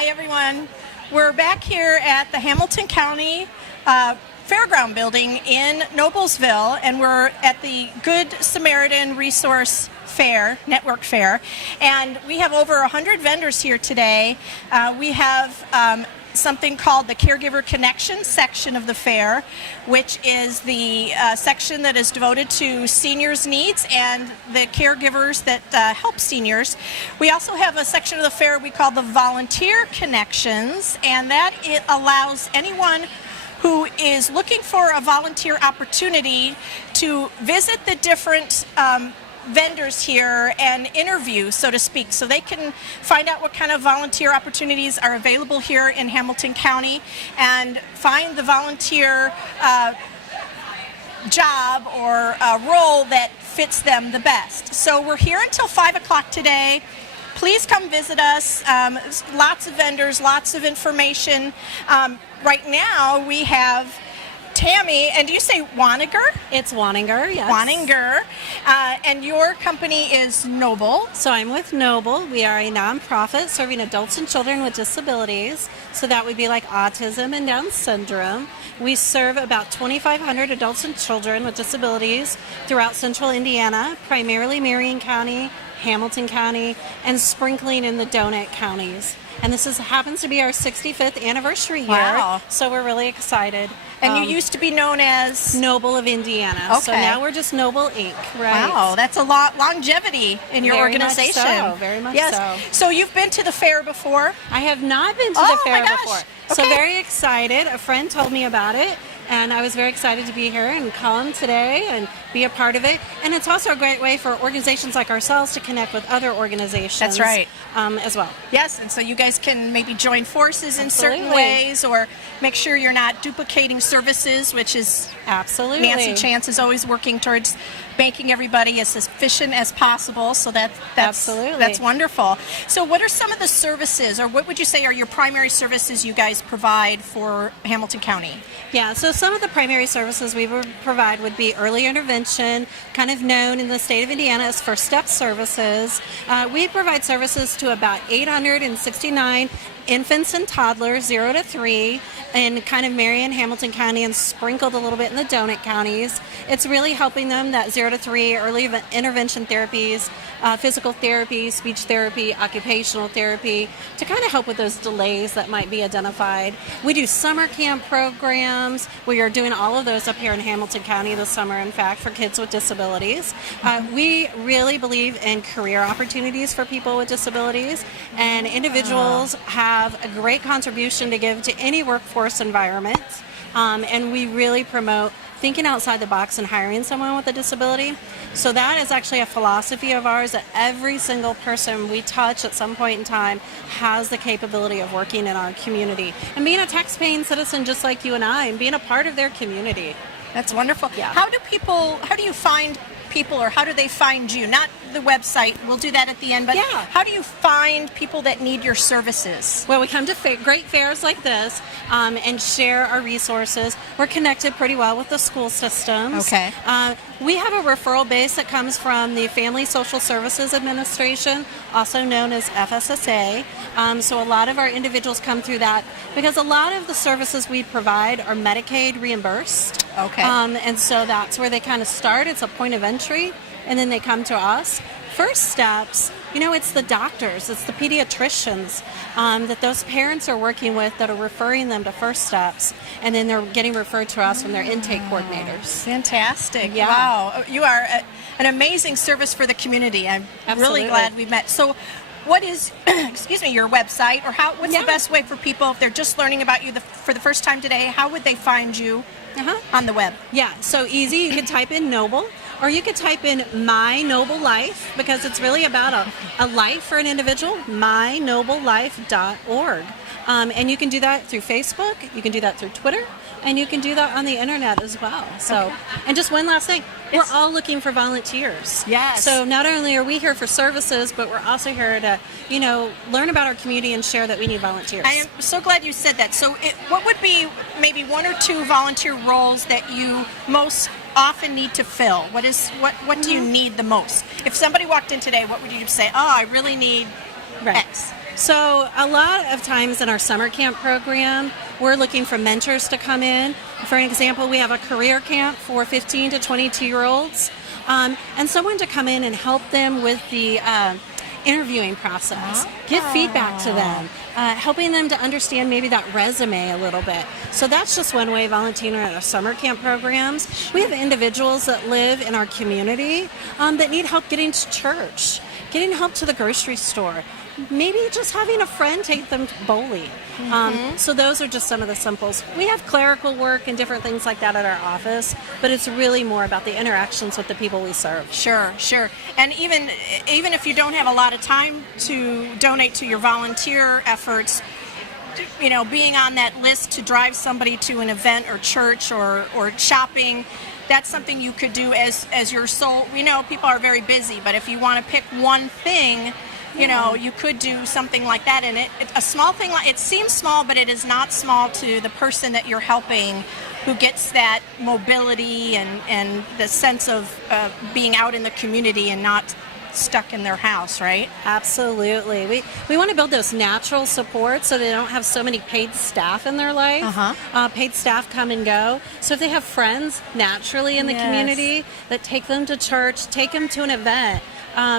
Hi, everyone. We're back here at the Hamilton County Fairground Building in Noblesville, and we're at the Good Samaritan Resource Fair, Network Fair, and we have over 100 vendors here today. We have something called the Caregiver Connection section of the fair, which is the section that is devoted to seniors' needs and the caregivers that help seniors. We also have a section of the fair we call the Volunteer Connections, and that it allows anyone who is looking for a volunteer opportunity to visit the different vendors here and interview, so to speak, so they can find out what kind of volunteer opportunities are available here in Hamilton County and find the volunteer job or role that fits them the best. So we're here until 5 o'clock today. Please come visit us. Lots of vendors, lots of information. Right now we have Tammy, and do you say Waniger? It's Waninger, yes. Waninger. And your company is Noble. So I'm with Noble. We are a nonprofit serving adults and children with disabilities. So that would be like autism and Down syndrome. We serve about 2,500 adults and children with disabilities throughout central Indiana, primarily Marion County, Hamilton County, and sprinkling in the donut counties. And this happens to be our 65th anniversary year. Wow. So we're really excited. And you used to be known as? Noble of Indiana. Okay. So now we're just Noble Inc., right? Wow, that's a lot longevity in your organization. Very much yes. so. So you've been to the fair before? I have not been to the fair my gosh. before. Okay. So very excited. A friend told me about it, and I was very excited to be here and come today and be a part of it. And it's also a great way for organizations like ourselves to connect with other organizations. That's right. As well. Yes, and so you guys can maybe join forces in Absolutely. certain ways, or make sure you're not duplicating services, which is Absolutely. Nancy Chance is always working towards making everybody as efficient as possible. So that's Absolutely. That's wonderful. So what are some of the services, or what would you say are your primary services you guys provide for Hamilton County? Yeah, so some of the primary services we would provide would be early intervention, kind of known in the state of Indiana as First Step services. We provide services to about 869 infants and toddlers, 0 to 3, in kind of Marion, Hamilton County, and sprinkled a little bit in the donut counties. It's really helping them, that 0 to 3 early intervention therapies, physical therapy, speech therapy, occupational therapy, to kind of help with those delays that might be identified. We do summer camp programs. We are doing all of those up here in Hamilton County this summer, in fact, for kids with disabilities. We really believe in career opportunities for people with disabilities, and individuals have a great contribution to give to any workforce environment, and we really promote thinking outside the box and hiring someone with a disability. So that is actually a philosophy of ours, that every single person we touch at some point in time has the capability of working in our community and being a tax-paying citizen just like you and I, and being a part of their community. That's wonderful. Yeah. How do you find people, or how do they find you? Not the website, we'll do that at the end, but Yeah. how do you find people that need your services? Well, we come to great fairs like this and share our resources. We're connected pretty well with the school systems. Okay. We have a referral base that comes from the Family Social Services Administration, also known as FSSA. So a lot of our individuals come through that because a lot of the services we provide are Medicaid reimbursed. Okay. And so that's where they kind of start. It's a point of entry, and then they come to us. First steps, it's the doctors, it's the pediatricians that those parents are working with that are referring them to First Steps, and then they're getting referred to us from their intake coordinators. Fantastic. Yeah. Wow. You are an amazing service for the community. I'm Absolutely. really glad we met. So what is, your website, or what's the best way for people, if they're just learning about you for the first time today, how would they find you on the web? Yeah, so easy. You can type in Noble, or you could type in My Noble Life, because it's really about a life for an individual, mynoblelife.org. And you can do that through Facebook, you can do that through Twitter, and you can do that on the internet as well. So, okay. And just one last thing, we're all looking for volunteers. Yes. So not only are we here for services, but we're also here to, learn about our community and share that we need volunteers. I am so glad you said that. So what would be maybe 1 or 2 volunteer roles that you most often need to fill? What do you need the most? If somebody walked in today, what would you say? Oh, I really need X. So a lot of times in our summer camp program, we're looking for mentors to come in. For an example, we have a career camp for 15 to 22-year-olds, and someone to come in and help them with the interviewing process, give feedback to them, helping them to understand maybe that resume a little bit. So that's just one way of volunteering at our summer camp programs. We have individuals that live in our community that need help getting to church, getting help to the grocery store, maybe just having a friend take them bowling. So those are just some of the simples. We have clerical work and different things like that at our office, but it's really more about the interactions with the people we serve. Sure. And even if you don't have a lot of time to donate to your volunteer efforts, being on that list to drive somebody to an event or church or shopping, that's something you could do as your sole. We know people are very busy, but if you want to pick one thing, you could do something like that. And a small thing, it seems small, but it is not small to the person that you're helping, who gets that mobility and the sense of being out in the community and not stuck in their house, right? Absolutely. We want to build those natural supports so they don't have so many paid staff in their life. Paid staff come and go. So if they have friends naturally in the community that take them to church, take them to an event,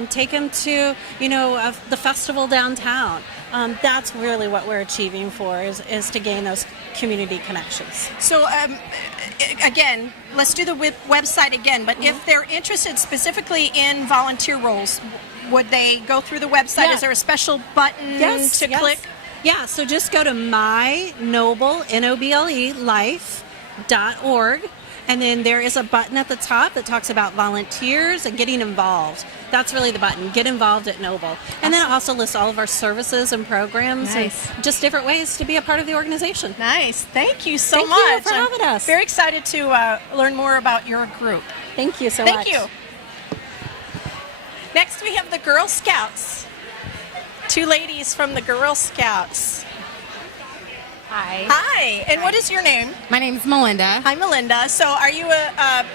take them to, the festival downtown. That's really what we're achieving for is to gain those community connections. So, again, let's do the website again, but if they're interested specifically in volunteer roles, would they go through the website? Yeah. Is there a special button to click? Yeah, so just go to mynoble, N-O-B-L-E, life.org, and then there is a button at the top that talks about volunteers and getting involved. That's really the button, get involved at Noble. And then it also lists all of our services and programs and just different ways to be a part of the organization. Nice. Thank you so much. Thank you for having us. Very excited to learn more about your group. Thank you so much. Thank you. Next we have the Girl Scouts. Two ladies from the Girl Scouts. Hi. Hi. And what is your name? My name's Melinda. Hi, Melinda. So are you a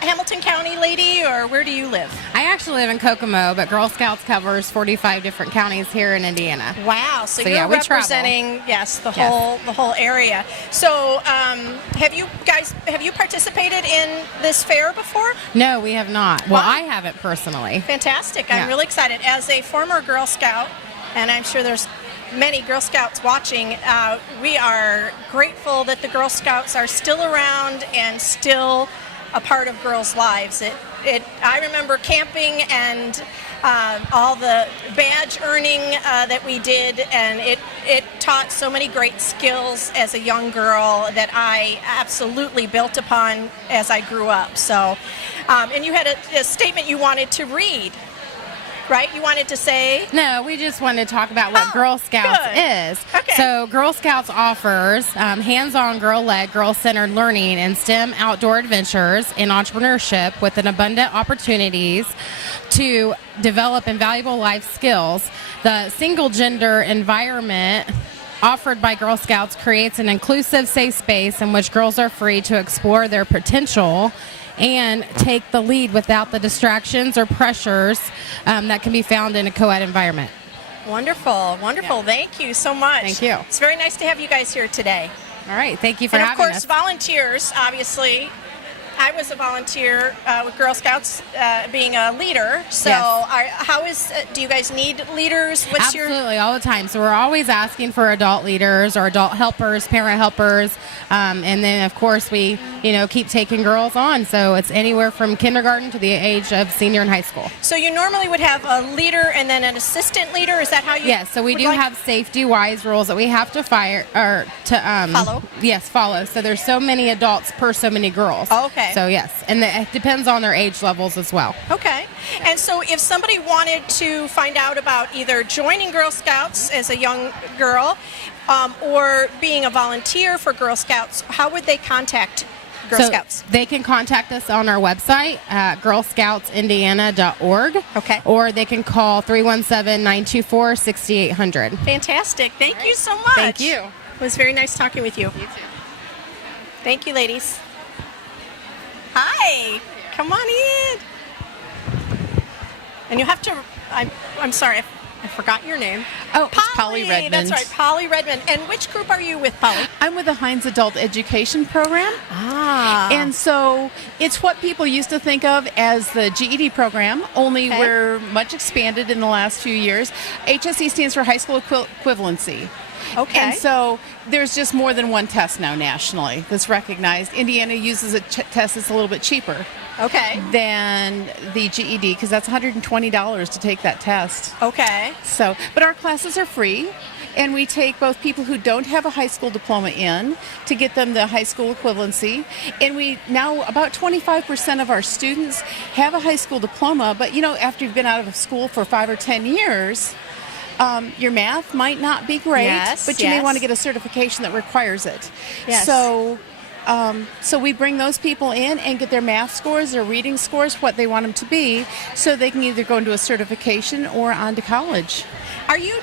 Hamilton County lady, or where do you live? I actually live in Kokomo, but Girl Scouts covers 45 different counties here in Indiana. Wow! So you're yeah, we representing the whole area. So have you participated in this fair before? No, we have not. Well, Wow. I haven't personally. Fantastic! I'm Yeah. really excited. As a former Girl Scout, and I'm sure there's many Girl Scouts watching, we are grateful that the Girl Scouts are still around and still a part of girls' lives. I remember camping and all the badge earning that we did, and it taught so many great skills as a young girl that I absolutely built upon as I grew up. So, and you had a statement you wanted to read, right? You wanted to say? No, we just wanted to talk about what Girl Scouts is. Okay. So Girl Scouts offers hands-on, girl-led, girl-centered learning in STEM outdoor adventures and entrepreneurship with an abundant opportunities to develop invaluable life skills. The single-gender environment offered by Girl Scouts creates an inclusive, safe space in which girls are free to explore their potential and take the lead without the distractions or pressures that can be found in a co-ed environment. Wonderful. Yeah. Thank you so much. Thank you. It's very nice to have you guys here today. All right, thank you for And of having course, us. volunteers, obviously. I was a volunteer with Girl Scouts, being a leader. So, Yes. do you guys need leaders? Absolutely, all the time. So we're always asking for adult leaders or adult helpers, parent helpers, and then of course we, keep taking girls on. So it's anywhere from kindergarten to the age of senior in high school. So you normally would have a leader and then an assistant leader. Is that how you? Yes. So we do have safety-wise rules that we have to Follow? Yes, follow. So there's so many adults per so many girls. Oh, okay. So yes, and it depends on their age levels as well. Okay. And so if somebody wanted to find out about either joining Girl Scouts as a young girl or being a volunteer for Girl Scouts, how would they contact Girl Scouts? They can contact us on our website at girlscoutsindiana.org. Okay. Or they can call 317-924-6800. Fantastic. Thank you so much. Thank you. It was very nice talking with you. You too. Thank you, ladies. Hi. Come on in. And you have to, I'm sorry, I forgot your name. Oh, it's Polly Redmond. That's right, Polly Redmond. And which group are you with, Polly? I'm with the Heinz Adult Education Program. Ah. And so it's what people used to think of as the GED program, only Okay. we're much expanded in the last few years. HSE stands for High School Equivalency. Okay. And so there's just more than one test now nationally that's recognized. Indiana uses a test that's a little bit cheaper Okay. than the GED because that's $120 to take that test. Okay. So, but our classes are free, and we take both people who don't have a high school diploma in to get them the high school equivalency. And we now, about 25% of our students have a high school diploma, but after you've been out of school for 5 or 10 years, your math might not be great, Yes, but you may yes. want to get a certification that requires it. Yes. So we bring those people in and get their math scores, their reading scores, what they want them to be, so they can either go into a certification or on to college. Are you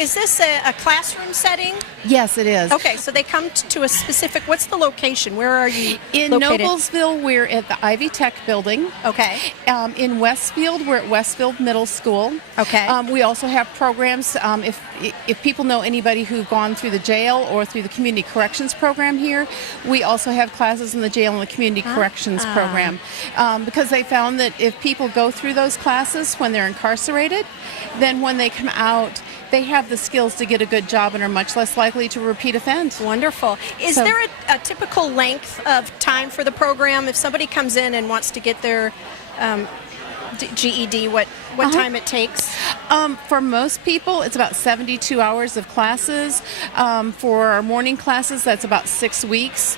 is this a classroom setting? Yes, it is. Okay, so they come to a specific, what's the location? Where are you In located? Noblesville, we're at the Ivy Tech building. Okay. In Westfield, we're at Westfield Middle School. Okay. We also have programs. If people know anybody who've gone through the jail or through the community corrections program here, we also have classes in the jail and the community corrections program because they found that if people go through those classes when they're incarcerated, then when they come out, they have the skills to get a good job and are much less likely to repeat offend. Wonderful. Is So- there a typical length of time for the program? If somebody comes in and wants to get their GED, what time it takes? For most people, it's about 72 hours of classes. For our morning classes, that's about 6 weeks.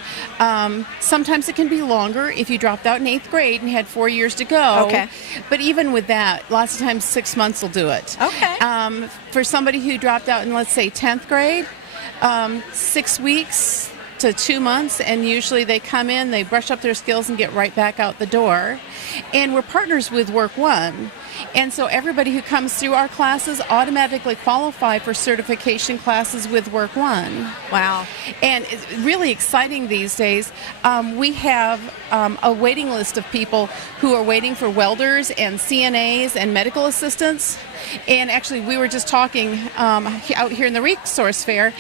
Sometimes it can be longer if you dropped out in 8th grade and had 4 years to go. Okay. But even with that, lots of times 6 months will do it. Okay. For somebody who dropped out in, let's say, 10th grade, 6 weeks to 2 months, and usually they come in, they brush up their skills and get right back out the door. And we're partners with Work One. And so everybody who comes through our classes automatically qualify for certification classes with Work One. Wow. And it's really exciting these days. We have a waiting list of people who are waiting for welders and CNAs and medical assistants. And actually, we were just talking out here in the resource fair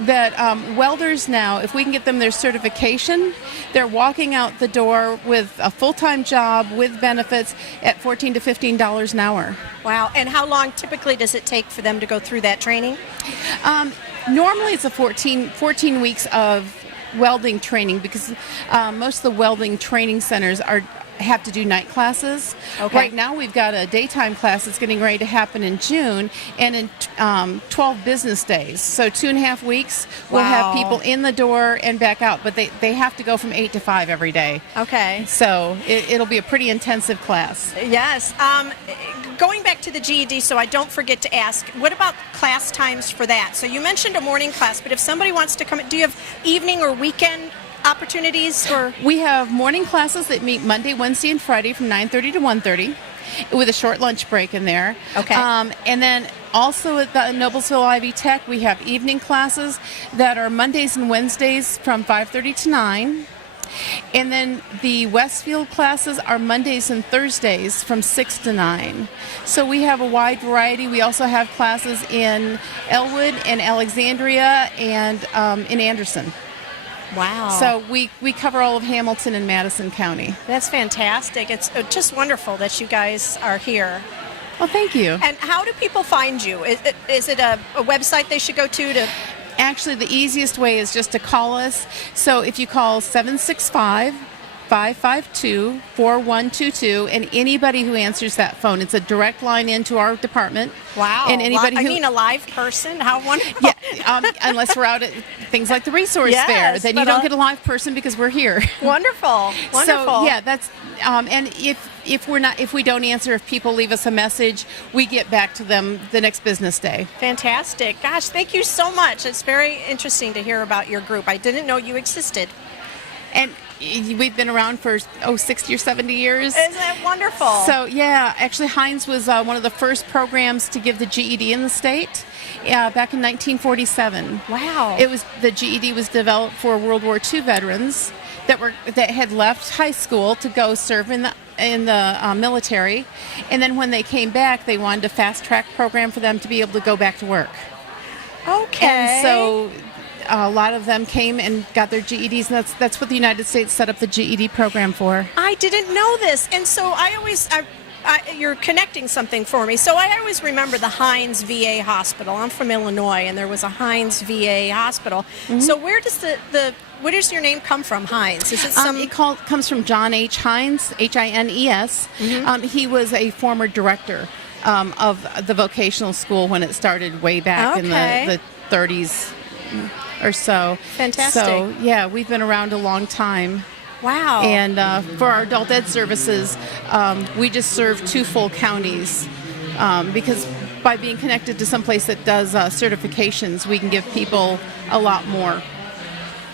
that welders now, if we can get them their certification, they're walking out the door with a full-time job with benefits at $14 to $15 an hour. Wow. And how long typically does it take for them to go through that training? Normally it's a 14 weeks of welding training because most of the welding training centers have to do night classes. Okay. Right now we've got a daytime class that's getting ready to happen in June and in 12 business days. So 2.5 weeks we'll Wow. have people in the door and back out, but they have to go from 8 to 5 every day. Okay. So it'll be a pretty intensive class. Yes. Going back to the GED, so I don't forget to ask, what about class times for that? So you mentioned a morning class, but if somebody wants to come, do you have evening or weekend opportunities? Or We have morning classes that meet Monday, Wednesday, and Friday from 9:30 to 1:30 with a short lunch break in there. Okay. And then also at the Noblesville Ivy Tech, we have evening classes that are Mondays and Wednesdays from 5:30 to 9. And then the Westfield classes are Mondays and Thursdays from 6 to 9. So we have a wide variety. We also have classes in Elwood and Alexandria and in Anderson. wow. So we cover all of Hamilton and Madison County. That's fantastic. It's just wonderful that you guys are here. Well, thank you. And how do people find you? Is it a website they should go to? Actually, the easiest way is just to call us. So if you call 765-552-4122, and anybody who answers that phone, it's a direct line into our department. Wow. And anybody I who... mean, a live person? How wonderful. Yeah, unless we're out at things like the resource Yes, fair, then you but don't get a live person because we're here. Wonderful. Wonderful. So yeah, that's and if we don't answer, if people leave us a message, we get back to them the next business day. Fantastic. Gosh, thank you so much. It's very interesting to hear about your group. I didn't know you existed. And we've been around for 60 or 70 years. Isn't that wonderful? So yeah, actually Heinz was one of the first programs to give the GED in the state back in 1947. Wow. The GED was developed for World War II veterans that had left high school to go serve in the military, and then when they came back, they wanted a fast track program for them to be able to go back to work. Okay. And so a lot of them came and got their GEDs, and that's what the United States set up the GED program for. I didn't know this, and so you're connecting something for me. So I always remember the Hines VA Hospital. I'm from Illinois, and there was a Hines VA Hospital. Mm-hmm. So where does where does your name come from, Hines? Is it comes from John H. Hines, Hines. Mm-hmm. He was a former director of the vocational school when it started way back in the 30s or so. Fantastic. So, yeah, we've been around a long time. Wow. And for our adult ed services, we just serve 2 full counties because by being connected to someplace that does certifications, we can give people a lot more.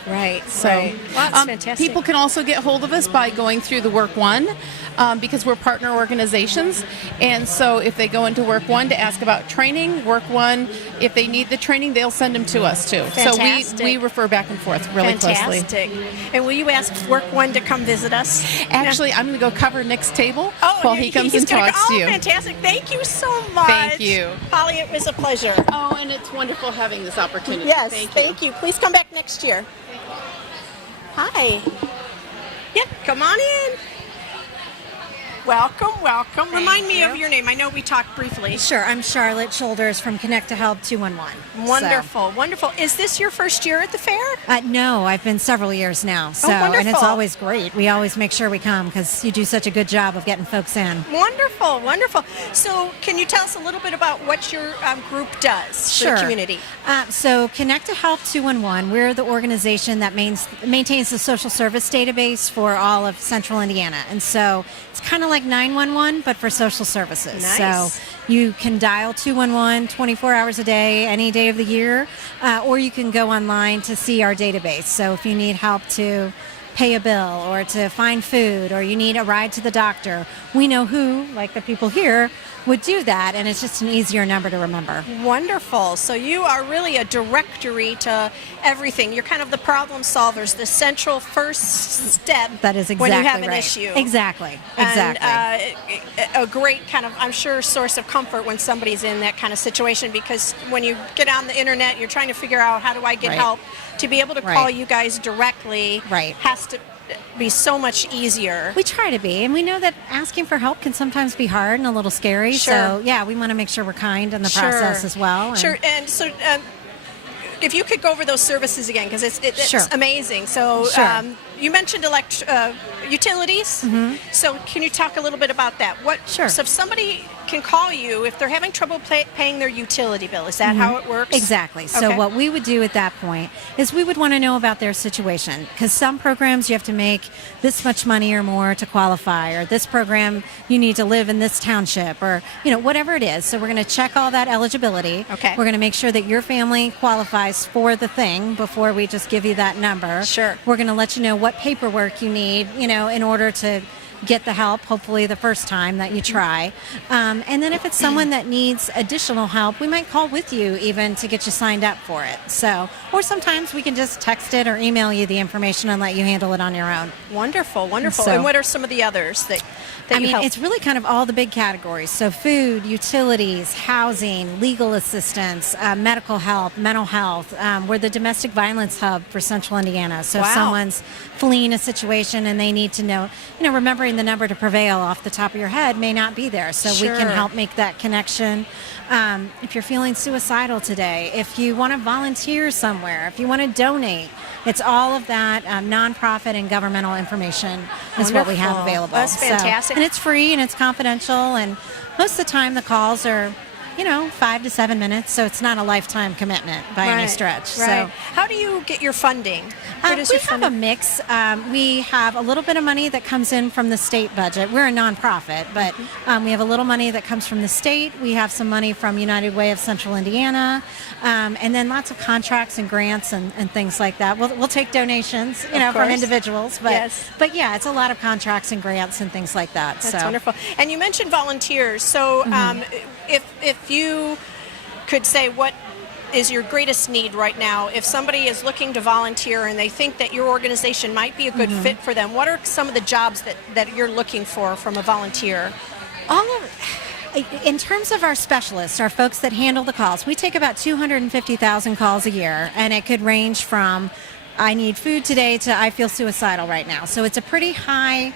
Right. So right. Well, that's fantastic. People can also get hold of us by going through the Work One because we're partner organizations. And so if they go into Work One to ask about training, Work One, if they need the training, they'll send them to us too. Fantastic. So we refer back and forth really closely. Fantastic. And will you ask Work One to come visit us? Actually, I'm going to go cover Nick's table while he comes and talks to you. Oh, fantastic. Thank you so much. Thank you. Holly, it was a pleasure. Oh, and it's wonderful having this opportunity. Yes, Thank you. Please come back next year. Hi. Yep, come on in. Welcome, welcome. Remind me of your name. I know we talked briefly. Sure, I'm Charlotte Shoulders from Connect to Help 211. Wonderful, wonderful. Is this your first year at the fair? No, I've been several years now. So, wonderful. and it's always great. We always make sure we come because you do such a good job of getting folks in. Wonderful, wonderful. So can you tell us a little bit about what your group does for the community? So Connect to Help 211, we're the organization that maintains the social service database for all of Central Indiana. And so it's kind of like 911, but for social services. Nice. So you can dial 211 24 hours a day, any day of the year, or you can go online to see our database. So if you need help to pay a bill or to find food or you need a ride to the doctor, we know who, like the people here, would do that, and it's just an easier number to remember. Wonderful. So you are really a directory to everything. You're kind of the problem solvers, the central first step. That is exactly when you have an right. issue. Exactly. And, a great kind of, I'm sure, source of comfort when somebody's in that kind of situation, because when you get on the internet, you're trying to figure out how do I get help. To be able to call you guys directly has to be so much easier. We try to be, and we know that asking for help can sometimes be hard and a little scary. Sure. So yeah, we want to make sure we're kind in the process as well. And sure. And so if you could go over those services again, because it's Sure. amazing. So Sure. you mentioned utilities. Mm-hmm. So can you talk a little bit about that? Sure. So if somebody can call you if they're having trouble paying their utility bill, is that how it works? Exactly. So Okay. what we would do at that point is we would want to know about their situation, because some programs you have to make this much money or more to qualify, or this program you need to live in this township, or whatever it is. So we're going to check all that eligibility. Okay. We're going to make sure that your family qualifies for the thing before we just give you that number. Sure. We're going to let you know what paperwork you need, in order to get the help, hopefully the first time that you try. And then if it's someone that needs additional help, we might call with you even to get you signed up for it. So, or sometimes we can just text it or email you the information and let you handle it on your own. Wonderful, wonderful. So- And what are some of the others that you help? It's really kind of all the big categories. So food, utilities, housing, legal assistance, medical help, mental health. We're the domestic violence hub for Central Indiana. So Wow. if someone's fleeing a situation and they need to know, remembering the number to prevail off the top of your head may not be there. So we can Sure. help make that connection. If you're feeling suicidal today, if you want to volunteer somewhere, if you want to donate, it's all of that nonprofit and governmental information is what we have Wonderful. available. That's fantastic. And it's free and it's confidential, and most of the time the calls are 5 to 7 minutes, so it's not a lifetime commitment by any stretch. Right. So How do you get your funding? Where does we your have funding? a mix. We have a little bit of money that comes in from the state budget. We're a nonprofit, but we have a little money that comes from the state. We have some money from United Way of Central Indiana, and then lots of contracts and grants and things like that. We'll take donations, from course. individuals, but Yes. but yeah, it's a lot of contracts and grants and things like that. That's wonderful. And you mentioned volunteers. So if you could say what is your greatest need right now? If somebody is looking to volunteer and they think that your organization might be a good fit for them, what are some of the jobs that you're looking for from a volunteer? In terms of our specialists, our folks that handle the calls, we take about 250,000 calls a year, and it could range from I need food today to I feel suicidal right now. So it's a pretty high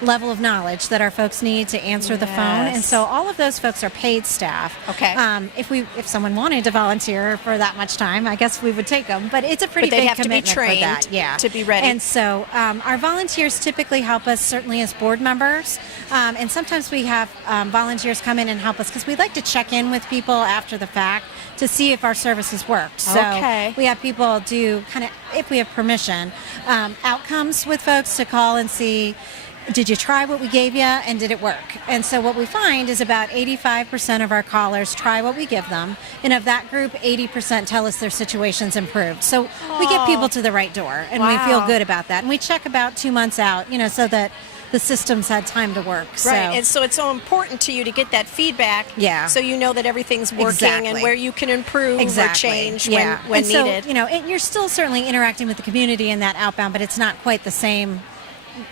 level of knowledge that our folks need to answer the phone, and so all of those folks are paid staff. Okay. If someone wanted to volunteer for that much time, I guess we would take them, but it's a pretty But they'd big have to be commitment for that. trained to be ready. And so our volunteers typically help us certainly as board members, and sometimes we have volunteers come in and help us because we like to check in with people after the fact to see if our services worked. So Okay. we have people do kind of, if we have permission, outcomes with folks to call and see, did you try what we gave you and did it work? And so what we find is about 85% of our callers try what we give them. And of that group, 80% tell us their situation's improved. So we get people to the right door, and we feel Wow. good about that. And we check about 2 months out, so that the system's had time to work. So. Right, and so it's so important to you to get that feedback, Yeah. so you know that everything's working and Exactly. where you can improve Exactly. or change Yeah. when and so, needed. You're still certainly interacting with the community in that outbound, but it's not quite the same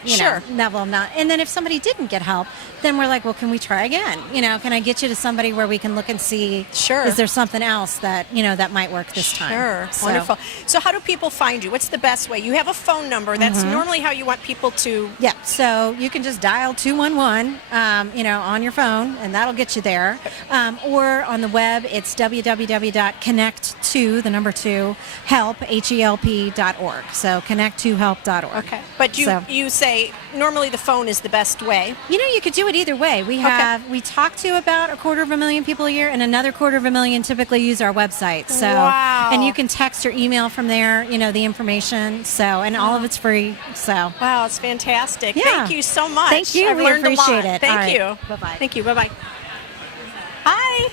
Sure. level. And then if somebody didn't get help, then we're like, well, can we try again? Can I get you to somebody where we can look and see, Sure. is there something else that, that might work this time? Sure, So- wonderful. So how do people find you? What's the best way? You have a phone number. That's normally how you want people to... Yeah, so you can just dial 211, on your phone, and that'll get you there. Or on the web, it's www.connect2, the number 2, help, HELP.org. So connect2help.org. Okay. But you say normally the phone is the best way. You could do it either way. We talk to about 250,000 people a year, and another 250,000 typically use our website. So, Wow. and you can text or email from there, the information. So, and all of it's free. So, Wow, it's fantastic. Yeah. Thank you so much. Thank you. I've We learned appreciate a lot. it. Thank All right. you. Bye-bye. Thank you. Bye-bye. Hi.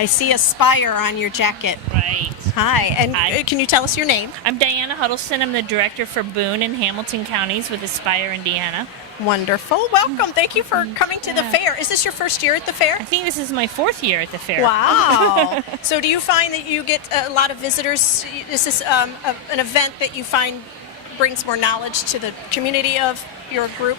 I see Aspire on your jacket. Right. Hi. And Hi. can you tell us your name? I'm Diana Huddleston. I'm the director for Boone and Hamilton counties with Aspire, Indiana. Wonderful. Welcome. Thank you for coming to the fair. Is this your first year at the fair? I think this is my 4th year at the fair. Wow. So do you find that you get a lot of visitors? Is this an event that you find brings more knowledge to the community of your group?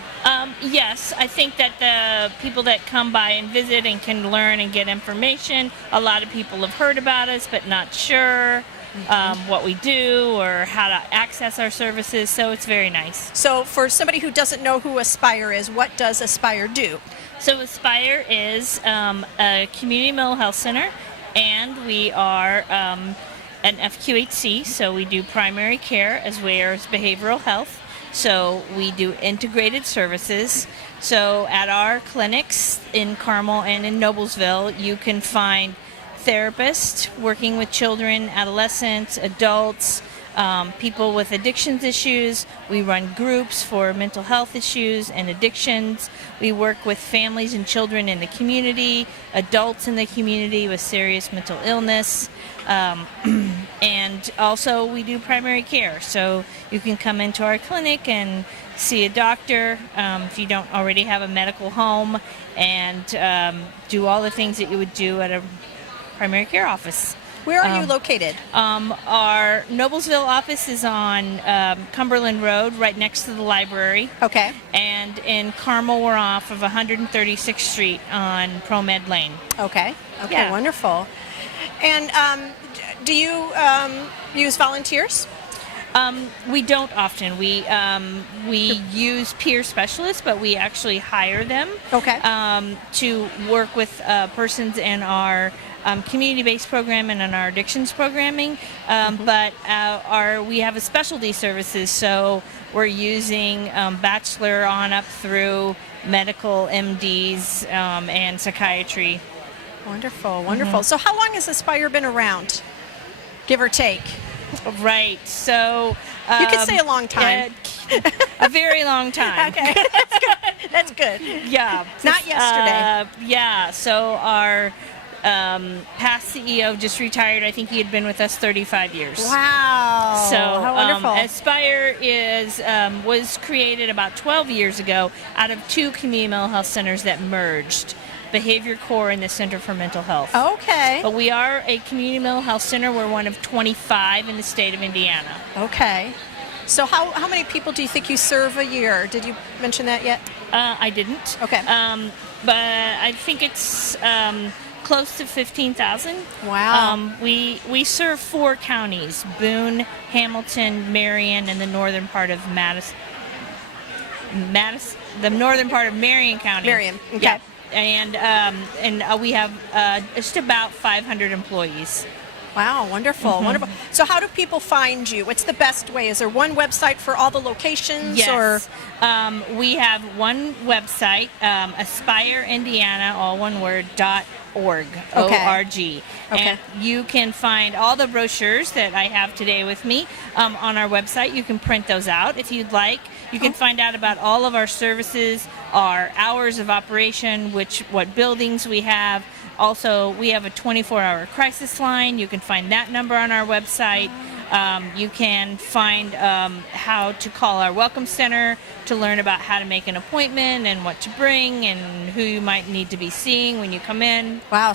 Yes, I think that the people that come by and visit and can learn and get information, a lot of people have heard about us but not sure what we do or how to access our services, so it's very nice. So for somebody who doesn't know who Aspire is, what does Aspire do? So Aspire is a community mental health center, and we are an FQHC, so we do primary care as well as behavioral health. So we do integrated services. So at our clinics in Carmel and in Noblesville, you can find therapists working with children, adolescents, adults, people with addictions issues. We run groups for mental health issues and addictions. We work with families and children in the community, adults in the community with serious mental illness. And also we do primary care. So you can come into our clinic and see a doctor if you don't already have a medical home, and do all the things that you would do at a primary care office. Where are you located? Our Noblesville office is on Cumberland Road, right next to the library. Okay. And in Carmel, we're off of 136th Street on ProMed Lane. Okay. Okay, Yeah. wonderful. And do you use volunteers? We don't often. We use peer specialists, but we actually hire them Okay. to work with persons in our community-based program and in our addictions programming. But we have a specialty services, so we're using bachelor on up through medical MDs and psychiatry. Wonderful, wonderful. So how long has Aspire been around, give or take? Right. So You could say a long time. a very long time. Okay, that's good. Yeah. Not yesterday. Yeah. So our past CEO just retired. I think he had been with us 35 years. Wow. So how wonderful. Aspire was created about 12 years ago out of 2 community mental health centers that merged. behavior core and the Center for Mental Health. Okay. But we are a community mental health center. We're one of 25 in the state of Indiana. Okay. So how many people do you think you serve a year? Did you mention that yet? I didn't. Okay. But I think it's close to 15,000. Wow. We serve 4 counties: Boone, Hamilton, Marion, and the northern part of the northern part of Marion County. Marion. Okay. Yeah. And we have just about 500 employees. Wow, wonderful, wonderful. So how do people find you? What's the best way? Is there one website for all the locations? Yes. Or We have one website, Aspire Indiana, all one word, .org, Okay. O-R-G. Okay. And you can find all the brochures that I have today with me on our website. You can print those out if you'd like. You can find out about all of our services, our hours of operation, what buildings we have. Also, we have a 24-hour crisis line. You can find that number on our website. You can find how to call our Welcome Center to learn about how to make an appointment and what to bring and who you might need to be seeing when you come in. wow,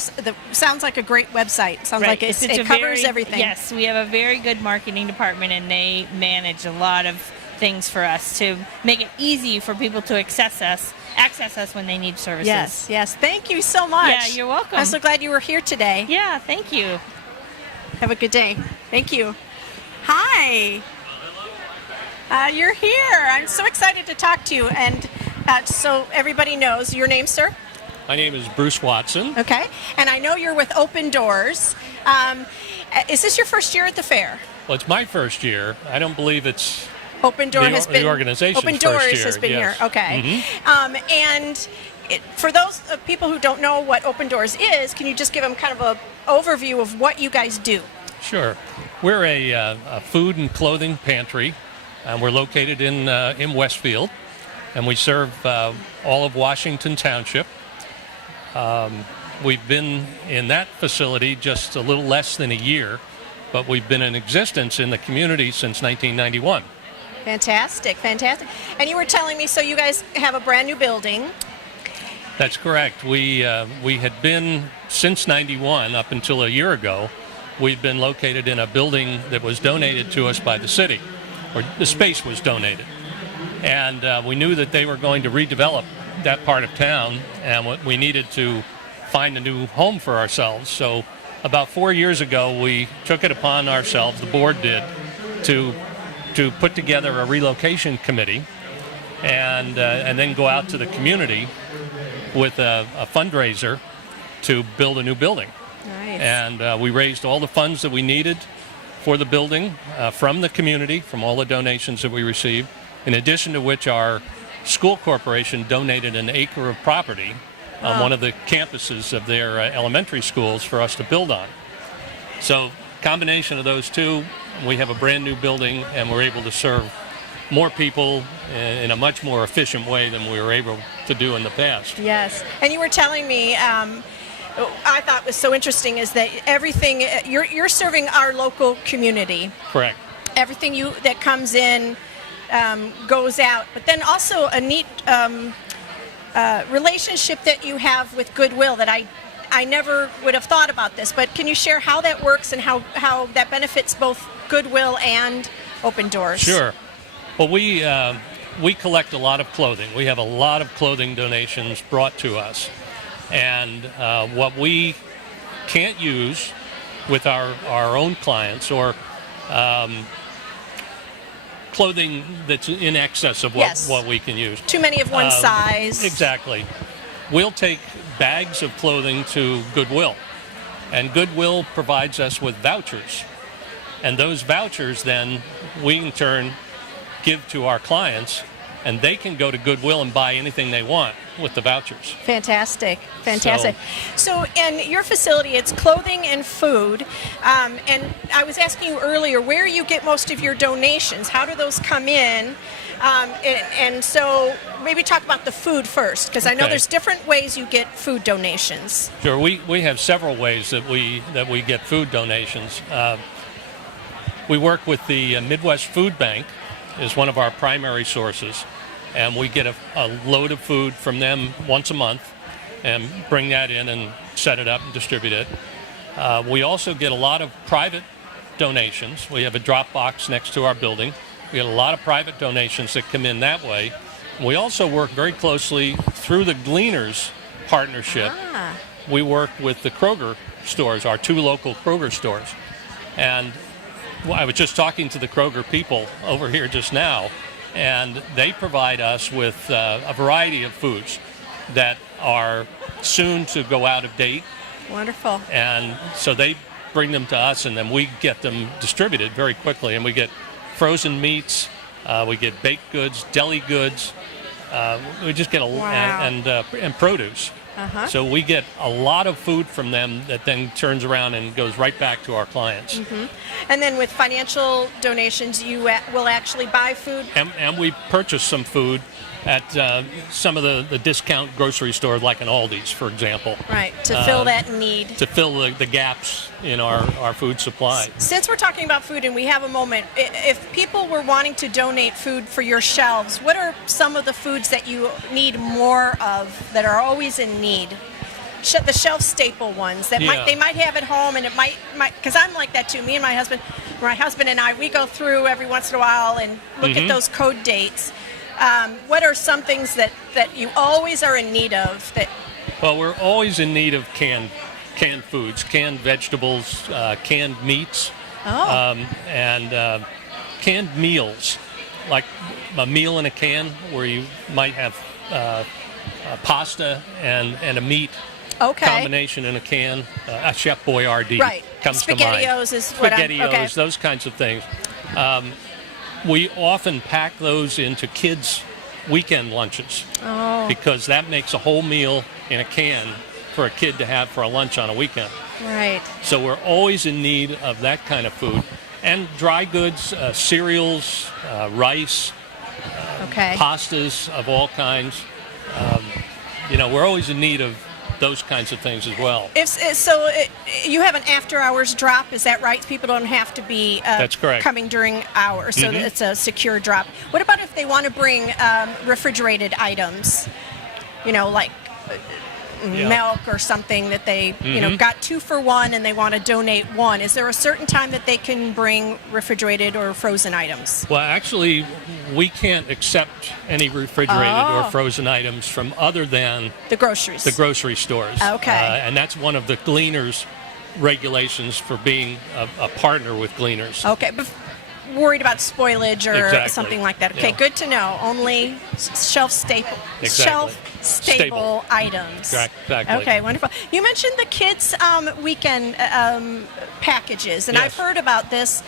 sounds like a great website. Sounds like it covers everything. Yes, we have a very good marketing department, and they manage a lot of things for us to make it easy for people to access us when they need services. Yes, yes. Thank you so much. Yeah, you're welcome. I'm so glad you were here today. Yeah, thank you. Have a good day. Thank you. Hi. You're here. I'm so excited to talk to you. And so everybody knows your name, sir? My name is Bruce Watson. Okay. And I know you're with Open Doors. Is this your first year at the fair? Well, it's my first year. I don't believe it's Open Door has been the organization's Open Doors first year, has been yes. here. Okay. And for those people who don't know what Open Doors is, can you just give them kind of an overview of what you guys do? Sure. We're a food and clothing pantry. We're located in Westfield, and we serve all of Washington Township. We've been in that facility just a little less than a year, but we've been in existence in the community since 1991. Fantastic, fantastic. And you were telling me, so you guys have a brand new building. That's correct. We had been, since 91, up until a year ago, we've been located in a building that was donated to us by the city, or the space was donated. And we knew that they were going to redevelop that part of town, and we needed to find a new home for ourselves. So about 4 years ago, we took it upon ourselves, the board did, to put together a relocation committee and then go out to the community with a fundraiser to build a new building. Nice. And we raised all the funds that we needed for the building from the community, from all the donations that we received, in addition to which our school corporation donated an acre of property on one of the campuses of their elementary schools for us to build on. So combination of those two, we have a brand new building, and we're able to serve more people in a much more efficient way than we were able to do in the past. Yes. And you were telling me, I thought was so interesting is that everything, you're serving our local community. Correct. Everything that comes in goes out. But then also a neat relationship that you have with Goodwill that I never would have thought about this. But can you share how that works and how that benefits both Goodwill and Open Doors? Sure. Well, we collect a lot of clothing. We have a lot of clothing donations brought to us. And what we can't use with our own clients, or clothing that's in excess of what we can use. Too many of one size. Exactly. We'll take bags of clothing to Goodwill, and Goodwill provides us with vouchers. And those vouchers then we in turn give to our clients, and they can go to Goodwill and buy anything they want with the vouchers. Fantastic, fantastic. So in your facility, it's clothing and food. And I was asking you earlier where you get most of your donations. How do those come in? And so maybe talk about the food first, because I know there's different ways you get food donations. Sure, we have several ways that we get food donations. We work with the Midwest Food Bank is one of our primary sources, and we get a load of food from them once a month. and bring that in and set it up and distribute it. We also get a lot of private donations. We have a drop box next to our building. We get a lot of private donations that come in that way. We also work very closely through the Gleaners partnership. We work with the Kroger stores, our 2 local Kroger stores. And I was just talking to the Kroger people over here just now, and they provide us with a variety of foods that are soon to go out of date. Wonderful. And so they bring them to us, and then we get them distributed very quickly. And we get frozen meats, we get baked goods, deli goods. We just get and produce. So we get a lot of food from them that then turns around and goes right back to our clients. And then with financial donations, you will actually buy food? And we purchase some food at some of the discount grocery stores, like an Aldi's, for example. Right, to fill that need. To fill the gaps in our food supply. Since we're talking about food and we have a moment, if people were wanting to donate food for your shelves, what are some of the foods that you need more of that are always in need? The shelf staple ones that they might have at home, and it might because I'm like that too. Me and my husband and I, we go through every once in a while and look at those code dates. What are some things that you always are in need of? Well, we're always in need of canned foods, canned vegetables, canned meats, and canned meals, like a meal in a can where you might have pasta and a meat combination in a can. A Chef Boyardee comes to mind. SpaghettiOs is what SpaghettiOs, those kinds of things. We often pack those into kids' weekend lunches because that makes a whole meal in a can for a kid to have for a lunch on a weekend. Right. So we're always in need of that kind of food. And dry goods, cereals, rice, pastas of all kinds. We're always in need of those kinds of things as well. You have an after-hours drop, is that right? People don't have to be That's correct. Coming during hours, so it's a secure drop. What about if they want to bring refrigerated items, like milk or something that they got 2 for $1 and they want to donate 1? Is there a certain time that they can bring refrigerated or frozen items? Well, actually, we can't accept any refrigerated or frozen items from other than the grocery stores. Okay. And that's one of the Gleaners regulations for being a partner with Gleaners. Okay, but worried about spoilage or something like that. Okay, good to know. Only shelf stable items. Exactly. Okay, wonderful. You mentioned the kids' weekend packages, and I've heard about this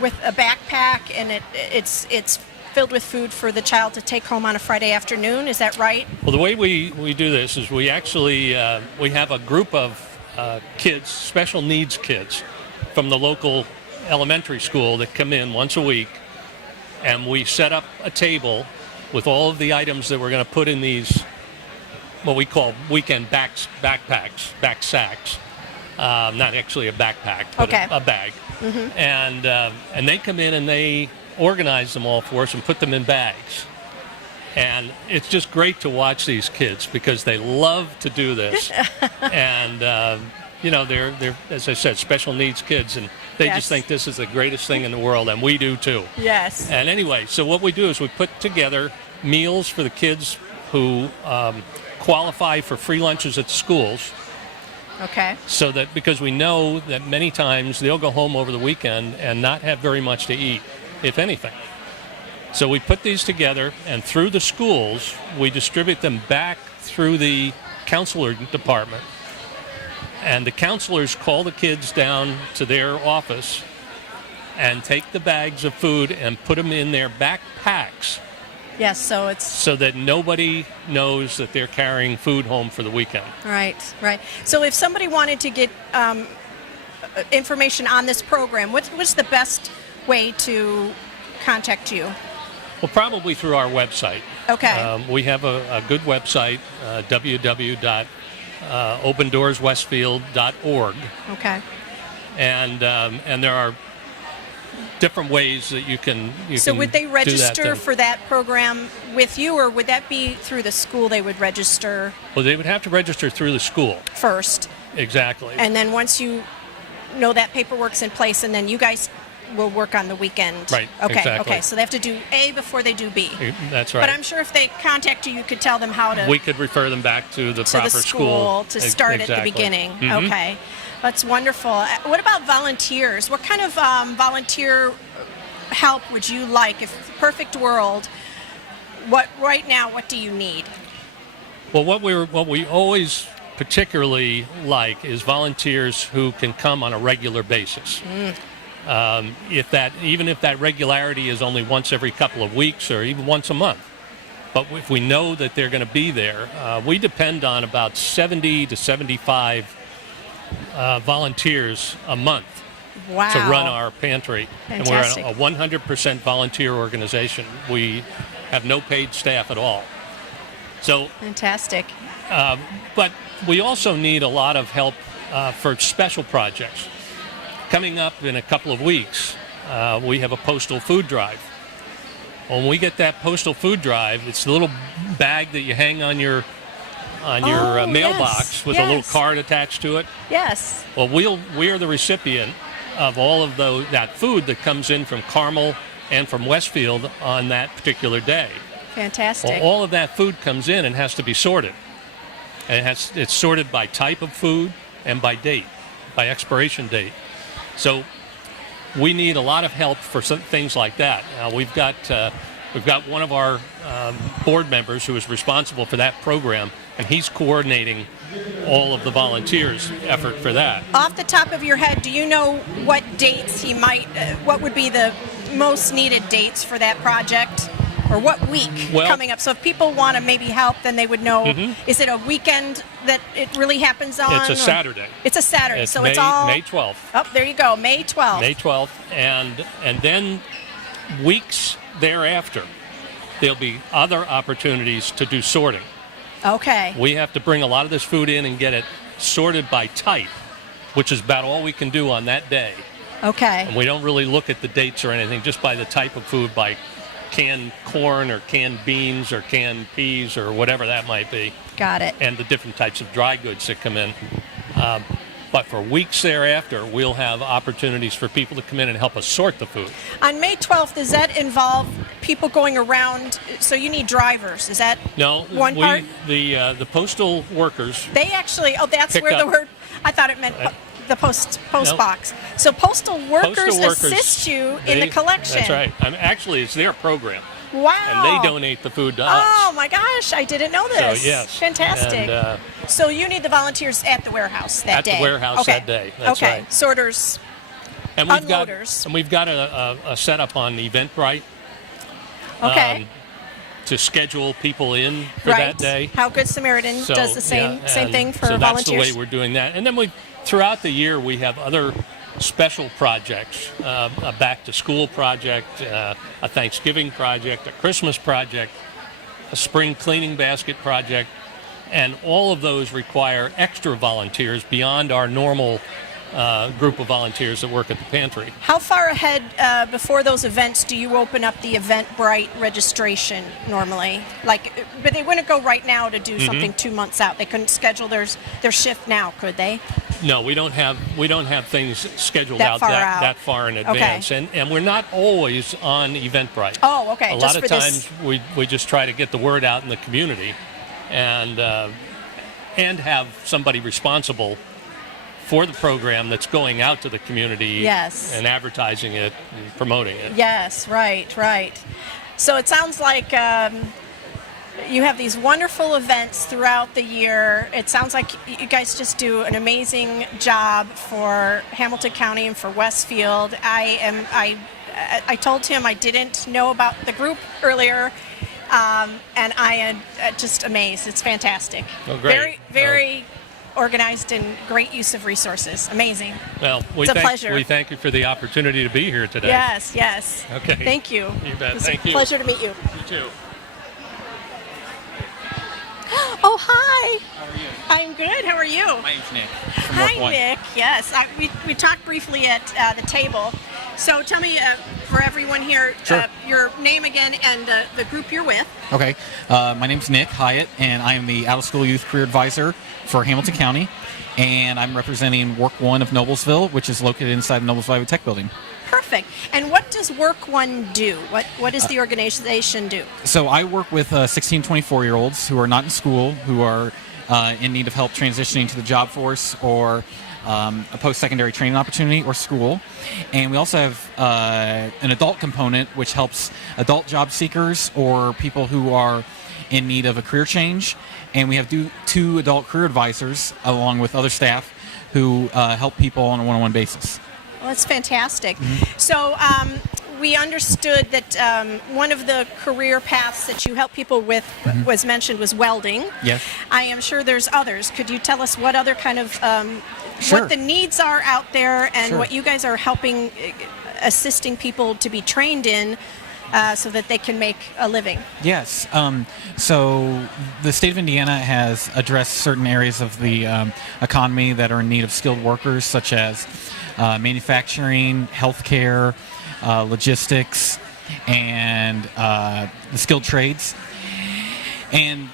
with a backpack, and it's filled with food for the child to take home on a Friday afternoon. Is that right? Well, the way we do this is we actually we have a group of kids, special needs kids, from the local elementary school that come in once a week, and we set up a table with all of the items that we're going to put in these, what we call weekend back sacks. Not actually a backpack, but a bag. And they come in and they organize them all for us and put them in bags. And it's just great to watch these kids because they love to do this. And they're, as I said, special needs kids, and they just think this is the greatest thing in the world, and we do too. Yes. And anyway, so what we do is we put together meals for the kids who qualify for free lunches at schools. Okay. So that, because we know that many times they'll go home over the weekend and not have very much to eat, if anything. So we put these together, and through the schools, we distribute them back through the counselor department. And the counselors call the kids down to their office and take the bags of food and put them in their backpacks. Yes, so that nobody knows that they're carrying food home for the weekend. Right. So if somebody wanted to get information on this program, what's the best way to contact you? Well, probably through our website. Okay. We have a good website, www.opendoorswestfield.org. Okay. And there are different ways that you can. So would they do that register thing. for that program with you, or would that be through the school they would register Well, they would have to register through the school. first? Exactly. And then once you know that paperwork's in place, and then you guys will work on the weekend. Right, Okay. exactly. Okay. So they have to do A before they do B. That's right. But I'm sure if they contact you, you could tell them how to we could refer them back to the to proper the school to start at the Exactly. beginning. Mhm. Okay. That's wonderful. What about volunteers? What kind of volunteer help would you like? If perfect world, what do you need? Well, what we always particularly like is volunteers who can come on a regular basis. Even if that regularity is only once every couple of weeks or even once a month. But if we know that they're going to be there, we depend on about 70 to 75 volunteers a month Wow. to run our pantry. Fantastic. And we're a 100% volunteer organization. We have no paid staff at all. So, Fantastic. but we also need a lot of help for special projects. Coming up in a couple of weeks, we have a postal food drive. When we get that postal food drive, it's the little bag that you hang on your mailbox with a little yes. card attached to it. Yes. Well, we're the recipient of all of that food that comes in from Carmel and from Westfield on that particular day. Fantastic. Well, all of that food comes in and has to be sorted. And it's sorted by type of food and by date, by expiration date. So we need a lot of help for some things like that. We've got one of our board members who is responsible for that program, and he's coordinating all of the volunteers' effort for that. Off the top of your head, do you know what dates what would be the most needed dates for that project? Or what week coming up? So if people want to maybe help, then they would know, is it a weekend that it really happens on? It's a Saturday. It's a Saturday, It's so May, it's all... May 12th. Oh, there you go, May 12th. May 12th, and then weeks thereafter, there'll be other opportunities to do sorting. Okay. We have to bring a lot of this food in and get it sorted by type, which is about all we can do on that day. Okay. And we don't really look at the dates or anything, just by the type of food, by canned corn or canned beans or canned peas or whatever that might be. Got it. And the different types of dry goods that come in. But for weeks thereafter, we'll have opportunities for people to come in and help us sort the food. On May 12th, does that involve people going around? So you need drivers. Is that one part? The postal workers. They actually, that's pick where the up- word, I thought it meant the post No. box. So postal workers workers, assist you in the collection. That's right. Actually, it's their program. Wow. And they donate the food to us. Oh my gosh, I didn't know this. So, yes. Fantastic. And, so you need the volunteers at the warehouse that day. At the warehouse Okay. that day. That's okay. right. Sorters. And Unloaders. we've got a setup on Eventbrite. Okay. To schedule people in for Right. that day. How Good Samaritan So, does the same and thing for so volunteers. that's the way we're doing that. And then throughout the year, we have other special projects, a back-to-school project, a Thanksgiving project, a Christmas project, a spring cleaning basket project, and all of those require extra volunteers beyond our normal group of volunteers that work at the pantry. How far ahead before those events do you open up the Eventbrite registration normally? But they wouldn't go right now to do something 2 months out. They couldn't schedule their shift now, could they? No, we don't have things scheduled That that far in advance, and we're not always on Eventbrite. Oh, okay. A just lot of for times this. we just try to get the word out in the community, and have somebody responsible for the program that's going out to the community Yes. and advertising it and promoting it. Yes, right. So it sounds like you have these wonderful events throughout the year. It sounds like you guys just do an amazing job for Hamilton County and for Westfield. I told him I didn't know about the group earlier, and I am just amazed. It's fantastic. Oh, great. Very, very organized and great use of resources. Amazing. Well, It's a pleasure. we thank you for the opportunity to be here today. Yes. Okay. Thank you. You bet. It was Thank a you. pleasure to meet you. You too. Oh, hi. How are you? I'm good. How are you? My name's Nick from Hi, North Point. Nick. Yes, we talked briefly at the table, So tell me, for everyone here, Sure. your name again and the group you're with. Okay. My name's Nick Hyatt, and I am the out-of-school youth career advisor for Hamilton County, and I'm representing Work One of Noblesville, which is located inside the Noblesville Iowa Tech Building. Perfect. And what does Work One do? What does the organization do? So I work with 16, 24-year-olds who are not in school, who are in need of help transitioning to the job force or a post-secondary training opportunity or school. And we also have an adult component, which helps adult job seekers or people who are in need of a career change. And we have two adult career advisors, along with other staff, who help people on a one-on-one basis. Well, that's fantastic. So we understood that one of the career paths that you help people with was mentioned was welding. Yes. I am sure there's others. Could you tell us what other kind of Sure. what the needs are out there and Sure. what you guys are helping, assisting people to be trained in so that they can make a living? Yes. So the state of Indiana has addressed certain areas of the economy that are in need of skilled workers, such as manufacturing, healthcare, logistics, and the skilled trades. And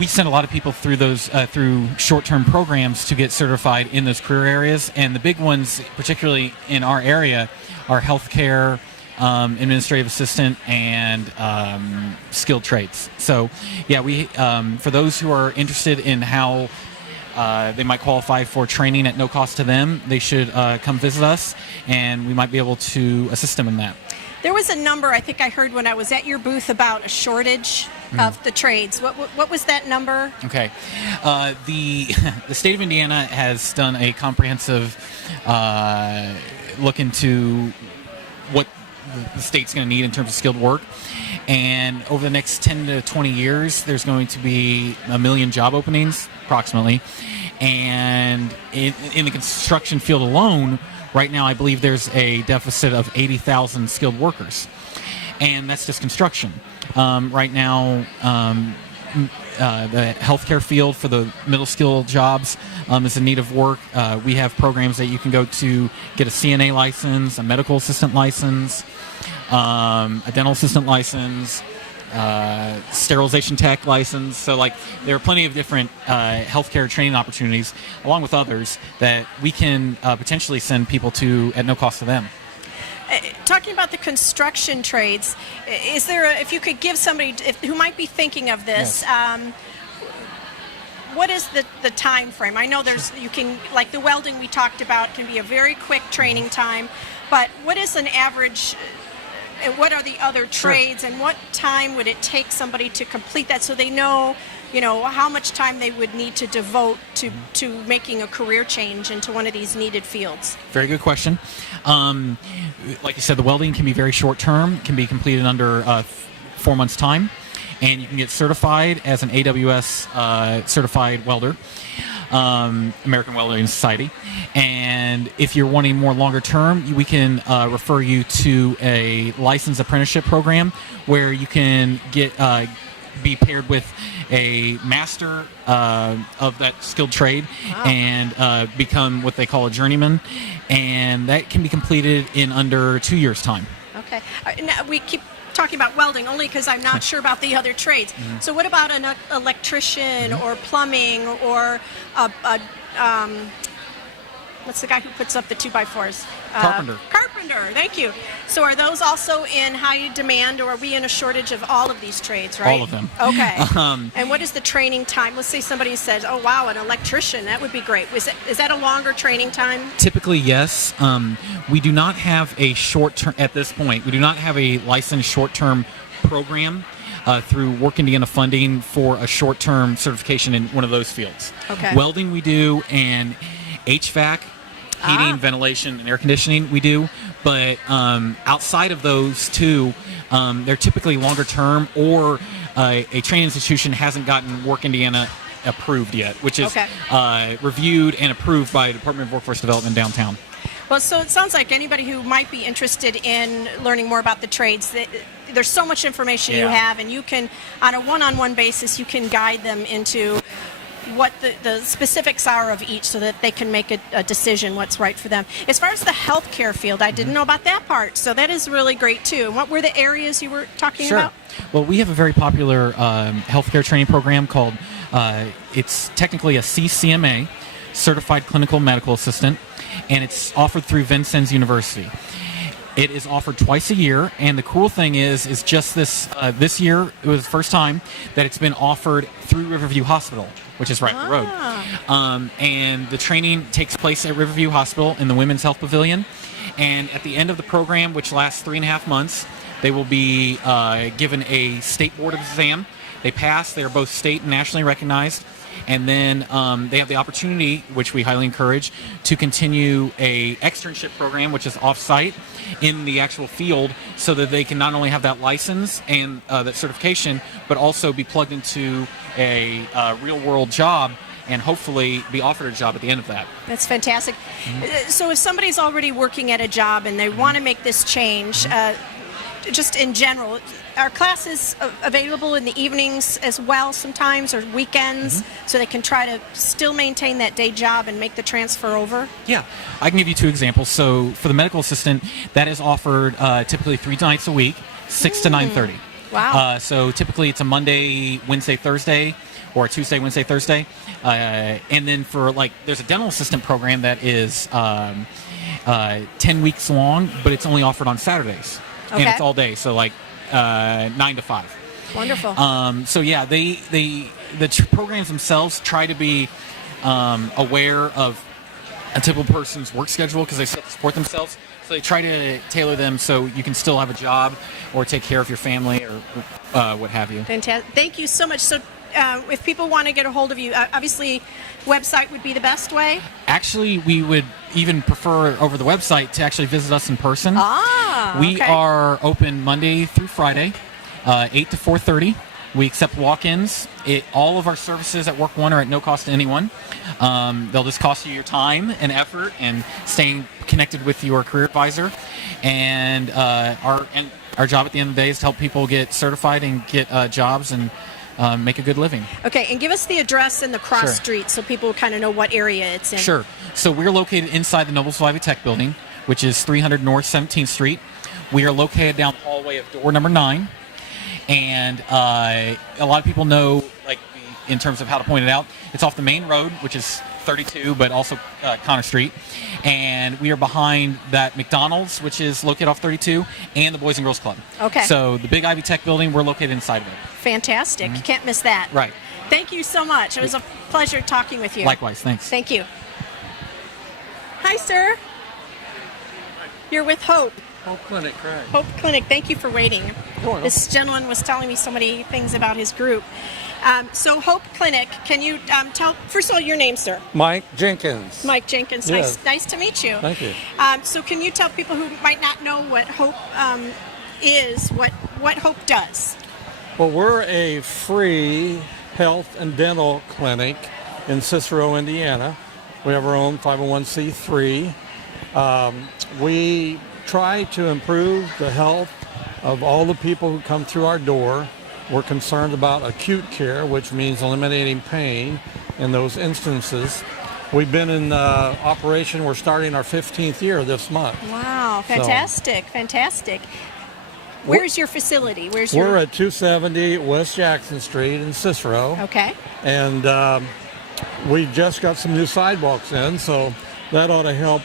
we send a lot of people through those through short-term programs to get certified in those career areas. And the big ones, particularly in our area, are healthcare, administrative assistant, and skilled trades. So, yeah, we for those who are interested in how they might qualify for training at no cost to them, they should come visit us, and we might be able to assist them in that. There was a number I think I heard when I was at your booth about a shortage of the trades. What was that number? Okay. The state of Indiana has done a comprehensive look into what the state's going to need in terms of skilled work. And over the next 10 to 20 years, there's going to be 1 million job openings, approximately. And in the construction field alone, right now I believe there's a deficit of 80,000 skilled workers. And that's just construction. Right now, the healthcare field for the middle skill jobs is in need of work. We have programs that you can go to get a CNA license, a medical assistant license, a dental assistant license, sterilization tech license. So, like, there are plenty of different healthcare training opportunities, along with others, that we can potentially send people to at no cost to them. Talking about the construction trades, is there if you could give somebody who might be thinking of this, Yes. What is the time frame? I know you can, like the welding we talked about, can be a very quick training time, but what is an average? What are the other trades, and what time would it take somebody to complete that so they know, how much time they would need to devote to making a career change into one of these needed fields? Very good question. Like you said, the welding can be very short term, can be completed under 4 months' time, and you can get certified as an AWS certified welder, American Welding Society. And if you're wanting more longer term, we can refer you to a licensed apprenticeship program where you can get be paired with a master of that skilled trade and become what they call a journeyman, and that can be completed in under 2 years' time. Okay. Now, we keep talking about welding only because I'm not sure about the other trades. So what about an electrician or plumbing or what's the guy who puts up the 2x4s? Carpenter. Carpenter, thank you. So are those also in high demand, or are we in a shortage of all of these trades, right? All of them. Okay. And what is the training time? Let's say somebody says, oh, wow, an electrician, that would be great. Is that a longer training time? Typically, yes. We do not have a short-term, at this point, we do not have a licensed short-term program through Work Indiana funding for a short-term certification in one of those fields. Okay. Welding we do, and HVAC, heating, ventilation, and air conditioning we do. But outside of those two, they're typically longer term, or a training institution hasn't gotten Work Indiana approved yet, which is reviewed and approved by the Department of Workforce Development downtown. Well, so it sounds like anybody who might be interested in learning more about the trades, there's so much information you have, and you can, on a one-on-one basis, you can guide them into what the specifics are of each so that they can make a decision what's right for them. As far as the healthcare field, I didn't know about that part, so that is really great too. And what were the areas you were talking Sure. about? Well, we have a very popular healthcare training program called, it's technically a CCMA, Certified Clinical Medical Assistant, and it's offered through Vincennes University. It is offered twice a year, and the cool thing is just this year, it was the first time that it's been offered through Riverview Hospital, which is right up the road. And the training takes place at Riverview Hospital in the Women's Health Pavilion. And at the end of the program, which lasts 3.5 months, they will be given a state board exam. They pass. They are both state and nationally recognized. And then they have the opportunity, which we highly encourage, to continue a externship program, which is off-site in the actual field, so that they can not only have that license and that certification, but also be plugged into a real-world job and hopefully be offered a job at the end of that. That's fantastic. So if somebody's already working at a job and they want to make this change, just in general, are classes available in the evenings as well sometimes, or weekends, so they can try to still maintain that day job and make the transfer over? Yeah, I can give you 2 examples. So for the medical assistant, that is offered typically 3 nights a week, 6 to 9:30. Wow. So typically it's a Monday, Wednesday, Thursday, or a Tuesday, Wednesday, Thursday. And then for there's a dental assistant program that is 10 weeks long, but it's only offered on Saturdays. Okay. And it's all day, so 9 to 5. Wonderful. So yeah, the programs themselves try to be aware of a typical person's work schedule because they still support themselves. So they try to tailor them so you can still have a job or take care of your family or what have you. Fantastic. Thank you so much. So if people want to get a hold of you, obviously website would be the best way? Actually, we would even prefer over the website to actually visit us in person. We okay. are open Monday through Friday, 8 to 4:30. We accept walk-ins. All of our services at Work One are at no cost to anyone. They'll just cost you your time and effort and staying connected with your career advisor. And our job at the end of the day is to help people get certified and get jobs and make a good living. Okay, and give us the address and the cross Sure. street so people kind of know what area it's in. Sure. So we're located inside the Noblesville Ivy Tech building, which is 300 North 17th Street. We are located down the hallway of door number 9. And a lot of people know, in terms of how to point it out, it's off the main road, which is 32, but also Connor Street. And we are behind that McDonald's, which is located off 32, and the Boys and Girls Club. Okay. So the big Ivy Tech building, we're located inside of it. Fantastic. You can't miss that. Right. Thank you so much. It was a pleasure talking with you. Likewise. Thanks. Thank you. Hi, sir. You're with Hope. Hope Clinic, correct. Hope Clinic. Thank you for waiting. Oh, no. This gentleman was telling me so many things about his group. So Hope Clinic, can you tell, first of all, your name, sir? Mike Jenkins. Mike Jenkins. Yes. Nice to meet you. Thank you. So can you tell people who might not know what Hope is, what Hope does? Well, we're a free health and dental clinic in Cicero, Indiana. We have our own 501c3. We try to improve the health of all the people who come through our door. We're concerned about acute care, which means eliminating pain in those instances. We've been in operation. We're starting our 15th year this month. Wow, fantastic, fantastic. Where's your facility? We're at 270 West Jackson Street in Cicero. Okay. And we just got some new sidewalks in, so that ought to help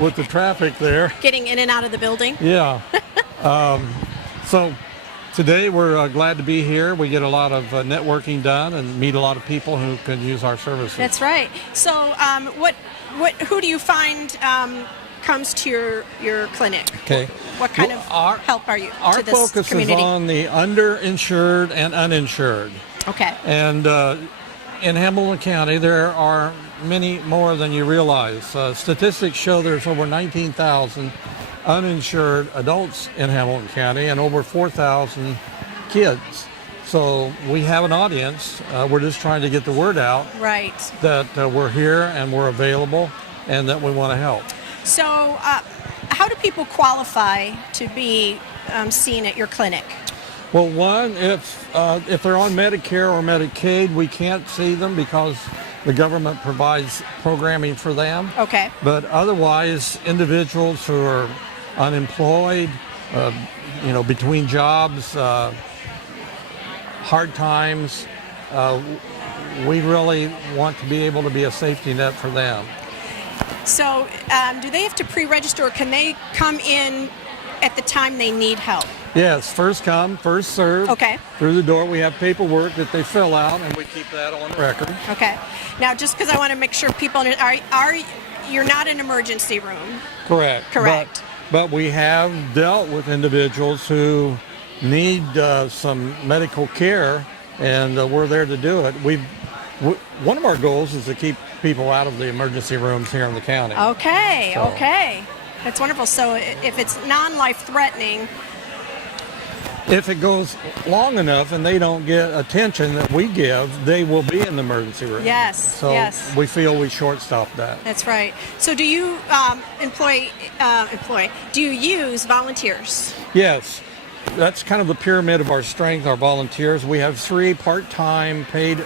with the traffic there. Getting in and out of the building? Yeah. So today we're glad to be here. We get a lot of networking done and meet a lot of people who can use our services. That's right. So who do you find comes to your clinic? Okay. What kind of help are you Our to this focus community? is on the underinsured and uninsured. Okay. And in Hamilton County, there are many more than you realize. Statistics show there's over 19,000 uninsured adults in Hamilton County and over 4,000 kids. So we have an audience. We're just trying to get the word out Right. that we're here and we're available and that we want to help. So how do people qualify to be seen at your clinic? Well, one, if they're on Medicare or Medicaid, we can't see them because the government provides programming for them. Okay. But otherwise, individuals who are unemployed, between jobs, hard times, we really want to be able to be a safety net for them. So, do they have to pre-register, or can they come in at the time they need help? Yes, first come, first serve. Okay. Through the door, we have paperwork that they fill out, and we keep that on record. Okay. Now, just because I want to make sure people are you're not an emergency room. Correct. Correct. But we have dealt with individuals who need some medical care, and we're there to do it. One of our goals is to keep people out of the emergency rooms here in the county. Okay. So- Okay. That's wonderful. So, if it's non-life threatening. If it goes long enough and they don't get attention that we give, they will be in the emergency room. Yes, So yes. we feel we short-stop that. That's right. So, do you do you use volunteers? Yes, that's kind of the pyramid of our strength, our volunteers. We have 3 part-time paid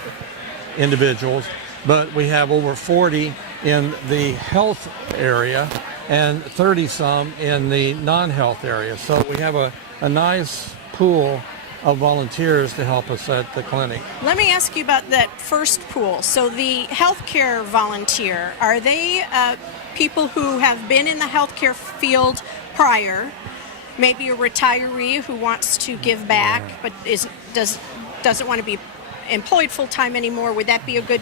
individuals, but we have over 40 in the health area and 30-some in the non-health area. So we have a nice pool of volunteers to help us at the clinic. Let me ask you about that first pool. So the healthcare volunteer, are they people who have been in the healthcare field prior, maybe a retiree who wants to give back but doesn't want to be employed full-time anymore? Would that be a good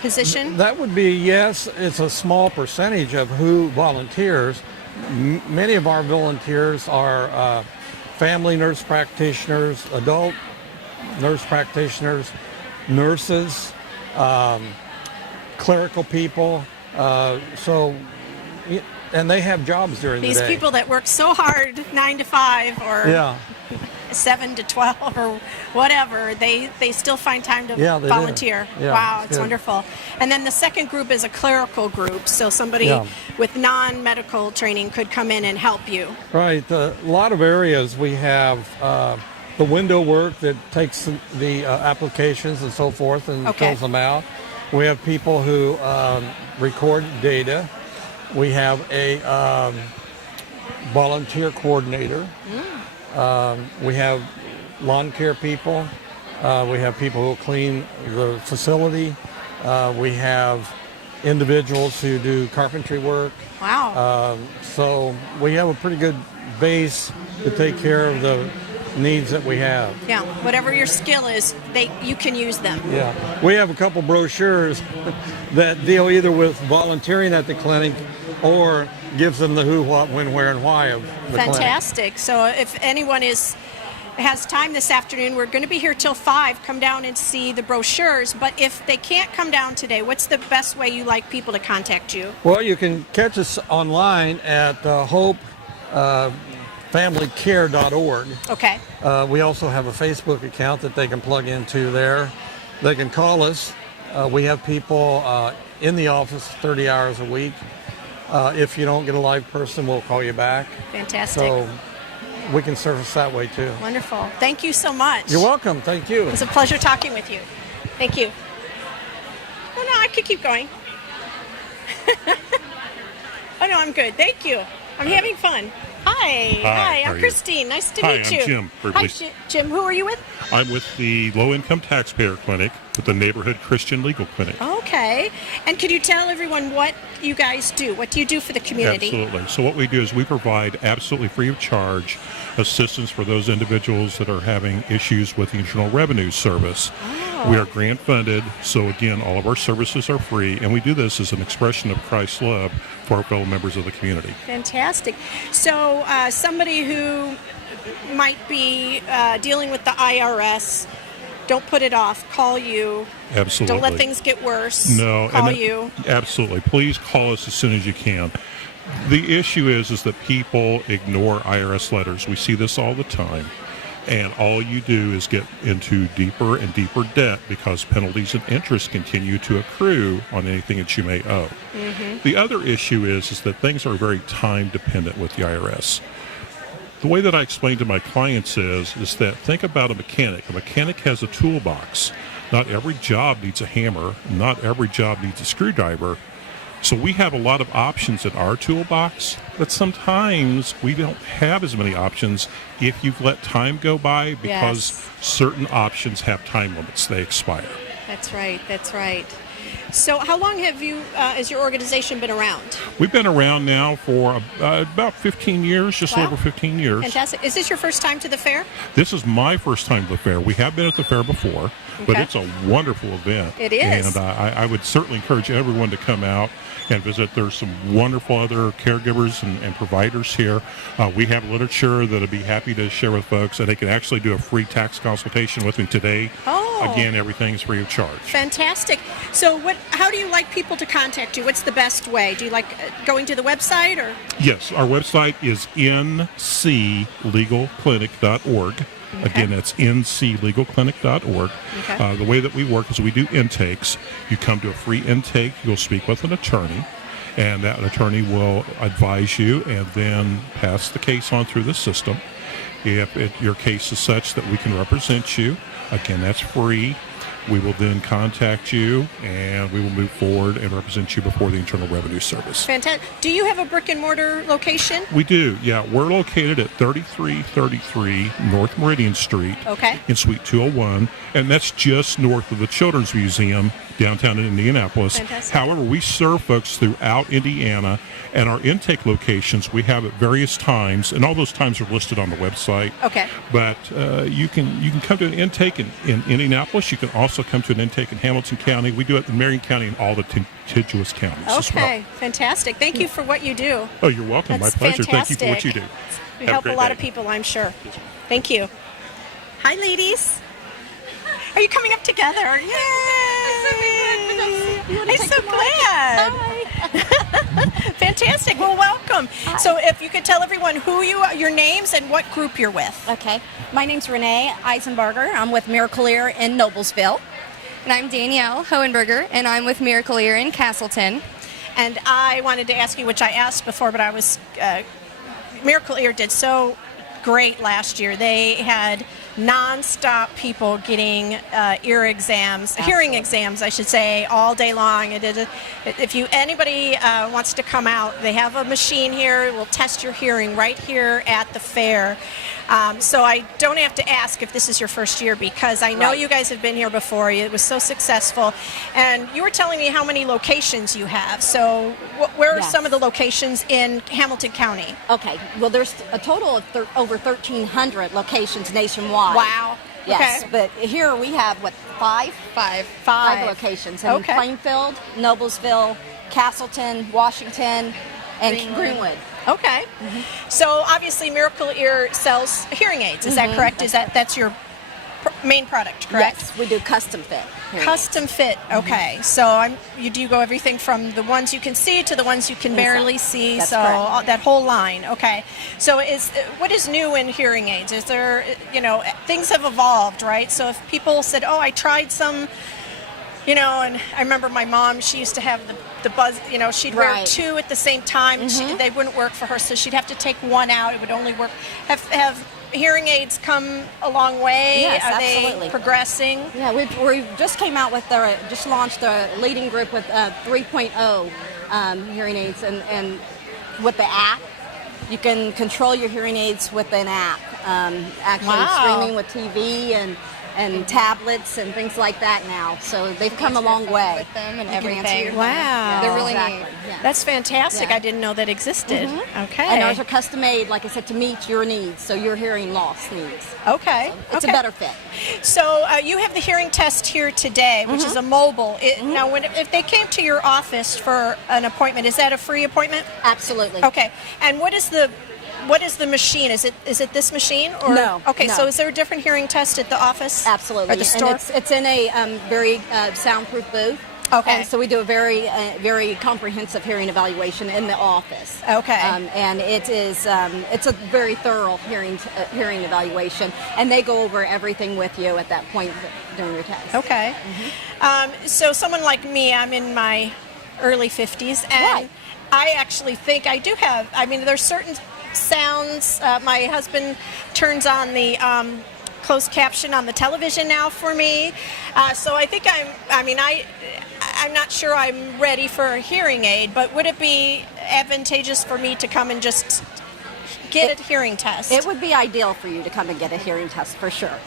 position? That would be, yes. It's a small percentage of who volunteers. Many of our volunteers are family nurse practitioners, adult nurse practitioners, nurses, clerical people. And they have jobs during These the day. people that work so hard, 9 to 5 or 7 to 12 or whatever, they still find time to Yeah, they do. volunteer. Yeah, Wow, it's it's good. wonderful. And then the second group is a clerical group, so somebody Yeah. with non-medical training could come in and help you. Right. A lot of areas we have the window work that takes the applications and so forth and Okay. fills them out. We have people who record data. We have a volunteer coordinator. We have lawn care people. We have people who clean the facility. We have individuals who do carpentry work. Wow. So we have a pretty good base to take care of the needs that we have. Yeah, whatever your skill is, you can use them. Yeah, we have a couple brochures that deal either with volunteering at the clinic or gives them the who, what, when, where, and why of the clinic. Fantastic. So if anyone has time this afternoon, we're going to be here till 5. Come down and see the brochures. But if they can't come down today, what's the best way you like people to contact you? Well, you can catch us online at hopefamilycare.org. Okay. We also have a Facebook account that they can plug into there. They can call us. We have people in the office 30 hours a week. If you don't get a live person, we'll call you back. Fantastic. So we can service that way too. Wonderful. Thank you so much. You're welcome. Thank you. It was a pleasure talking with you. Thank you. Oh, no, I could keep going. Oh, no, I'm good. Thank you. I'm having fun. Hi. Hi, how I'm are you? Christine. Nice to Hi, meet I'm you. Jim. Hi, Everybody- Jim. Who are you with? I'm with the Low Income Taxpayer Clinic with the Neighborhood Christian Legal Clinic. Okay. And could you tell everyone what you guys do? What do you do for the community? Absolutely. So what we do is we provide absolutely free of charge assistance for those individuals that are having issues with the Internal Revenue Service. We are grant funded, so again, all of our services are free, and we do this as an expression of Christ's love for our fellow members of the community. Fantastic. So somebody who might be dealing with the IRS, don't put it off. Call you. Absolutely. Don't let things get worse. No. Call and you. Absolutely. Please call us as soon as you can. The issue is that people ignore IRS letters. We see this all the time. And all you do is get into deeper and deeper debt because penalties and interest continue to accrue on anything that you may owe. The other issue is that things are very time dependent with the IRS. The way that I explain to my clients is that think about a mechanic. A mechanic has a toolbox. Not every job needs a hammer. Not every job needs a screwdriver. So we have a lot of options in our toolbox, but sometimes we don't have as many options if you've let time go by because certain options have time limits. They expire. That's right. That's right. So how long have you, has your organization been around? We've been around now for about 15 years, just over 15 years. Fantastic. Is this your first time to the fair? This is my first time to the fair. We have been at the fair before, but it's a wonderful event. It is. And I would certainly encourage everyone to come out and visit. There's some wonderful other caregivers and providers here. We have literature that I'd be happy to share with folks, and they can actually do a free tax consultation with me today. Oh. Again, everything's free of charge. Fantastic. So how do you like people to contact you? What's the best way? Do you like going to the website or? Yes, our website is nclegalclinic.org. Okay. Again, that's nclegalclinic.org. Okay. The way that we work is we do intakes. You come to a free intake, you'll speak with an attorney, and that attorney will advise you and then pass the case on through the system. If your case is such that we can represent you, again, that's free. We will then contact you, and we will move forward and represent you before the Internal Revenue Service. Fantastic. Do you have a brick and mortar location? We do, yeah. We're located at 3333 North Meridian Street in Suite 201, and that's just north of the Children's Museum downtown in Indianapolis. Fantastic. However, we serve folks throughout Indiana, and our intake locations we have at various times, and all those times are listed on the website. Okay. But you can come to an intake in Indianapolis. You can also come to an intake in Hamilton County. We do it in Marion County and all the contiguous counties as well. Okay, fantastic. Thank you for what you do. Oh, you're welcome. That's My pleasure. fantastic. Thank you for what you do. You Have help a great lot day. of people, I'm sure. Thank you. Hi, ladies. Are you coming up together? Yay! I'm so glad. Fantastic. Well, welcome. So, if you could tell everyone who you are, your names, and what group you're with. Okay. My name's Renee Eisenberger. I'm with Miracle Ear in Noblesville. And I'm Danielle Hohenberger, and I'm with Miracle Ear in Castleton. And I wanted to ask you, which I asked before, but I was Miracle Ear did so great last year. They had non-stop people getting ear exams, hearing exams, I should say, all day long. If anybody wants to come out, they have a machine here. It will test your hearing right here at the fair. So I don't have to ask if this is your first year because I know you guys have been here before. It was so successful. And you were telling me how many locations you have. So where are some of the locations in Hamilton County? Okay. Well, there's a total of over 1,300 locations nationwide. Wow. Yes, Okay. but here we have, five locations. In Plainfield, Noblesville, Castleton, Washington, and Greenwood. Okay. So obviously Miracle Ear sells hearing aids. Is that correct? That's your main product, correct? Yes, we do custom fit. Custom fit. Okay. So do you go everything from the ones you can see to the ones you can barely see? That's so correct. That whole line. Okay. So what is new in hearing aids? Is there, things have evolved, right? So if people said, "Oh, I tried some," and I remember my mom, she used to have the buzz, she'd wear two at the same time. They wouldn't work for her, so she'd have to take one out. It would only work. Have hearing aids come a long way? Yes, Are absolutely. they progressing? Yeah, we just came out with just launched the leading group with 3.0 hearing aids, and with the app, you can control your hearing aids with an app. Actually streaming with TV and tablets and things like that now. So they've come a long way. With them and You can answer everything. your Wow. phone. They're really Exactly. neat. Yeah. That's fantastic. Yeah. I didn't know that existed. Okay. And ours are custom made, like I said, to meet your needs, so your hearing loss needs. Okay. It's a better fit. So you have the hearing test here today, which is a mobile. Now, if they came to your office for an appointment, is that a free appointment? Absolutely. Okay. And what is the machine? Is it this machine? Or? No, Okay. no. So is there a different hearing test at the office? Absolutely. Or the store? And it's in a very soundproof booth. Okay. And so we do a very comprehensive hearing evaluation in the office. Okay. And it is it's a very thorough hearing evaluation, and they go over everything with you at that point during your test. Okay. So someone like me, I'm in my early 50s, and I actually think I do have. I mean, there's certain sounds. My husband turns on the closed caption on the television now for me. So I think I'm not sure I'm ready for a hearing aid, but would it be advantageous for me to come and just get a hearing test? It would be ideal for you to come and get a hearing test for sure.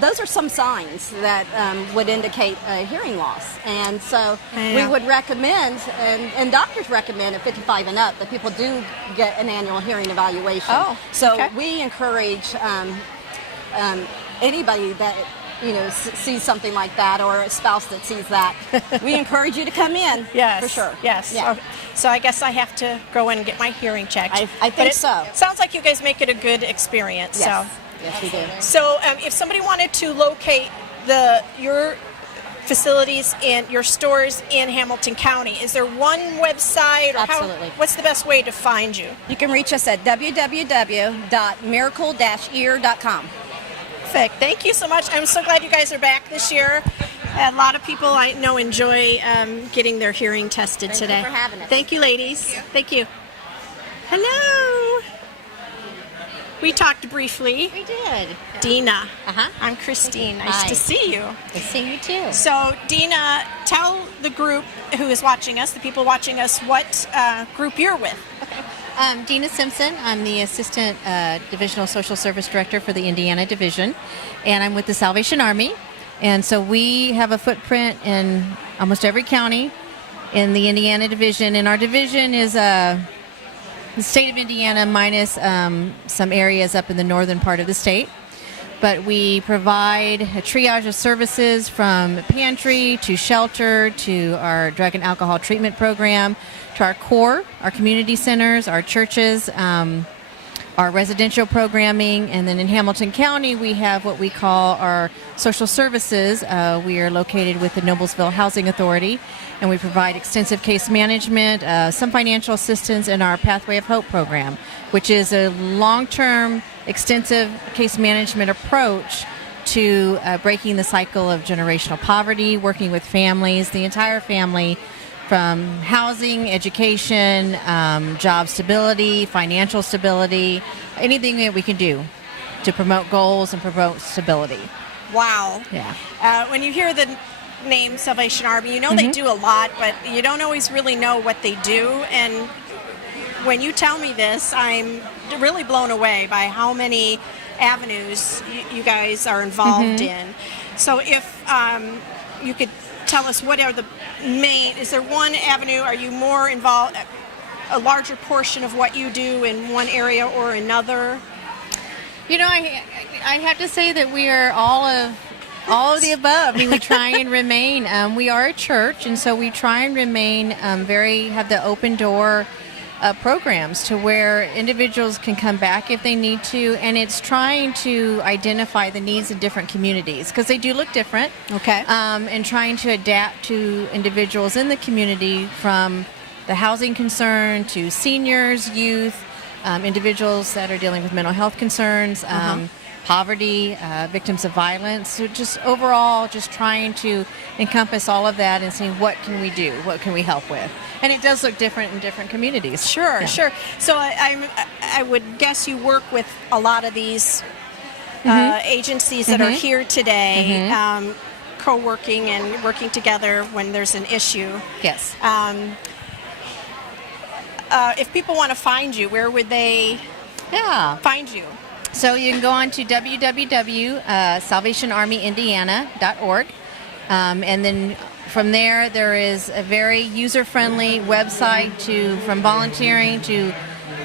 Those are some signs that would indicate a hearing loss. And so we would recommend, and doctors recommend at 55 and up, that people do get an annual hearing evaluation. Oh, so okay. we encourage anybody that sees something like that, or a spouse that sees that, we encourage you to come in. Yes, for sure. Yes. Yeah. Okay. So I guess I have to go in and get my hearing checked. I think so. Sounds like you guys make it a good experience. Yes. So. Yes, we do. So if somebody wanted to locate your facilities in your stores in Hamilton County, is there one website? Or Absolutely. What's the best way to find you? You can reach us at www.miracle-ear.com. Perfect. Thank you so much. I'm so glad you guys are back this year. A lot of people I know enjoy getting their hearing tested today. Thank you for having us. Thank you, ladies. Thank you. Hello. We talked briefly. We did. Dina. Uh-huh. I'm Christine. Nice Hi. to see you. I see you too. So, Dina, tell the group who is watching us, the people watching us, what group you're with. Dina Simpson. I'm the Assistant Divisional Social Service Director for the Indiana Division, and I'm with the Salvation Army. And so we have a footprint in almost every county in the Indiana Division, and our division is the state of Indiana minus some areas up in the northern part of the state. But we provide a triage of services from pantry to shelter to our drug and alcohol treatment program to our core, our community centers, our churches, our residential programming. And then in Hamilton County, we have what we call our social services. We are located with the Noblesville Housing Authority, and we provide extensive case management, some financial assistance in our Pathway of Hope program, which is a long-term, extensive case management approach to breaking the cycle of generational poverty, working with families, the entire family, from housing, education, job stability, financial stability, anything that we can do to promote goals and promote stability. Wow. Yeah. When you hear the name Salvation Army, you know they do a lot, but you don't always really know what they do. And when you tell me this, I'm really blown away by how many avenues you guys are involved in. So if you could tell us what are the main, is there one avenue, are you more involved, a larger portion of what you do in one area or another? You know, I have to say that we are all of the above. I mean, we try and remain, we are a church, and so we try and remain have the open door programs to where individuals can come back if they need to, and it's trying to identify the needs of different communities because they do look different. Okay. And trying to adapt to individuals in the community, from the housing concern to seniors, youth, individuals that are dealing with mental health concerns, poverty, victims of violence. So just overall, just trying to encompass all of that and seeing what can we do, what can we help with. And it does look different in different communities. Sure, Yeah. sure. So I would guess you work with a lot of these agencies that are here today, co-working and working together when there's an issue. Yes. If people want to find you, where would they find you? So you can go on to www.salvationarmyindiana.org, and then from there is a very user-friendly website from volunteering to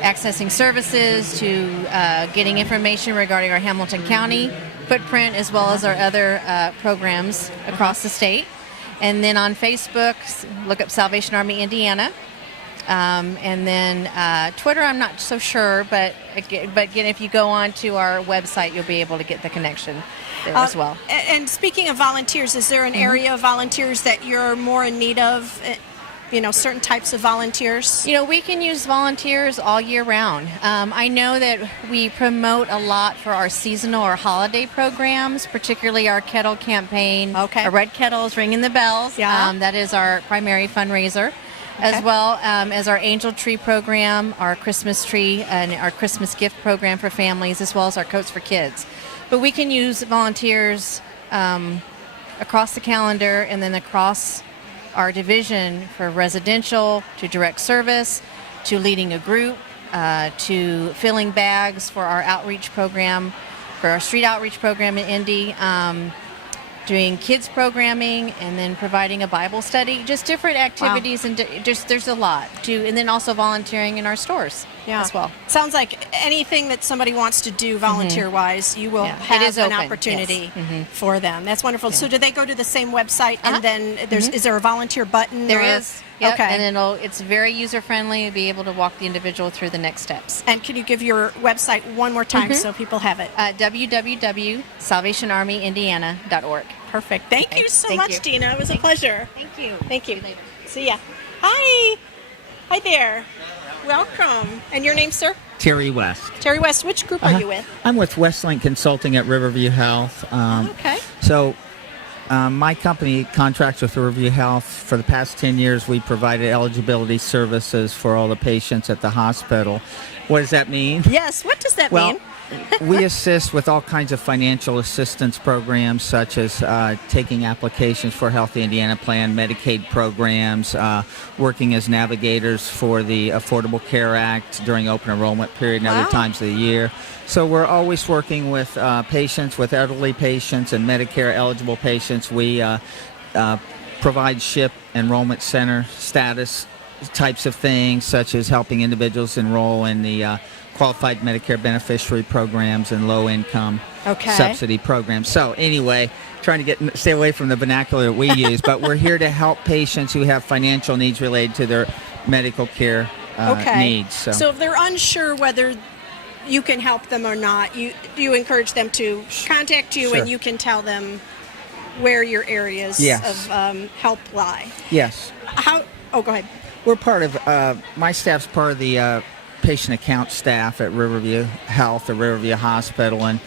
accessing services to getting information regarding our Hamilton County footprint as well as our other programs across the state. And then on Facebook, look up Salvation Army Indiana. And then Twitter, I'm not so sure, but again, if you go on to our website, you'll be able to get the connection there as well. And speaking of volunteers, is there an area of volunteers that you're more in need of? Certain types of volunteers? We can use volunteers all year round. I know that we promote a lot for our seasonal or holiday programs, particularly our kettle campaign. Okay. Our Red Kettles Ringing the Bells. Yeah. That is our primary fundraiser. as well as our angel tree program, our Christmas tree, and our Christmas gift program for families, as well as our Coats for Kids. But we can use volunteers across the calendar and then across our division for residential, to direct service, to leading a group, to filling bags for our outreach program, for our street outreach program in Indy, doing kids programming, and then providing a Bible study. Just different activities, and just there's a lot to, and then also volunteering in our stores as well. Sounds like anything that somebody wants to do volunteer-wise, you will have It is an open. opportunity Yes. for them. That's wonderful. So do they go to the same website, and then is there a volunteer button? There or- is. Yep. Okay. And it's very user friendly to be able to walk the individual through the next steps. And can you give your website one more time so people have it? www.salvationarmyindiana.org. Perfect. Thank you so Thank much, you. Dina. It was a pleasure. Thank you. Thank you. See ya. Hi. Hi there. Welcome. And your name, sir? Terry West. Terry West. Which group are you with? I'm with Westlink Consulting at Riverview Health. Okay. So my company contracts with Riverview Health. For the past 10 years, we provided eligibility services for all the patients at the hospital. What does that mean? Yes. What does that mean? We assist with all kinds of financial assistance programs, such as taking applications for Healthy Indiana Plan, Medicaid programs, working as navigators for the Affordable Care Act during open enrollment period and other times of the year. So we're always working with patients, with elderly patients and Medicare eligible patients. We provide SHIP enrollment center status types of things, such as helping individuals enroll in the qualified Medicare beneficiary programs and low-income subsidy programs. So anyway, trying to stay away from the vernacular that we use, but we're here to help patients who have financial needs related to their medical care needs. So if they're unsure whether you can help them or not, you encourage them to contact you, and you can tell them where your areas of help lie. Yes. Oh, go ahead. We're part of, my staff's part of the patient account staff at Riverview Health or Riverview Hospital, and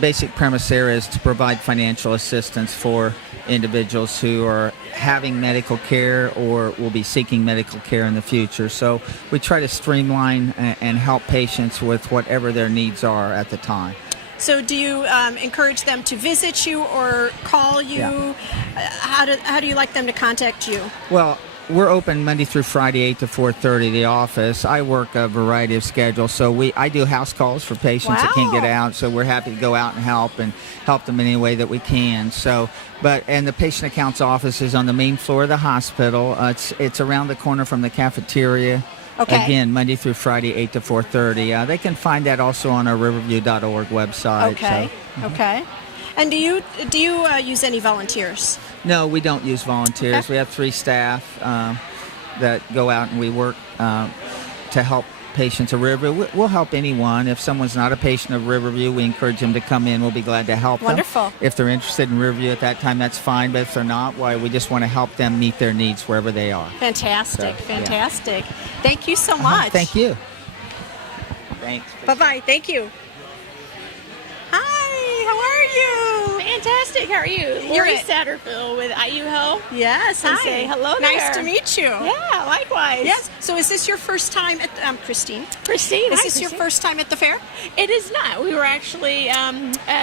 basic premise there is to provide financial assistance for individuals who are having medical care or will be seeking medical care in the future. So we try to streamline and help patients with whatever their needs are at the time. So do you encourage them to visit you or call you? Yeah. How do you like them to contact you? Well, we're open Monday through Friday, 8 to 4:30, the office. I work a variety of schedules, so I do house calls for patients that can't get out, so we're happy to go out and help them in any way that we can. So, and the patient accounts office is on the main floor of the hospital. It's around the corner from the cafeteria. Okay. Again, Monday through Friday, 8 to 4:30. They can find that also on our riverview.org website. Okay. So. Okay. And do you use any volunteers? No, we don't use volunteers. We have 3 staff that go out and we work to help patients at Riverview. We'll help anyone. If someone's not a patient of Riverview, we encourage them to come in. We'll be glad to help them. Wonderful. If they're interested in Riverview at that time, that's fine. But if they're not, we just want to help them meet their needs wherever they are. Fantastic. So, fantastic. Thank you so much. Thank you. Thanks. Bye-bye. Thank you. Hi, how are you? Fantastic. How are you? You're Lori at- Satterfield with IU Health. Yes. And Hi. say hello there. Nice to meet you. Yeah, likewise. Yes. So is this your first time at Christine? Christine. Is Hi, this your Christine. first time at the fair? It is not. We were actually,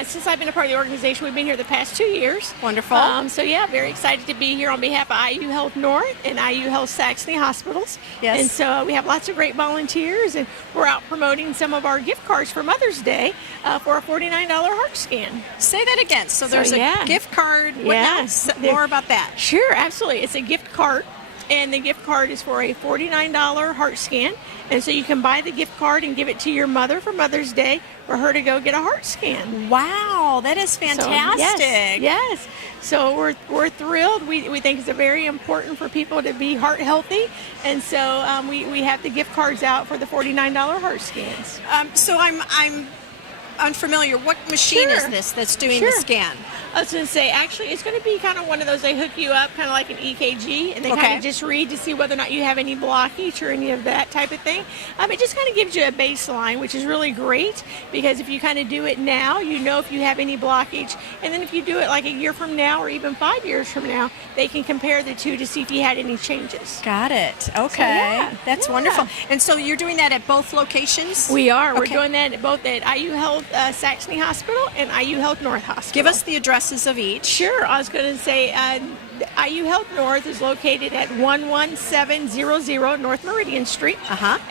since I've been a part of the organization, we've been here the past 2 years. Wonderful. So yeah, very excited to be here on behalf of IU Health North and IU Health Saxony Hospitals. Yes. And so we have lots of great volunteers, and we're out promoting some of our gift cards for Mother's Day for a $49 heart scan. Say that again. So there's yeah. a gift card. What Yes. now? More about that. Sure, absolutely. It's a gift card, and the gift card is for a $49 heart scan. And so you can buy the gift card and give it to your mother for Mother's Day for her to go get a heart scan. Wow, that is fantastic. So, yes. So we're thrilled. We think it's very important for people to be heart healthy, and so we have the gift cards out for the $49 heart scans. So I'm unfamiliar, what machine is this that's doing the scan? I was going to say, actually, it's going to be kind of one of those, they hook you up kind of like an EKG, and they kind of just read to see whether or not you have any blockage or any of that type of thing. It just kind of gives you a baseline, which is really great, because if you kind of do it now, you know if you have any blockage. And then if you do it like a year from now or even 5 years from now, they can compare the two to see if you had any changes. Got it. Okay. That's wonderful. And so you're doing that at both locations? We are. We're doing that at both at IU Health Saxony Hospital and IU Health North Hospital. Give us the addresses of each. Sure. I was going to say IU Health North is located at 11700 North Meridian Street.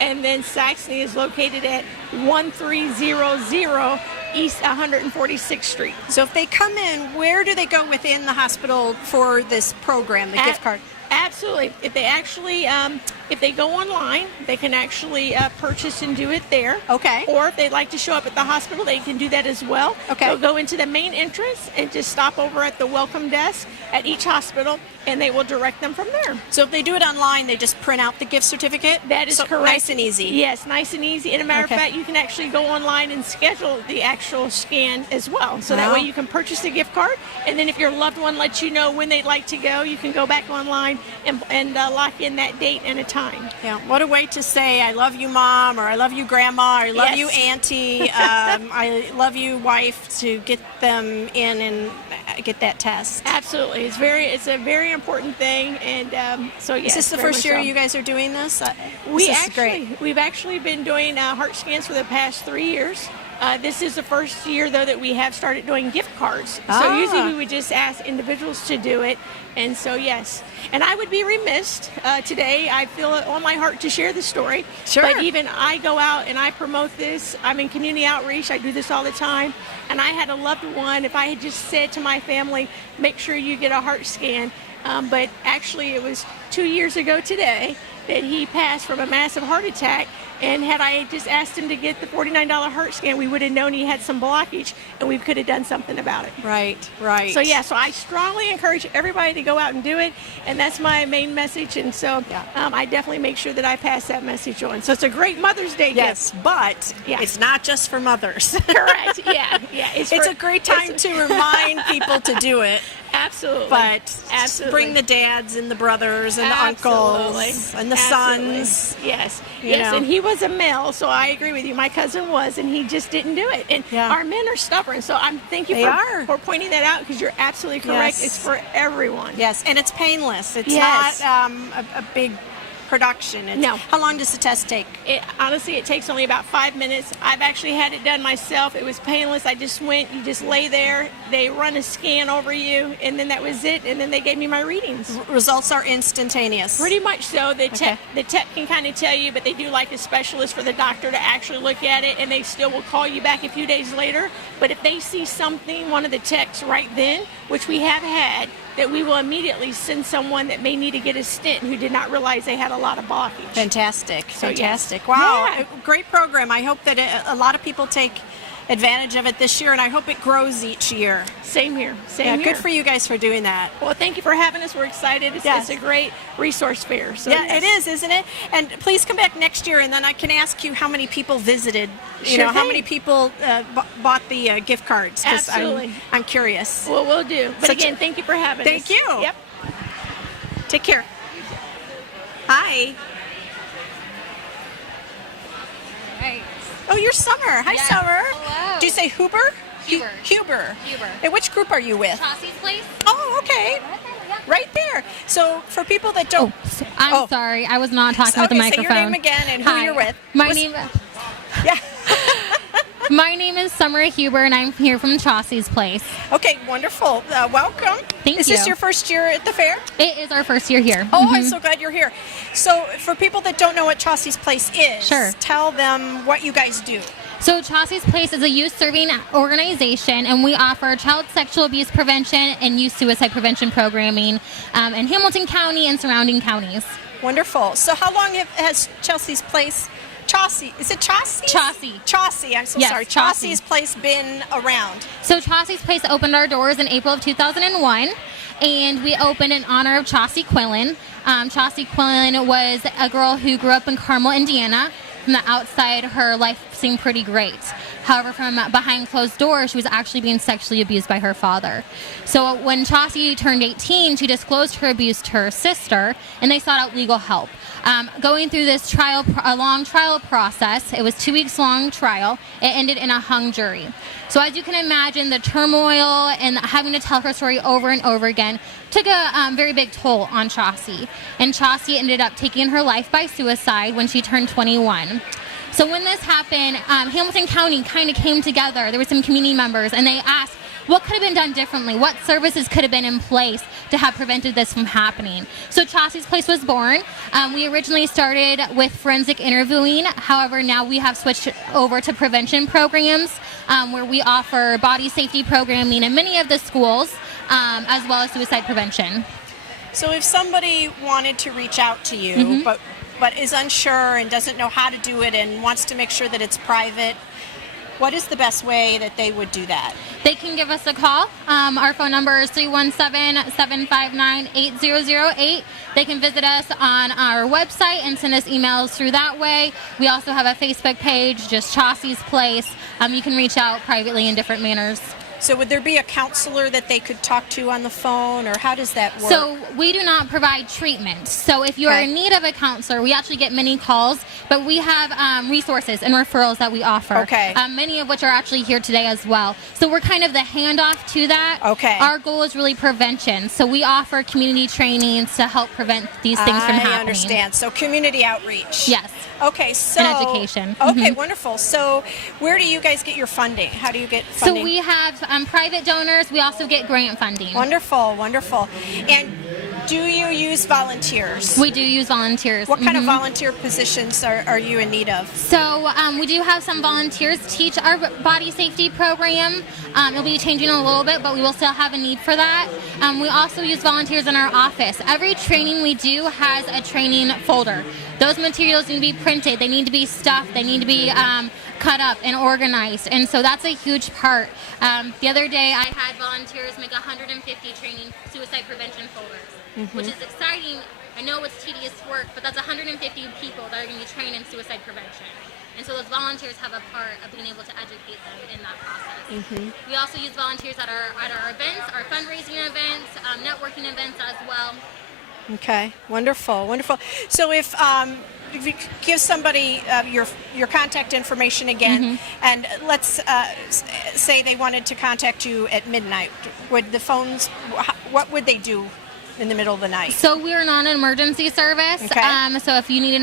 And then Saxony is located at 1300 East 146th Street. So if they come in, where do they go within the hospital for this program, the gift card? Absolutely. If they actually, if they go online, they can actually purchase and do it there. Okay. Or if they'd like to show up at the hospital, they can do that as well. Okay. They'll go into the main entrance and just stop over at the welcome desk at each hospital, and they will direct them from there. So if they do it online, they just print out the gift certificate? That is correct. Nice and easy. Yes, nice and easy. And a matter of fact, you can actually go online and schedule the actual scan as well. So that way you can purchase the gift card, and then if your loved one lets you know when they'd like to go, you can go back online and lock in that date and a time. Yeah, what a way to say, I love you, Mom, or I love you, Grandma, or I love you, Auntie, I love you, wife, to get them in and get that test. Absolutely. It's a very important thing, and so yes. Is this the first year you guys are doing this? We've actually been doing heart scans for the past 3 years. This is the first year, though, that we have started doing gift cards. So usually we would just ask individuals to do it. And so, yes. And I would be remiss today. I feel it on my heart to share the story. Sure. But even I go out and I promote this. I'm in community outreach. I do this all the time. And I had a loved one, if I had just said to my family, make sure you get a heart scan. But actually, it was 2 years ago today that he passed from a massive heart attack. And had I just asked him to get the $49 heart scan, we would have known he had some blockage, and we could have done something about it. Right. So so I strongly encourage everybody to go out and do it, and that's my main message. And so I definitely make sure that I pass that message on. So it's a great Mother's Day gift. But it's not just for mothers. Correct. Yeah. It's a great time to remind people to do it. Absolutely. But bring the dads and the brothers and the uncles and the sons. Yes. And he was a male, so I agree with you. My cousin was, and he just didn't do it. And our men are stubborn, so I'm thank you for pointing that out, because you're absolutely correct. Yes. It's for everyone. Yes, and it's painless. It's not a big production. No. How long does the test take? Honestly, it takes only about 5 minutes. I've actually had it done myself. It was painless. I just went, you just lay there, they run a scan over you, and then that was it, and then they gave me my readings. Results are instantaneous. Pretty much so. The tech can kind of tell you, but they do like a specialist for the doctor to actually look at it, and they still will call you back a few days later. But if they see something, one of the techs right then, which we have had, that we will immediately send someone that may need to get a stent who did not realize they had a lot of blockage. Fantastic. Yes. Wow. Great program. I hope that a lot of people take advantage of it this year, and I hope it grows each year. Same here. Good for you guys for doing that. Well, thank you for having us. We're excited. It's a great resource fair. So it is, isn't it? And please come back next year, and then I can ask you how many people visited. How many people bought the gift cards? Absolutely. I'm curious. Well, we'll do. But again, thank you for having us. Thank you. Yep. Take care. Hi. Right. Oh, you're Summer. Hi, Yes. Summer. Hello. Do you say Huber? Huber. Huber. Huber. And which group are you with? Chassie's place? Oh, okay. Right there. So for people that don't... I'm sorry. I was not talking with the microphone. Say your name again and who you're with. My name is Summer Huber, and I'm here from Chassie's place. Okay, wonderful. Welcome. Thank you. Is this your first year at the fair? It is our first year here. Oh, I'm so glad you're here. So for people that don't know what Chassie's Place is, tell them what you guys do. So Chassie's Place is a youth-serving organization, and we offer child sexual abuse prevention and youth suicide prevention programming in Hamilton County and surrounding counties. Wonderful. So how long has Chassie's Place... Is it Chassie? Chassie. I'm so Yes, sorry. Chassie. Chassie's Place been around? So Chassie's Place opened our doors in April of 2001, and we opened in honor of Chassie Quillen. Chassie Quillen was a girl who grew up in Carmel, Indiana. From the outside, her life seemed pretty great. However, from behind closed doors, she was actually being sexually abused by her father. So when Chauncey turned 18, she disclosed her abuse to her sister, and they sought out legal help. Going through this a long trial process, it was 2 weeks long trial. It ended in a hung jury. So as you can imagine, the turmoil and having to tell her story over and over again took a very big toll on Chauncey. And Chauncey ended up taking her life by suicide when she turned 21. So when this happened, Hamilton County kind of came together. There were some community members, and they asked, what could have been done differently? What services could have been in place to have prevented this from happening? So Chauncey's Place was born. We originally started with forensic interviewing. However, now we have switched over to prevention programs where we offer body safety programming in many of the schools, as well as suicide prevention. So if somebody wanted to reach out to you, but is unsure and doesn't know how to do it and wants to make sure that it's private, what is the best way that they would do that? They can give us a call. Our phone number is 317-759-8008. They can visit us on our website and send us emails through that way. We also have a Facebook page, just Chauncey's Place. You can reach out privately in different manners. So would there be a counselor that they could talk to on the phone, or how does that work? So we do not provide treatment. So if you are in need of a counselor, we actually get many calls, but we have resources and referrals that we offer. Okay. Many of which are actually here today as well. So we're kind of the handoff to that. Okay. Our goal is really prevention. So we offer community trainings to help prevent these things from happening. I understand. So community outreach. Yes. Okay, so... And education. Okay, wonderful. So where do you guys get your funding? How do you get funding? So we have private donors. We also get grant funding. Wonderful, wonderful. And do you use volunteers? We do use volunteers. What kind of volunteer positions are you in need of? So we do have some volunteers teach our body safety program. It'll be changing a little bit, but we will still have a need for that. We also use volunteers in our office. Every training we do has a training folder. Those materials need to be printed. They need to be stuffed. They need to be cut up and organized. And so that's a huge part. The other day I had volunteers make 150 training suicide prevention folders, which is exciting. I know it's tedious work, but that's 150 people that are going to be trained in suicide prevention. And so those volunteers have a part of being able to educate them in that process. We also use volunteers at our events, our fundraising events, networking events as well. Okay, wonderful, wonderful. So if you give somebody your contact information again, and let's say they wanted to contact you at midnight, would the phones, what would they do in the middle of the night? So we're not an emergency service. Okay. So if you need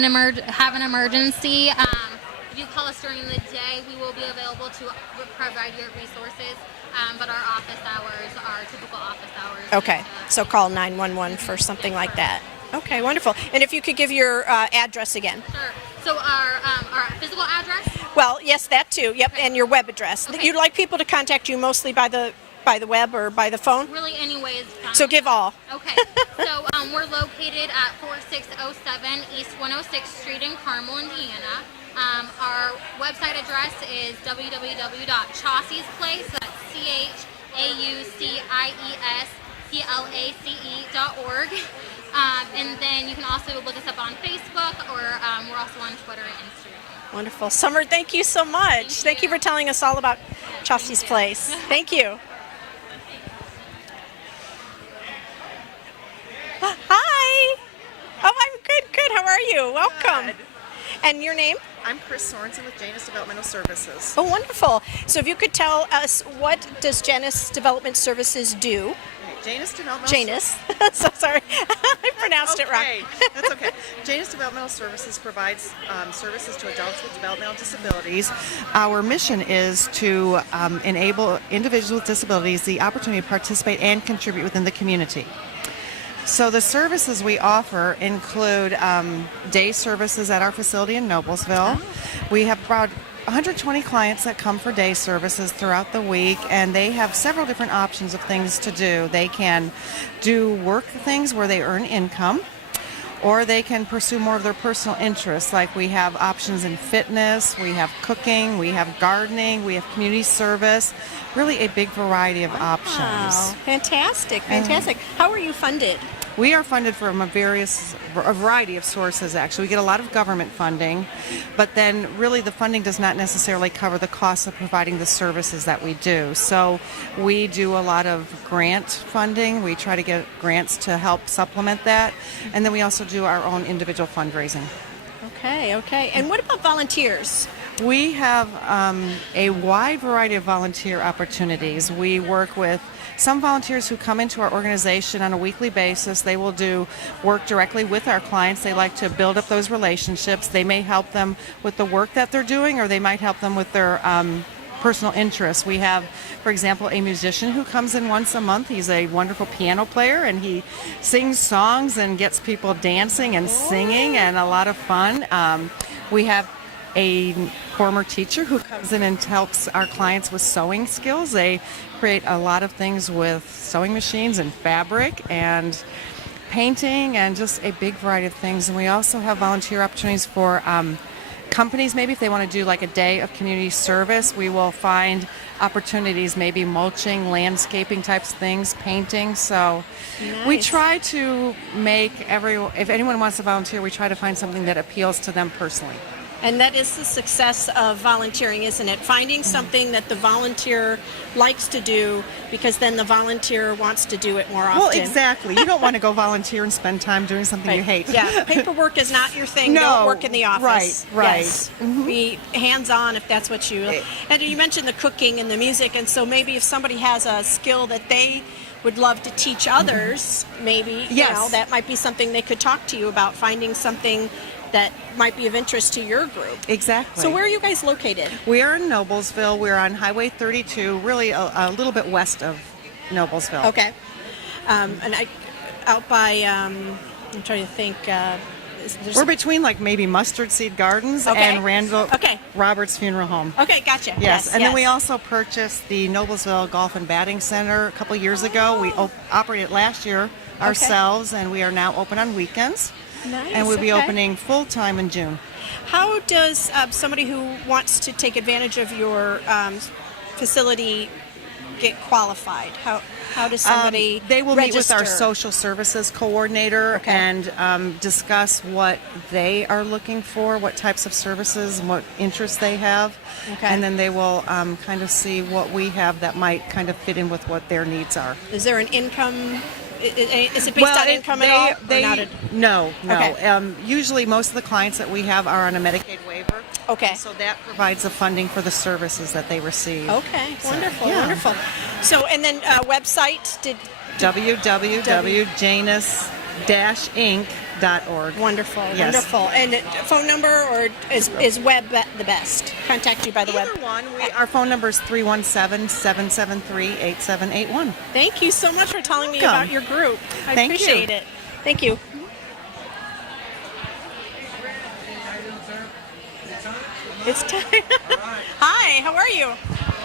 have an emergency, if you call us during the day, we will be available to provide your resources. But our office hours are typical office hours. Okay, so call 911 for something like that. Okay, wonderful. And if you could give your address again. Sure. So our physical address? Well, yes, that too. Yep, and your web address. Okay. You'd like people to contact you mostly by the web or by the phone? Really, any way is fine. So give all. Okay. So we're located at 4607 East 106th Street in Carmel, Indiana. Our website address is www.chauceysplace. That's ChauciesPlace.org. And then you can also look us up on Facebook, or we're also on Twitter and Instagram. Wonderful. Summer, thank you so much. Thank you for telling us all about Chaucey's Place. Thank you. Hi. Oh, I'm good. How are you? Welcome. Good. And your name? I'm Chris Sorensen with Janus Developmental Services. Oh, wonderful. So if you could tell us, what does Janus Development Services do? Janus Developmental Janus. So sorry. I pronounced it wrong. That's okay. Janus Developmental Services provides services to adults with developmental disabilities. Our mission is to enable individuals with disabilities the opportunity to participate and contribute within the community. So the services we offer include day services at our facility in Noblesville. We have about 120 clients that come for day services throughout the week, and they have several different options of things to do. They can do work things where they earn income, or they can pursue more of their personal interests. Like we have options in fitness, we have cooking, we have gardening, we have community service, really a big variety of options. Wow, fantastic. How are you funded? We are funded from a variety of sources, actually. We get a lot of government funding, but then really the funding does not necessarily cover the cost of providing the services that we do. So we do a lot of grant funding. We try to get grants to help supplement that. And then we also do our own individual fundraising. Okay. And what about volunteers? We have a wide variety of volunteer opportunities. We work with some volunteers who come into our organization on a weekly basis. They will do work directly with our clients. They like to build up those relationships. They may help them with the work that they're doing, or they might help them with their personal interests. We have, for example, a musician who comes in once a month. He's a wonderful piano player, and he sings songs and gets people dancing and singing, and a lot of fun. We have a former teacher who comes in and helps our clients with sewing skills. They create a lot of things with sewing machines and fabric and painting and just a big variety of things. And we also have volunteer opportunities for companies. Maybe if they want to do like a day of community service, we will find opportunities, maybe mulching, landscaping types of things, painting. So we try to make if anyone wants to volunteer, we try to find something that appeals to them personally. And that is the success of volunteering, isn't it? Finding something that the volunteer likes to do, because then the volunteer wants to do it more often. Well, exactly. You don't want to go volunteer and spend time doing something you hate. Yeah, paperwork is not your thing. No. Don't work in the office. Right. Yes. Be hands-on if that's what you... And you mentioned the cooking and the music, and so maybe if somebody has a skill that they would love to teach others, maybe, that might be something they could talk to you about, finding something that might be of interest to your group. Exactly. So where are you guys located? We are in Noblesville. We're on Highway 32, really a little bit west of Noblesville. Okay. And out by, I'm trying to think. We're between like maybe Mustard Seed Gardens and Randall Roberts Funeral Home. Okay, gotcha. Yes, and then we also purchased the Noblesville Golf and Batting Center a couple years ago. We operated last year ourselves, and we are now open on weekends. Nice. And we'll be opening full-time in June. How does somebody who wants to take advantage of your facility get qualified? How does somebody They will register? meet with our social services coordinator and discuss what they are looking for, what types of services and what interests they have. Okay. And then they will kind of see what we have that might kind of fit in with what their needs are. Is there an income? Is it based on income at all? No. Okay. Usually most of the clients that we have are on a Medicaid waiver. Okay. So that provides the funding for the services that they receive. Okay, So, wonderful, yeah. wonderful. So, and then website, www.janus-inc.org. Wonderful, Yes. wonderful. And phone number, or is web the best? Contact you by the web? Either one. Our phone number is 317-773-8781. Thank you so much for telling me Welcome. about your group. I Thank you. appreciate it. Thank you. It's time. Hi, how are you?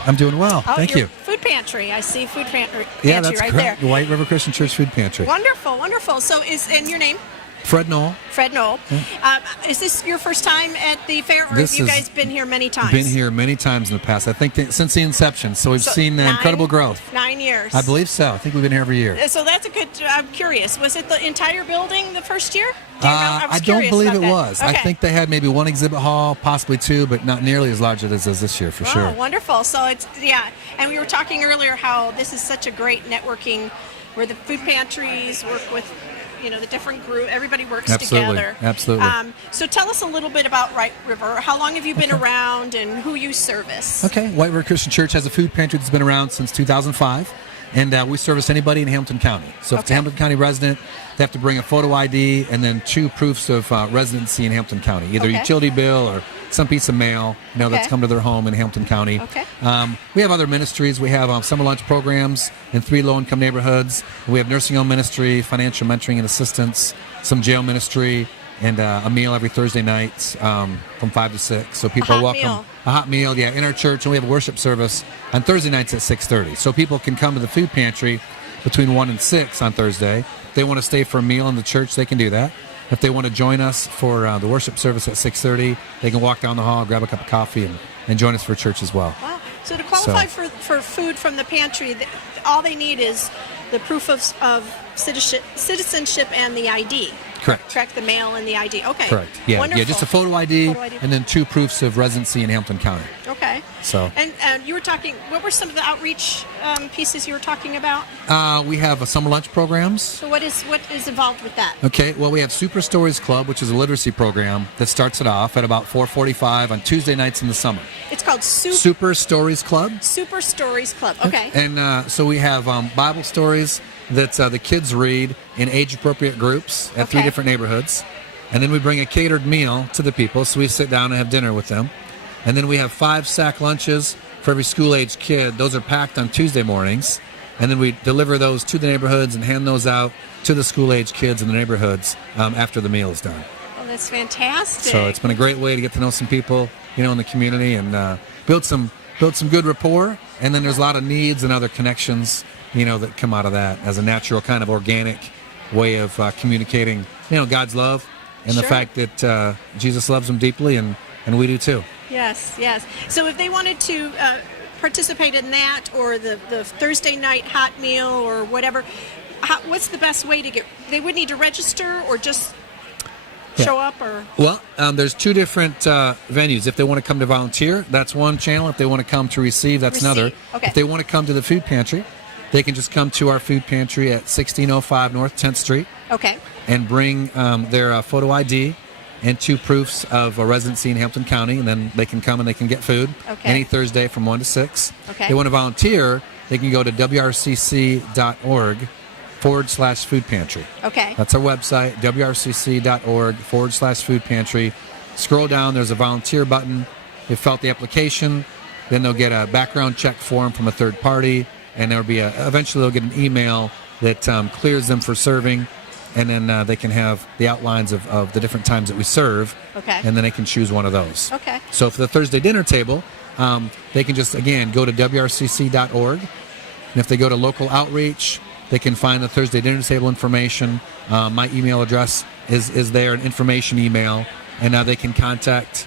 I'm doing well. Oh, Thank your you. Food pantry. I see food pantry Yeah, that's right correct. there. The White River Christian Church Food Pantry. Wonderful, wonderful. So and your name? Fred Knoll. Fred Knoll. Is this your first time at the fair, or This have you is- guys been here many times? Been here many times in the past. I think since the inception. So we've seen incredible growth. 9 years. I believe so. I think we've been here every year. So that's a good. I'm curious. Was it the entire building the first year? Do you know? I was don't curious believe about it that. was. Okay. I think they had maybe one exhibit hall, possibly two, but not nearly as large as it is this year, for Oh, sure. wonderful. So it's and we were talking earlier how this is such a great networking, where the food pantries work with, the different group. Everybody works Absolutely. together. Absolutely. So tell us a little bit about White River. How long have you been around, and who you service? Okay, White River Christian Church has a food pantry that's been around since 2005, and we service anybody in Hamilton County. So if it's a Hamilton County resident, they have to bring a photo ID and then 2 proofs of residency in Hamilton County, either a utility bill or some piece of mail, that's come to their home in Hamilton County. Okay. We have other ministries. We have summer lunch programs in 3 low-income neighborhoods. We have nursing home ministry, financial mentoring and assistance, some jail ministry, and a meal every Thursday nights from 5 to 6. So people are welcome. Meal. A hot meal, in our church, and we have a worship service on Thursday nights at 6:30. So people can come to the food pantry between 1 and 6 on Thursday. If they want to stay for a meal in the church, they can do that. If they want to join us for the worship service at 6:30, they can walk down the hall, grab a cup of coffee, and join us for church as well. Wow. So to qualify for food from the pantry, all they need is the proof of citizenship and the ID. Correct. The mail and the ID. Okay. Correct. Yeah. Wonderful. Yeah. Just a photo ID, and then 2 proofs of residency in Hamilton County. Okay. So. And you were talking. What were some of the outreach pieces you were talking about? We have summer lunch programs. So what is involved with that? Okay. Well, we have Super Stories Club, which is a literacy program that starts it off at about 4:45 on Tuesday nights in the summer. It's called Super Stories Club. Super Stories Club. Okay. And so we have Bible stories that the kids read in age-appropriate groups at 3 different neighborhoods. And then we bring a catered meal to the people, so we sit down and have dinner with them. And then we have 5 sack lunches for every school-age kid. Those are packed on Tuesday mornings. And then we deliver those to the neighborhoods and hand those out to the school-age kids in the neighborhoods after the meal is done. Oh, that's fantastic. So it's been a great way to get to know some people, in the community and build some good rapport. And then there's a lot of needs and other connections, that come out of that as a natural kind of organic way of communicating, God's love and the fact that Jesus loves them deeply and we do too. Yes. So if they wanted to participate in that or the Thursday night hot meal or whatever, what's the best way to they would need to register or just show up or? Well, there's 2 different venues. If they want to come to volunteer, that's one channel. If they want to come to receive, that's another. Okay. If they want to come to the food pantry, they can just come to our food pantry at 1605 North 10th Street. Okay. And bring their photo ID and 2 proofs of a residency in Hampton County, and then they can come and they can get food any Thursday from 1 to 6. Okay. If they want to volunteer, they can go to wrcc.org/food pantry. Okay. That's our website, wrcc.org/food pantry. Scroll down, there's a volunteer button. They fill out the application, then they'll get a background check form from a third party, and there'll be eventually they'll get an email that clears them for serving. And then they can have the outlines of the different times that we serve. Okay. And then they can choose one of those. Okay. So for the Thursday dinner table, they can just, again, go to wrcc.org. And if they go to local outreach, they can find the Thursday dinner table information. My email address is there, an information email. And now they can contact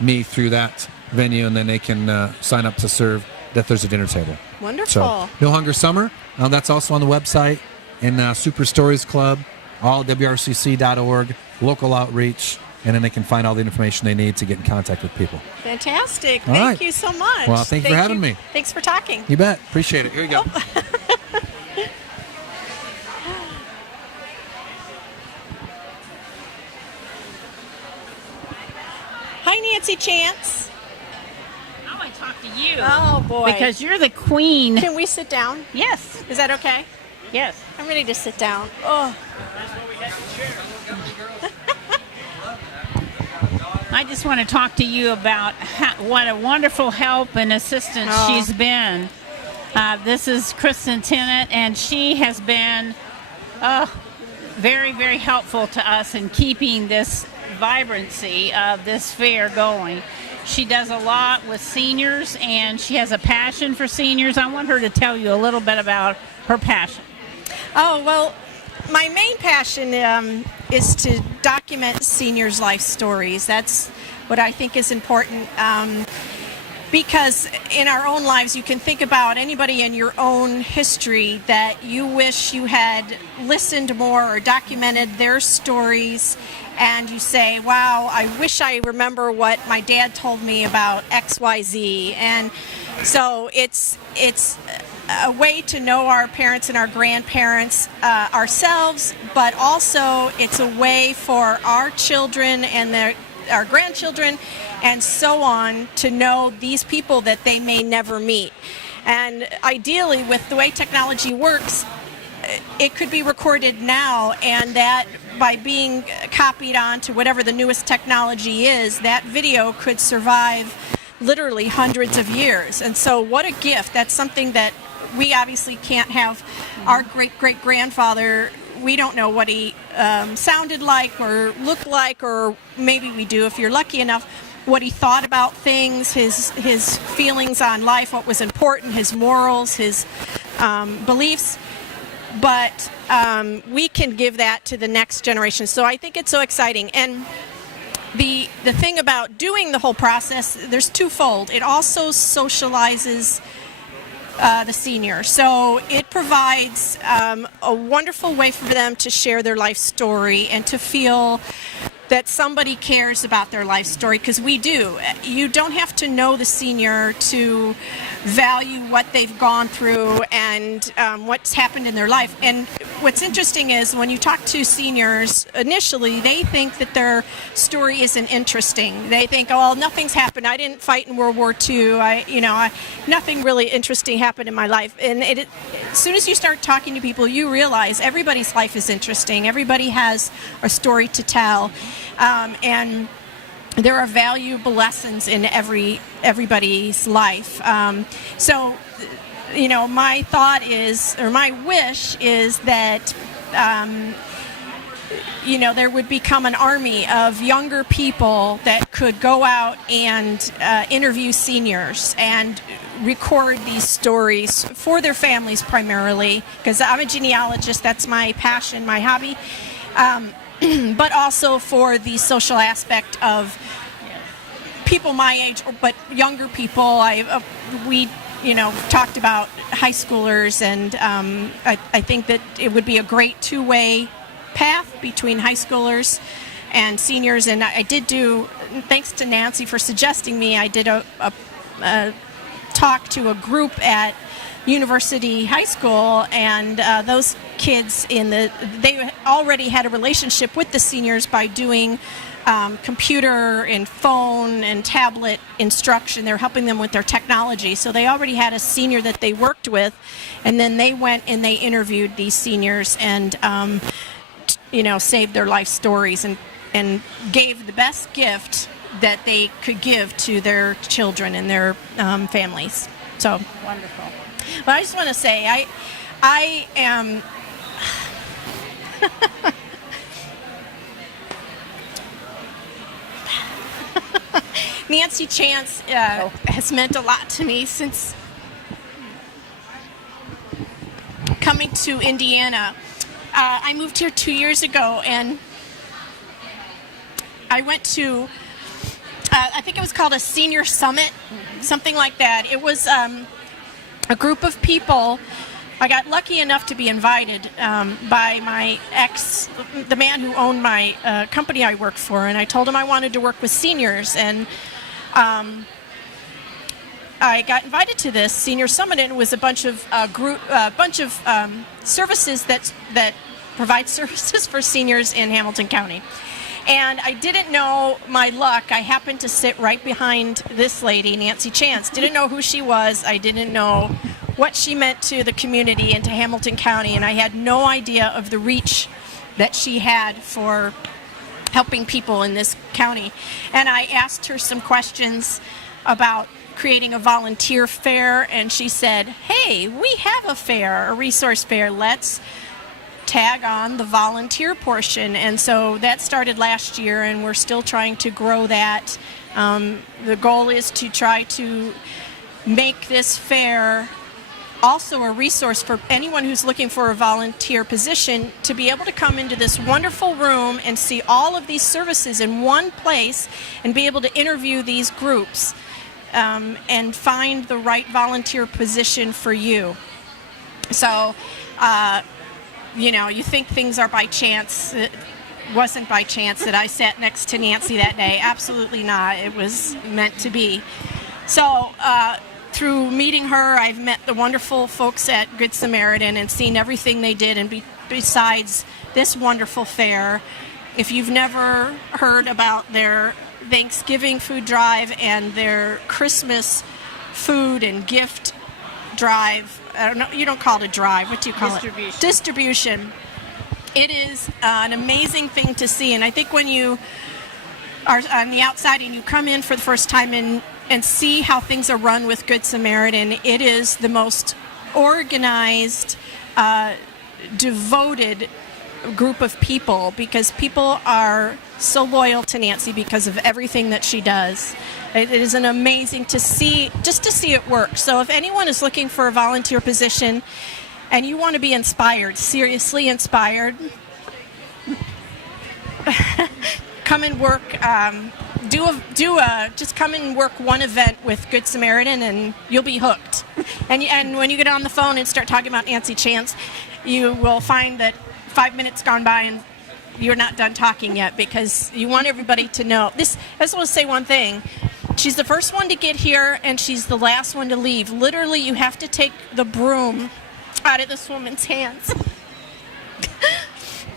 me through that venue, and then they can sign up to serve the Thursday dinner table. Wonderful. So, No Hunger Summer, that's also on the website. And Super Stories Club, all wrcc.org, local outreach, and then they can find all the information they need to get in contact with people. Fantastic. All Thank right. you so much. Well, thank you for having me. Thanks for talking. You bet. Appreciate it. Here you go. Hi, Nancy Chance. I want to talk to you. Oh, boy. Because you're the queen. Can we sit down? Yes. Is that okay? Yes. I'm ready to sit down. Oh. I just want to talk to you about what a wonderful help and assistance she's been. This is Kristen Tennant, and she has been very, very helpful to us in keeping this vibrancy of this fair going. She does a lot with seniors, and she has a passion for seniors. I want her to tell you a little bit about her passion. Oh, well, my main passion is to document seniors' life stories. That's what I think is important because in our own lives, you can think about anybody in your own history that you wish you had listened more or documented their stories, and you say, wow, I wish I remember what my dad told me about XYZ. And so it's a way to know our parents and our grandparents ourselves, but also it's a way for our children and our grandchildren and so on to know these people that they may never meet. And ideally, with the way technology works, it could be recorded now, and that by being copied onto whatever the newest technology is, that video could survive literally hundreds of years. And so what a gift. That's something that we obviously can't have. Our great-great-grandfather, we don't know what he sounded like or looked like, or maybe we do if you're lucky enough, what he thought about things, his feelings on life, what was important, his morals, his beliefs. But we can give that to the next generation. So I think it's so exciting. And the thing about doing the whole process, there's twofold. It also socializes the senior. So it provides a wonderful way for them to share their life story and to feel that somebody cares about their life story, because we do. You don't have to know the senior to value what they've gone through and what's happened in their life. And what's interesting is when you talk to seniors initially, they think that their story isn't interesting. They think, oh, well, nothing's happened. I didn't fight in World War II. Nothing really interesting happened in my life. And as soon as you start talking to people, you realize everybody's life is interesting. Everybody has a story to tell. And there are valuable lessons in everybody's life. So, my thought is, or my wish is that, there would become an army of younger people that could go out and interview seniors and record these stories for their families primarily, because I'm a genealogist. That's my passion, my hobby. But also for the social aspect of people my age, but younger people. We talked about high schoolers, and I think that it would be a great two-way path between high schoolers and seniors. And I did do, thanks to Nancy for suggesting me, I did a talk to a group at University High School, and those kids they already had a relationship with the seniors by doing computer and phone and tablet instruction. They're helping them with their technology. So they already had a senior that they worked with, and then they went and they interviewed these seniors and saved their life stories and gave the best gift that they could give to their children and their families. So Wonderful. But I just want to say, I am Nancy Chance has meant a lot to me since coming to Indiana. I moved here 2 years ago, and I went to, I think it was called a senior summit, something like that. It was a group of people. I got lucky enough to be invited by my ex, the man who owned my company I worked for, and I told him I wanted to work with seniors, and I got invited to this senior summit, and it was a bunch of services that provide services for seniors in Hamilton County. And I didn't know my luck. I happened to sit right behind this lady, Nancy Chance. Didn't know who she was. I didn't know what she meant to the community and to Hamilton County, and I had no idea of the reach that she had for helping people in this county. And I asked her some questions about creating a volunteer fair, and she said, hey, we have a fair, a resource fair. Let's tag on the volunteer portion. And so that started last year, and we're still trying to grow that. The goal is to try to make this fair also a resource for anyone who's looking for a volunteer position, to be able to come into this wonderful room and see all of these services in one place and be able to interview these groups and find the right volunteer position for you. So, you think things are by chance. It wasn't by chance that I sat next to Nancy that day. Absolutely not. It was meant to be. So, through meeting her, I've met the wonderful folks at Good Samaritan and seen everything they did. And besides this wonderful fair, if you've never heard about their Thanksgiving food drive and their Christmas food and gift drive, I don't know, you don't call it a drive, what do you call it? Distribution. It is an amazing thing to see. And I think when you are on the outside and you come in for the first time and see how things are run with Good Samaritan, it is the most organized, devoted group of people, because people are so loyal to Nancy because of everything that she does. It is an amazing to see, just to see it work. So if anyone is looking for a volunteer position and you want to be inspired, seriously inspired, come and work. Just come and work one event with Good Samaritan and you'll be hooked. And when you get on the phone and start talking about Nancy Chance, you will find that 5 minutes gone by and you're not done talking yet, because you want everybody to know. This, I just want to say one thing. She's the first one to get here, and she's the last one to leave. Literally, you have to take the broom out of this woman's hands.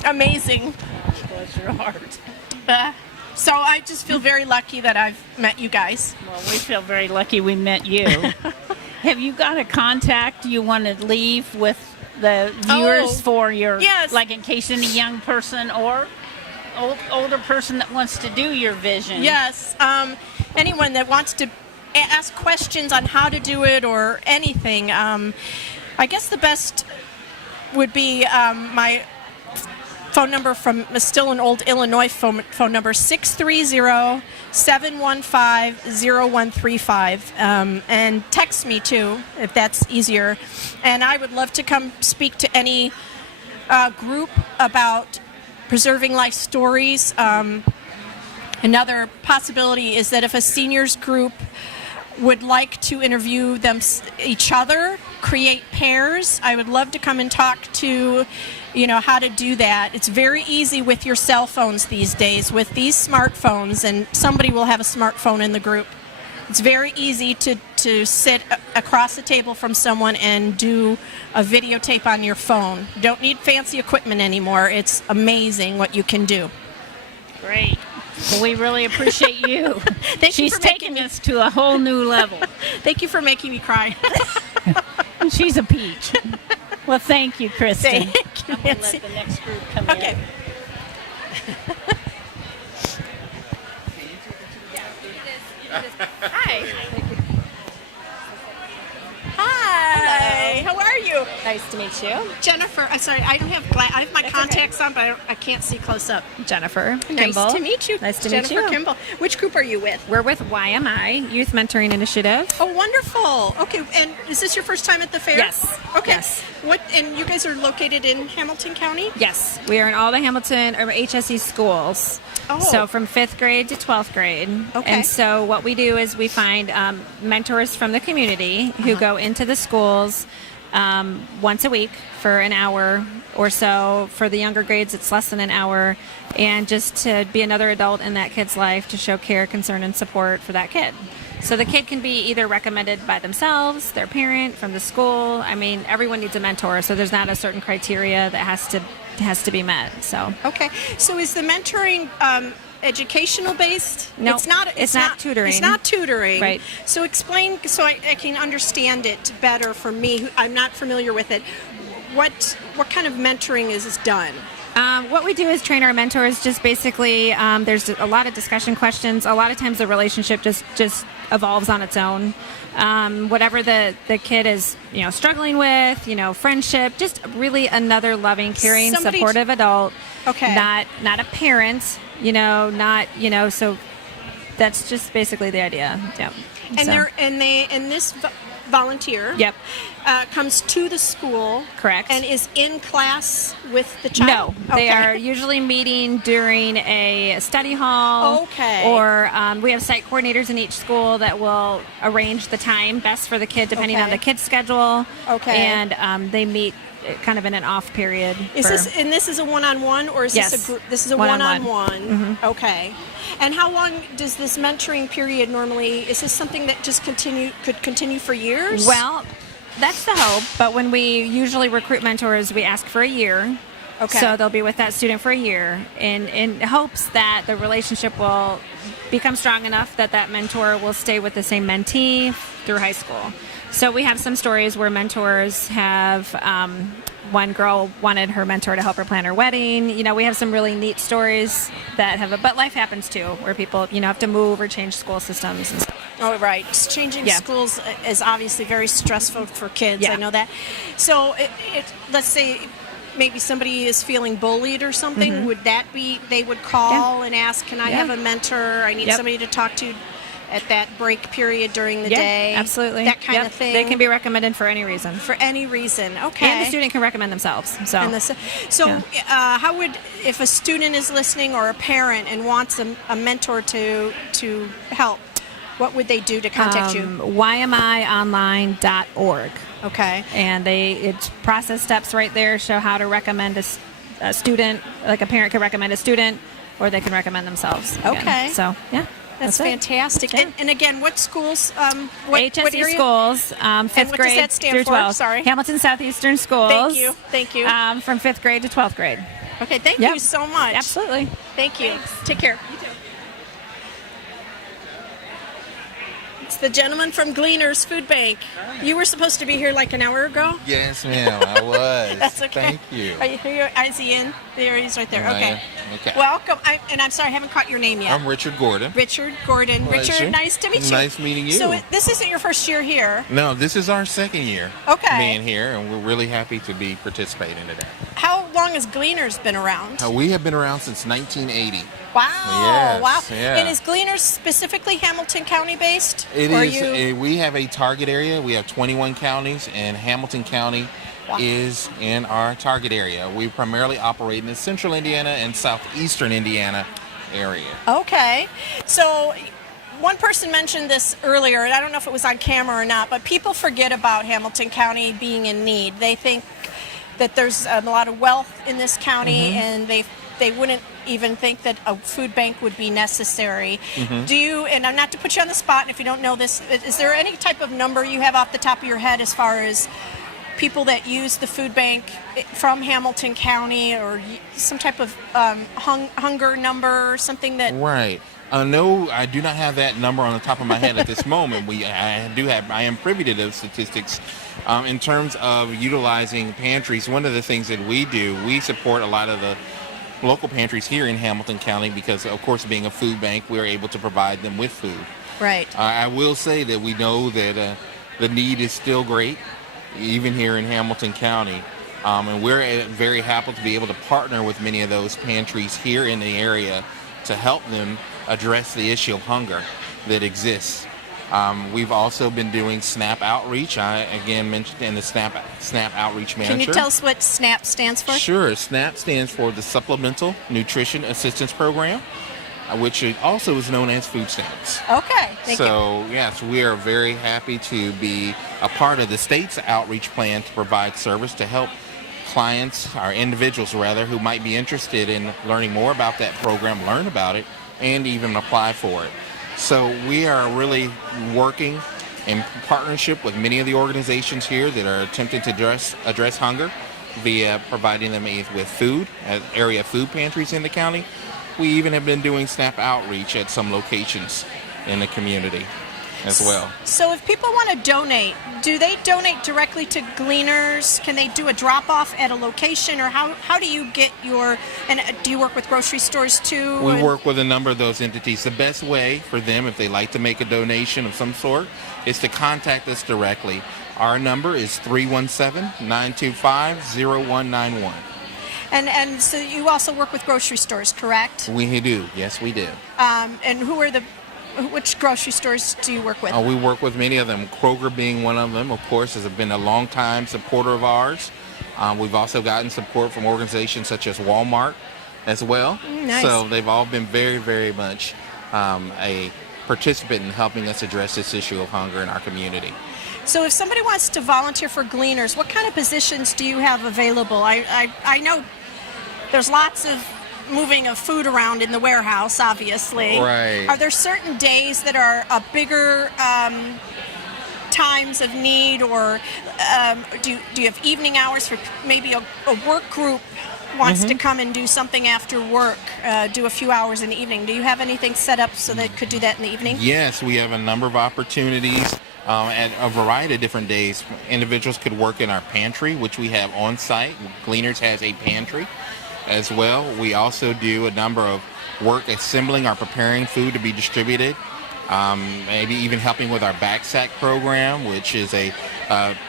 Amazing. Bless your heart. So I just feel very lucky that I've met you guys. Well, we feel very lucky we met you. Have you got a contact you want to leave with the viewers for your, yes, like in case any young person or older person that wants to do your vision? Yes. Anyone that wants to ask questions on how to do it or anything, I guess the best would be my phone number from still an old Illinois phone number, 630-715-0135. And text me too, if that's easier. And I would love to come speak to any group about preserving life stories. Another possibility is that if a seniors group would like to interview each other, create pairs, I would love to come and talk to, how to do that. It's very easy with your cell phones these days, with these smartphones, and somebody will have a smartphone in the group. It's very easy to sit across the table from someone and do a videotape on your phone. You don't need fancy equipment anymore. It's amazing what you can do. Great. Well, we really appreciate you. She's taking us to a whole new level. Thank you for making me cry. She's a peach. Well, thank you, Kristen. Thank you, I'm going to let the next group come in. Okay. Hi. Hi. How are you? Nice to meet you. Jennifer. I'm sorry, I don't have I have my contacts on, but I can't see close up. Jennifer Nice Kimball. to meet you. Nice to Jennifer meet you. Kimball. Which group are you with? We're with YMI, Youth Mentoring Initiative. Oh, wonderful. Okay, and is this your first time at the fair? Yes. Okay. Yes. And you guys are located in Hamilton County? Yes, we are in all the Hamilton or HSE schools. Oh. So from 5th grade to 12th grade. Okay. And so what we do is we find mentors from the community who go into the schools once a week for an hour or so. For the younger grades, it's less than an hour. And just to be another adult in that kid's life to show care, concern, and support for that kid. So the kid can be either recommended by themselves, their parent, from the school. I mean, everyone needs a mentor, so there's not a certain criteria that has to be met. So okay. So is the mentoring educational based? No, it's not. it's not tutoring. It's not tutoring. Right. So explain so I can understand it better for me. I'm not familiar with it. What kind of mentoring is done? What we do is train our mentors. Just basically, there's a lot of discussion questions. A lot of times, the relationship just evolves on its own. Whatever the kid is, struggling with, friendship, just really another loving, caring, supportive adult. Okay. Not a parent. So that's just basically the idea. Yeah. And this volunteer. Yep. Comes to the school. Correct. And is in class with the child? No, they are usually meeting during a study hall. Okay. Or we have site coordinators in each school that will arrange the time best for the kid depending on the kid's schedule. Okay. And they meet kind of in an off period. This is a one-on-one, or is this a group? This is a one-on-one. Mm-hmm. Okay. And how long does this mentoring period normally? Is this something that just could continue for years? Well, that's the hope. But when we usually recruit mentors, we ask for a year. Okay. So they'll be with that student for a year in hopes that the relationship will become strong enough that that mentor will stay with the same mentee through high school. So we have some stories where mentors have, one girl wanted her mentor to help her plan her wedding. We have some really neat stories that but life happens too, where people, have to move or change school systems and stuff. Oh, right. Changing schools is obviously very stressful for kids. Yeah. I know that. So let's say maybe somebody is feeling bullied or something. Mm-hmm. Would that be, they would call and ask, can I have a mentor? I need Yep. somebody to talk to at that break period during the Yeah, day. absolutely. That kind of thing. They can be recommended for any reason. For any reason. Okay. And the student can recommend themselves. So, how would, if a student is listening or a parent and wants a mentor to help, What would they do to contact you? YMIonline.org. Okay. And it's process steps right there show how to recommend a student, like a parent could recommend a student, or they can recommend themselves. Again. Okay. So, yeah. That's it. fantastic. And again, what schools? What HSE area? schools, fifth and what grade does that stand through for? 12th. Sorry. Hamilton Southeastern Schools. Thank you. From 5th grade to 12th grade. Okay, thank Yep. you so much. Absolutely. Thank you. Take care. You too. It's the gentleman from Gleaners Food Bank. You were supposed to be here like an hour ago. Yes, ma'am, I was. That's okay. Thank you. Is he in? There he is right there. Okay. Okay. Welcome. I'm sorry, I haven't caught your name yet. I'm Richard Gordon. Richard Gordon. Pleasure. Richard, nice to meet you. Nice meeting you. So this isn't your first year here. No, this is our second year Okay. being here, and we're really happy to be participating today. How long has Gleaners been around? We have been around since 1980. Wow. Yes, Wow. yeah. And is Gleaners specifically Hamilton County based? It Or is. We have a target area. We have 21 counties, and Hamilton County is in our target area. We primarily operate in the central Indiana and southeastern Indiana area. Okay. So one person mentioned this earlier, and I don't know if it was on camera or not, but people forget about Hamilton County being in need. They think that there's a lot of wealth in this county, and they wouldn't even think that a food bank would be necessary. Do you, and I'm not to put you on the spot, and if you don't know this, is there any type of number you have off the top of your head as far as people that use the food bank from Hamilton County, or some type of hunger number or something that... Right. No, I do not have that number on the top of my head at this moment. I am privy to those statistics. In terms of utilizing pantries, one of the things that we do, we support a lot of the local pantries here in Hamilton County because, of course, being a food bank, we're able to provide them with food. Right. I will say that we know that the need is still great, even here in Hamilton County. And we're very happy to be able to partner with many of those pantries here in the area to help them address the issue of hunger that exists. We've also been doing SNAP outreach. I again mentioned in the SNAP outreach manager. Can you tell us what SNAP stands for? Sure. SNAP stands for the Supplemental Nutrition Assistance Program, which also is known as food stamps. Okay. Thank you. So yes, we are very happy to be a part of the state's outreach plan to provide service to help clients, or individuals rather, who might be interested in learning more about that program, learn about it, and even apply for it. So we are really working in partnership with many of the organizations here that are attempting to address hunger via providing them with food at area food pantries in the county. We even have been doing SNAP outreach at some locations in the community as well. So if people want to donate, do they donate directly to Gleaners? Can they do a drop-off at a location, or how do you get your, and do you work with grocery stores too? We work with a number of those entities. The best way for them, if they like to make a donation of some sort, is to contact us directly. Our number is 317-925-0191. And so you also work with grocery stores, correct? We do. Yes, we do. And which grocery stores do you work with? We work with many of them. Kroger being one of them, of course, has been a long-time supporter of ours. We've also gotten support from organizations such as Walmart as well. Nice. So they've all been very, very much a participant in helping us address this issue of hunger in our community. So if somebody wants to volunteer for Gleaners, what kind of positions do you have available? I know there's lots of moving of food around in the warehouse, obviously. Right. Are there certain days that are a bigger times of need, or do you have evening hours for maybe a work group wants to come and do something after work, do a few hours in the evening? Do you have anything set up so they could do that in the evening? Yes, we have a number of opportunities at a variety of different days. Individuals could work in our pantry, which we have on site. Gleaners has a pantry as well. We also do a number of work assembling or preparing food to be distributed. Maybe even helping with our backsack program, which is a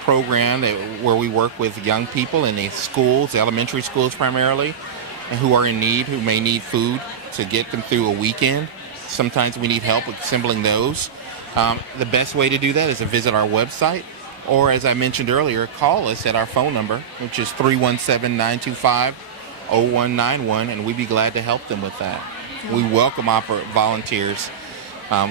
program where we work with young people in the schools, elementary schools primarily, who are in need, who may need food to get them through a weekend. Sometimes we need help with assembling those. The best way to do that is to visit our website, or as I mentioned earlier, call us at our phone number, which is 317-925-0191, and we'd be glad to help them with that. We welcome volunteers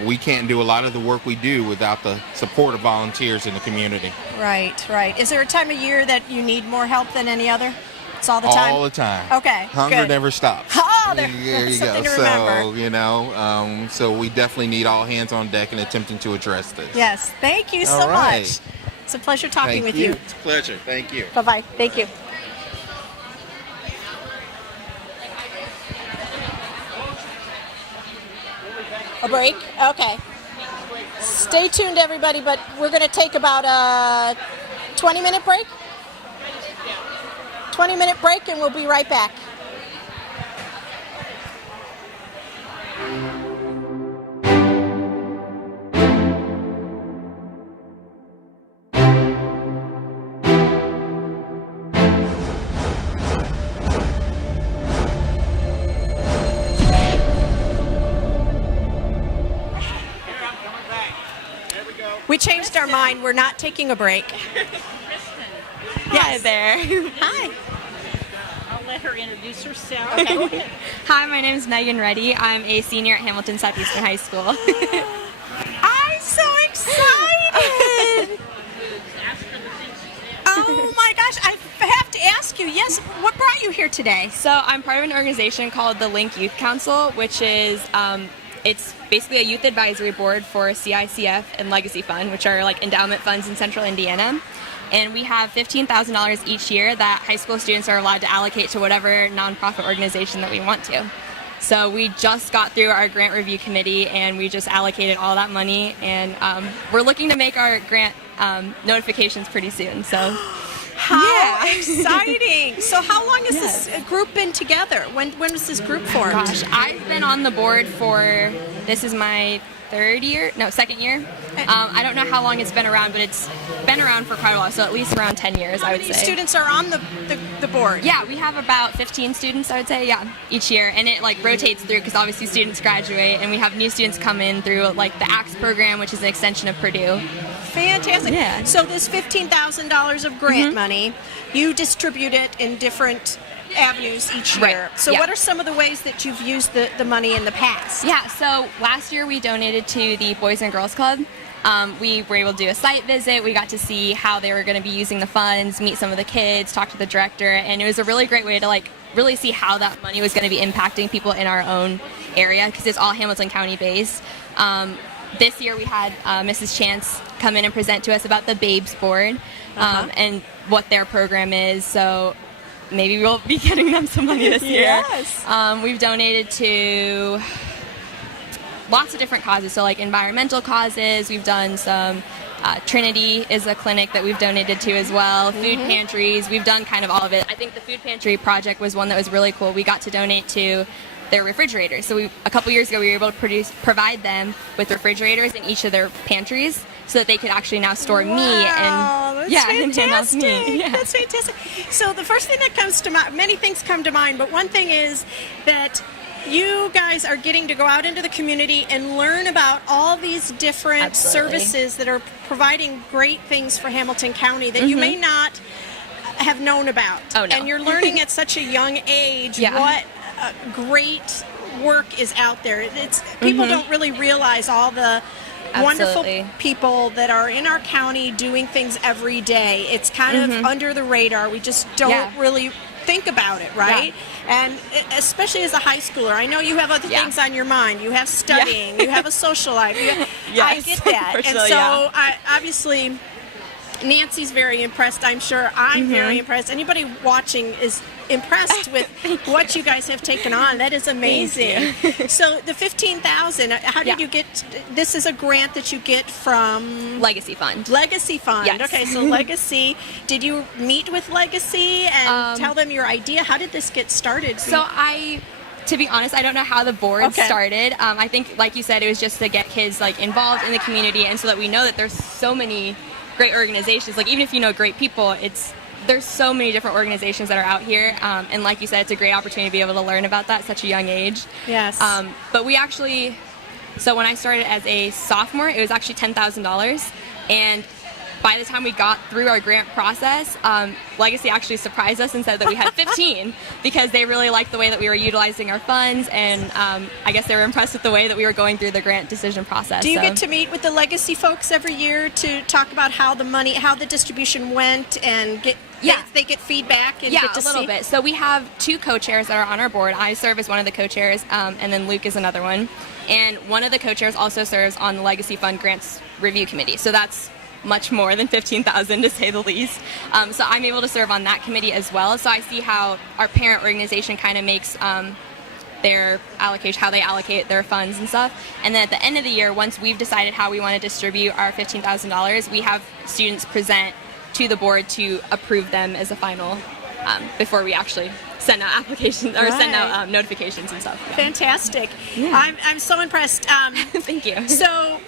we can't do a lot of the work we do without the support of volunteers in the community. Right. Is there a time of year that you need more help than any other? It's all the time? All the time. Okay, Hunger good. never stops. Oh, there you go. something to remember. So, so we definitely need all hands on deck in attempting to address this. Yes, thank you so All right. much. It's a pleasure talking Thank with you. It's a pleasure. Thank you. Bye-bye. Thank you. A break? Okay. Stay tuned, everybody, but we're going to take about a 20-minute break. 20-minute break, and we'll be right back. We changed our mind. We're not taking a break. Hi there. Hi. I'll let her introduce herself. Okay. Hi, my name is Megan Reddy. I'm a senior at Hamilton Southeastern High School. I'm so excited! Oh my gosh, I have to ask you, yes, what brought you here today? So I'm part of an organization called the Link Youth Council, which is it's basically a youth advisory board for CICF and Legacy Fund, which are like endowment funds in Central Indiana. And we have $15,000 each year that high school students are allowed to allocate to whatever nonprofit organization that we want to. So we just got through our grant review committee, and we just allocated all that money, and we're looking to make our grant notifications pretty soon. So. How exciting! So how long has this group been together? When was this group formed? Gosh, I've been on the board for, this is my second year. I don't know how long it's been around, but it's been around for quite a while, so at least around 10 years, I would say. How many students are on the board? Yeah, we have about 15 students, I would say, each year, and it like rotates through because obviously students graduate, and we have new students come in through like the ACTS program, which is an extension of Purdue. Fantastic. Yeah. So this $15,000 of grant money, you distribute it in different avenues each year. Right. So Yeah. what are some of the ways that you've used the money in the past? Yeah, so last year we donated to the Boys and Girls Club. We were able to do a site visit. We got to see how they were going to be using the funds, meet some of the kids, talk to the director, and it was a really great way to like really see how that money was going to be impacting people in our own area because it's all Hamilton County based. This year we had Mrs. Chance come in and present to us about the Babes Board and what their program is. So maybe we'll be getting them some money this year. Yes. We've donated to lots of different causes, so like environmental causes. We've done some Trinity is a clinic that we've donated to as well. Food pantries. We've done kind of all of it. I think the food pantry project was one that was really cool. We got to donate to their refrigerators. So a couple years ago we were able to provide them with refrigerators in each of their pantries so that they could actually now store meat and That's and handle fantastic. meat. Yeah. That's fantastic. So the first thing that comes to mind, many things come to mind, but one thing is that you guys are getting to go out into the community and learn about all these different services that are providing great things for Hamilton County that you may not have known about. Oh, no. And you're learning at such a young age what great work is out there. It's people don't really realize all the wonderful people that are in our county doing things every day. It's kind of under the radar. We just don't really think about it, right? And especially as a high schooler, I know you have other things on your mind. You have studying, you have a social life. I get that. And so I obviously Nancy's very impressed, I'm sure. I'm very impressed. Anybody watching is impressed with what you guys have taken on. That is amazing. So the $15,000, how did you get, this is a grant that you get from? Legacy Fund. Legacy Fund. Yes. Okay, so Legacy, did you meet with Legacy and tell them your idea? How did this get started? To be honest, I don't know how the board started. I think, like you said, it was just to get kids like involved in the community, and so that we know that there's so many great organizations. Like even if you know great people, there's so many different organizations that are out here, and like you said, it's a great opportunity to be able to learn about that at such a young age. Yes. But we actually, so when I started as a sophomore, it was actually $10,000, and by the time we got through our grant process, Legacy actually surprised us and said that we had 15 because they really liked the way that we were utilizing our funds, and I guess they were impressed with the way that we were going through the grant decision process. Do you get to meet with the Legacy folks every year to talk about how the distribution went, and they get feedback and get to a little bit. So we have 2 co-chairs that are on our board. I serve as one of the co-chairs, and then Luke is another one. And one of the co-chairs also serves on the Legacy Fund Grants Review Committee. So that's much more than 15,000 to say the least. So I'm able to serve on that committee as well. So I see how our parent organization kind of makes their allocation, how they allocate their funds and stuff. And then at the end of the year, once we've decided how we want to distribute our $15,000, we have students present to the board to approve them as a final before we actually send out applications or send out notifications and stuff. Yeah. Fantastic. Yeah. I'm so impressed. Thank you. So,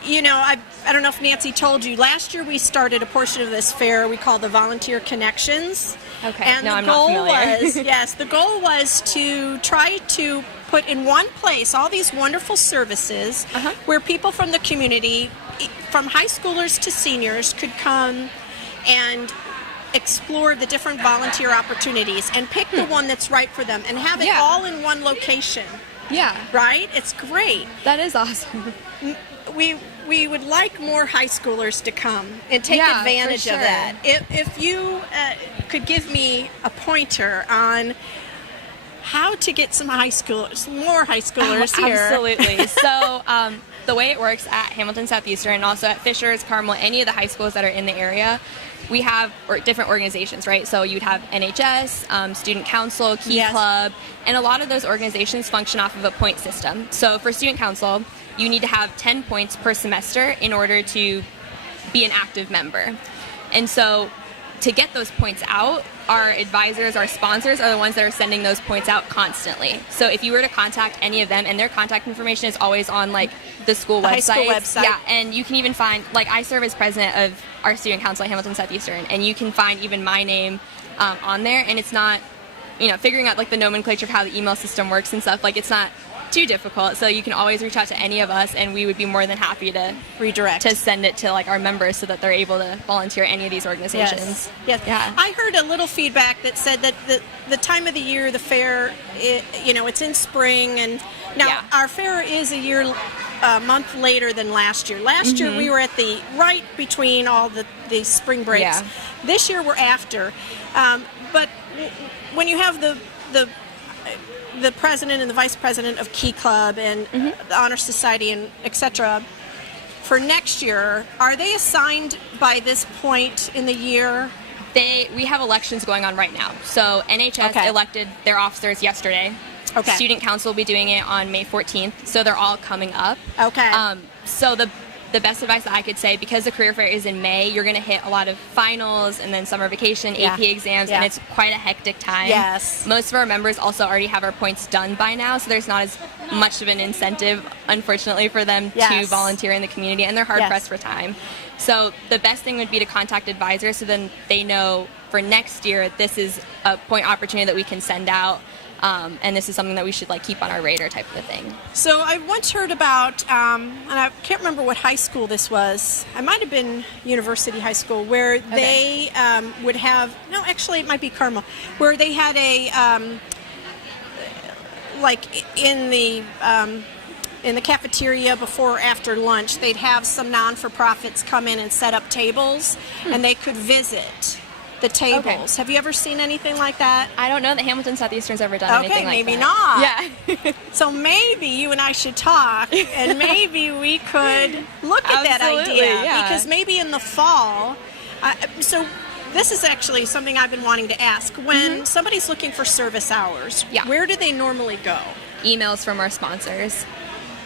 I don't know if Nancy told you, last year we started a portion of this fair we call the Volunteer Connections. Okay. And no, the I'm goal not familiar. the goal was to try to put in one place all these wonderful services where people from the community, from high schoolers to seniors, could come and explore the different volunteer opportunities and pick the one that's right for them and have it all in one location. Yeah. Right? It's great. That is awesome. We would like more high schoolers to come and take Yeah, advantage for of that. If you could give me a pointer on how to get more high schoolers here. Absolutely. So the way it works at Hamilton Southeastern and also at Fishers, Carmel, any of the high schools that are in the area, we have different organizations, right? So you'd have NHS, Student Council, Key Club, and a lot of those organizations function off of a point system. So for Student Council, you need to have 10 points per semester in order to be an active member. And so to get those points out, our advisors, our sponsors are the ones that are sending those points out constantly. So if you were to contact any of them, and their contact information is always on the school website. High school website. Yeah, and you can even find, I serve as president of our student council at Hamilton Southeastern, and you can find even my name on there, and it's not, figuring out the nomenclature of how the email system works and stuff, it's not too difficult. So you can always reach out to any of us, and we would be more than happy to redirect, to send it to our members so that they're able to volunteer at any of these organizations. Yes. Yeah. I heard a little feedback that said that the time of the year, the fair, it's in spring, and now our fair is a month later than last year. Last year we were at right between all the spring breaks. Yeah. This year we're after, but when you have the president and the vice president of Key Club and the Honor Society and etc. for next year, are they assigned by this point in the year? We have elections going on right now. So NHS elected their officers yesterday. Okay. Student Council will be doing it on May 14th. So they're all coming up. Okay. So the best advice that I could say, because the career fair is in May, you're going to hit a lot of finals and then summer vacation, AP exams, and it's quite a hectic time. Yes. Most of our members also already have our points done by now, so there's not as much of an incentive, unfortunately, for them to volunteer in the community, and they're hard-pressed for time. So the best thing would be to contact advisors so then they know for next year this is a point opportunity that we can send out. And this is something that we should keep on our radar type of a thing. So I once heard about, and I can't remember what high school this was. I might have been University High School, where they would have, no, actually it might be Carmel, where they had in the cafeteria before or after lunch, they'd have some non-for-profits come in and set up tables, and they could visit the tables. Okay. Have you ever seen anything like that? I don't know that Hamilton Southeastern's ever done anything like maybe that. not. Yeah. So maybe you and I should talk, and maybe we could look at that Absolutely, idea. yeah. Because maybe in the fall, so this is actually something I've been wanting to ask. When somebody's looking for service hours, where do they normally go? Emails from our sponsors.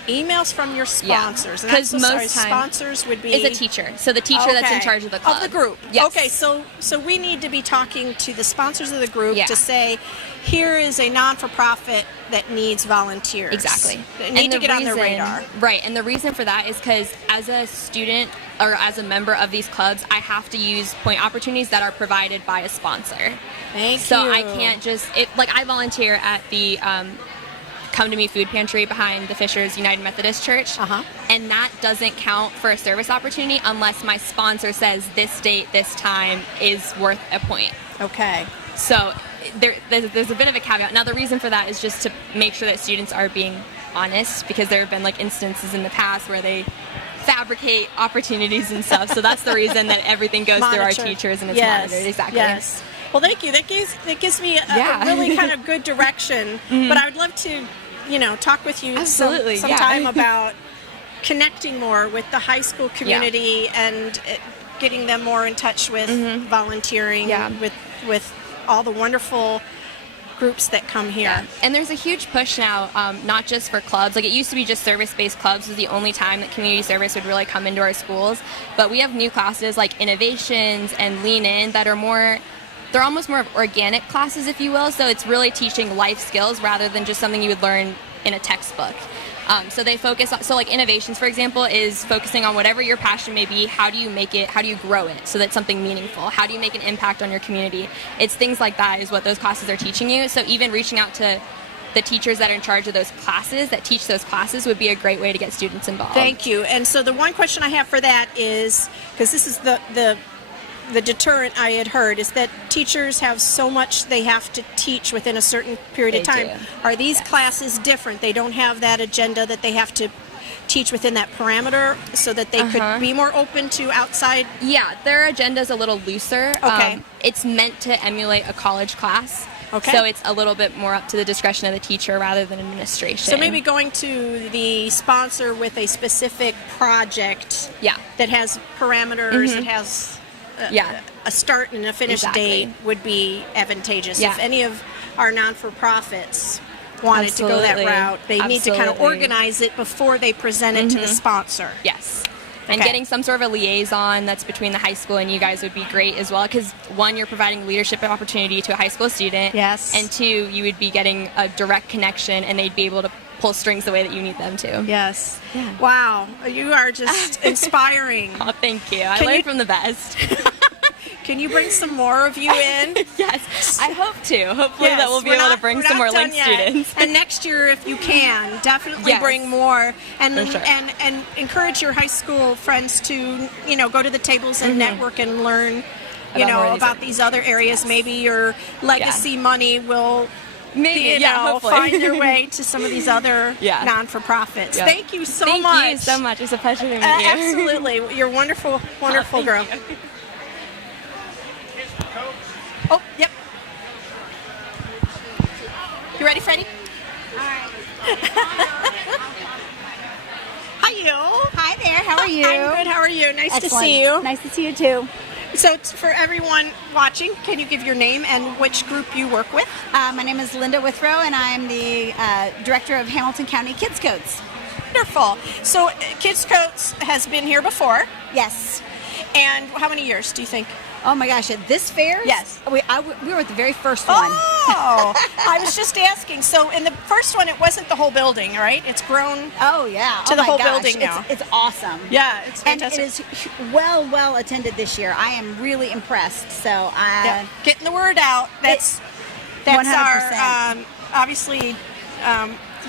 Emails from your sponsors. Because And most time sponsors would be is a teacher. So the teacher that's in charge of the club. Of the group. Yes. Okay, so we need to be talking to the sponsors of the group to say, here is a non-for-profit that needs volunteers. Exactly. They need to get on their radar. Right, and the reason for that is because as a student or as a member of these clubs, I have to use point opportunities that are provided by a sponsor. Thank you. So I can't just, I volunteer at the Come to Me food pantry behind the Fishers United Methodist Church. And that doesn't count for a service opportunity unless my sponsor says this date, this time is worth a point. Okay. So there's a bit of a caveat. Now, the reason for that is just to make sure that students are being honest, because there have been like instances in the past where they fabricate opportunities and stuff. So that's the reason that everything goes through our teachers and it's monitored. Exactly. Yes. Well, thank you. That gives me a really kind of good direction. But I would love to, talk with you sometime about connecting more with the high school community and getting them more in touch with volunteering, with all the wonderful groups that come here. Yeah. And there's a huge push now, not just for clubs. Like, it used to be just service-based clubs was the only time that community service would really come into our schools. But we have new classes like Innovations and Lean In that are they're almost more of organic classes, if you will. So it's really teaching life skills rather than just something you would learn in a textbook. So they focus on, so like Innovations, for example, is focusing on whatever your passion may be. How do you make it, how do you grow it so that's something meaningful? How do you make an impact on your community? It's things like that is what those classes are teaching you. So even reaching out to the teachers that are in charge of those classes, that teach those classes, would be a great way to get students involved. Thank you. And so the one question I have for that is, because this is the deterrent I had heard, is that teachers have so much they have to teach within a certain period of time. Are these classes different? They don't have that agenda that they have to teach within that parameter so that they could be more open to outside? Yeah, their agenda's a little looser. Okay. It's meant to emulate a college class. Okay. So it's a little bit more up to the discretion of the teacher rather than administration. So maybe going to the sponsor with a specific project that has parameters, that has a start and a finish date would be advantageous. If any of our non-for-profits wanted to go that route, they need to kind of organize it before they present it to the sponsor. Yes. And getting some sort of a liaison that's between the high school and you guys would be great as well, because one, you're providing leadership opportunity to a high school student. Yes. And two, you would be getting a direct connection and they'd be able to pull strings the way that you need them to. Yes. Yeah. Wow. You are just inspiring. Oh, thank you. I learned from the best. Can you bring some more of you in? Yes, I hope to. Hopefully that we'll be able to bring some more Link students. And next year, if you can, definitely bring more and and encourage your high school friends to go to the tables and network and learn about these other areas. Maybe your legacy money will find their way to some of these other non-for-profits. Yeah. Thank you so much. Thank you so much. It's a pleasure to meet you. Absolutely. You're a wonderful, wonderful girl. Oh, yep. You ready, Freddie? All right. Hi, you. Hi there. How are you? I'm good. How are you? Nice to Excellent. see you. Nice to see you too. So, for everyone watching, can you give your name and which group you work with? My name is Linda Withrow, and I'm the director of Hamilton County Kids Coats. Wonderful. So, Kids Coats has been here before? Yes. And how many years do you think? Oh my gosh, at this fair? Yes. We were at the very first one. Oh, I was just asking. So in the first one, it wasn't the whole building, right? It's grown to the whole building now. It's awesome. Yeah, it's fantastic. And it is well attended this year. I am really impressed. So getting the word out. That's 100%. our, obviously,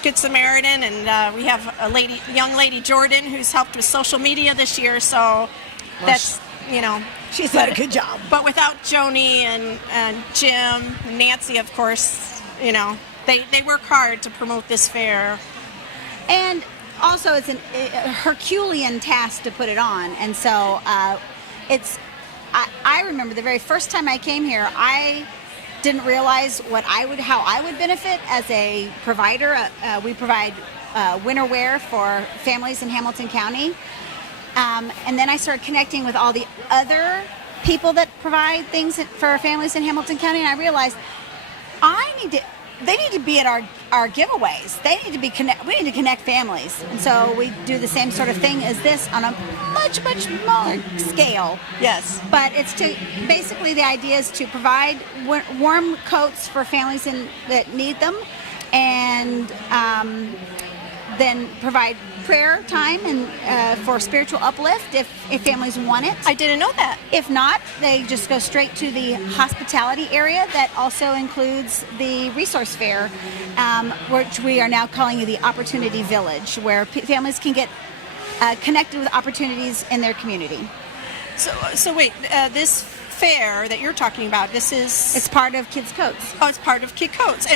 Good Samaritan, and we have a young lady, Jordan, who's helped with social media this year. So that's, she's done a good job. But without Joni and Jim, and Nancy, of course, they work hard to promote this fair. And also, it's a Herculean task to put it on. And so I remember the very first time I came here, I didn't realize how I would benefit as a provider. We provide winter wear for families in Hamilton County. And then I started connecting with all the other people that provide things for families in Hamilton County, and I realized they need to be at our giveaways. We need to connect families, and so we do the same sort of thing as this on a much smaller scale. Yes, but it's basically the idea is to provide warm coats for families that need them, and then provide prayer time and for spiritual uplift if families want it. I didn't know that. If not, they just go straight to the hospitality area that also includes the resource fair, which we are now calling the Opportunity Village, where families can get connected with opportunities in their community. So wait, this fair that you're talking about, it's part of Kids Coats. Oh, it's part of Kids Coats.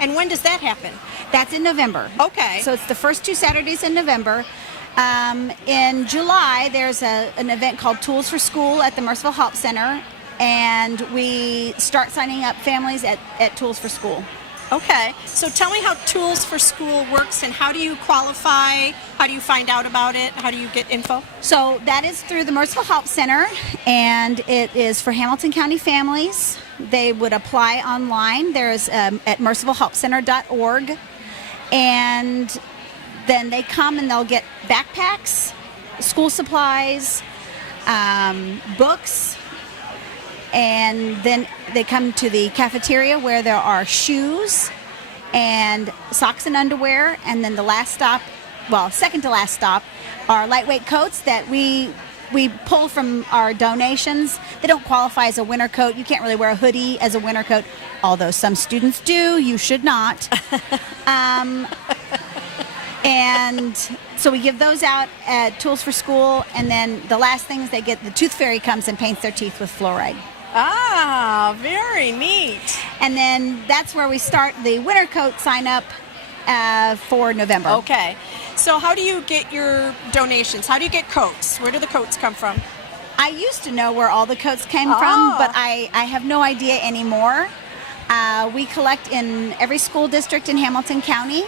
And when does that happen? That's in November. Okay. So it's the first 2 Saturdays in November. In July, there's an event called Tools for School at the Merciful Help Center, and we start signing up families at Tools for School. Okay. So tell me how Tools for School works and how do you qualify? How do you find out about it? How do you get info? So that is through the Merciful Help Center, and it is for Hamilton County families. They would apply online. There's at mercifulhelpcenter.org, and then they come and they'll get backpacks, school supplies, books, and then they come to the cafeteria where there are shoes and socks and underwear, and then the last stop, second to last stop, are lightweight coats that we pull from our donations. They don't qualify as a winter coat. You can't really wear a hoodie as a winter coat, although some students do. You should not. And so we give those out at Tools for School, and then the last thing is the Tooth Fairy comes and paints their teeth with fluoride. Ah, very neat. And then that's where we start the winter coat sign up for November. Okay. So how do you get your donations? How do you get coats? Where do the coats come from? I used to know where all the coats came from, but I have no idea anymore. We collect in every school district in Hamilton County.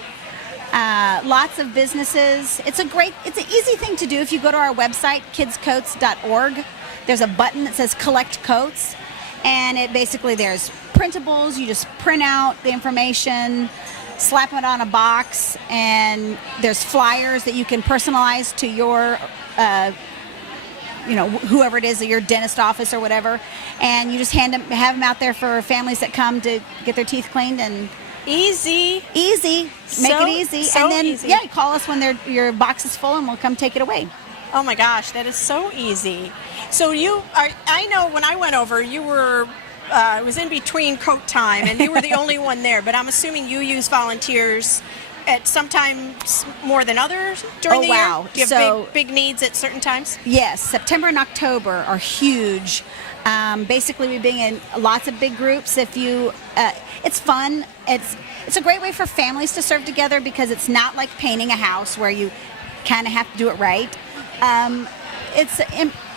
Lots of businesses. It's an easy thing to do. If you go to our website, kidscoats.org, there's a button that says Collect Coats, and there's printables. You just print out the information, slap it on a box, and there's flyers that you can personalize to your, whoever it is, your dentist office or whatever, and you just have them out there for families that come to get their teeth cleaned. And easy. Make it easy. So and then easy. call us when your box is full and we'll come take it away. Oh my gosh, that is so easy. So I know when I went over, you were, it was in between coat time and you were the only one there, but I'm assuming you use volunteers at sometimes more than others during the year? Do you have big needs at certain times? Yes, September and October are huge. Basically, we bring in lots of big groups. It's fun. It's a great way for families to serve together because it's not like painting a house where you kind of have to do it right.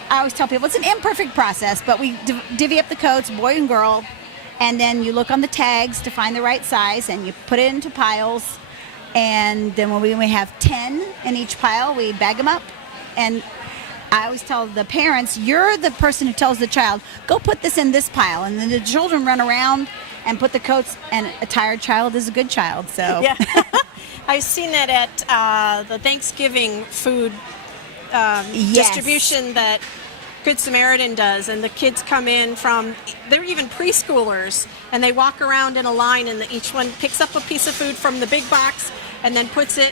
I always tell people it's an imperfect process, but we divvy up the coats, boy and girl, and then you look on the tags to find the right size, and you put it into piles. And then when we have 10 in each pile, we bag them up. And I always tell the parents, you're the person who tells the child, go put this in this pile. And then the children run around and put the coats, and a tired child is a good child. So yeah. I've seen that at the Thanksgiving food distribution that Good Samaritan does, and the kids come in they're even preschoolers, and they walk around in a line, and each one picks up a piece of food from the big box and then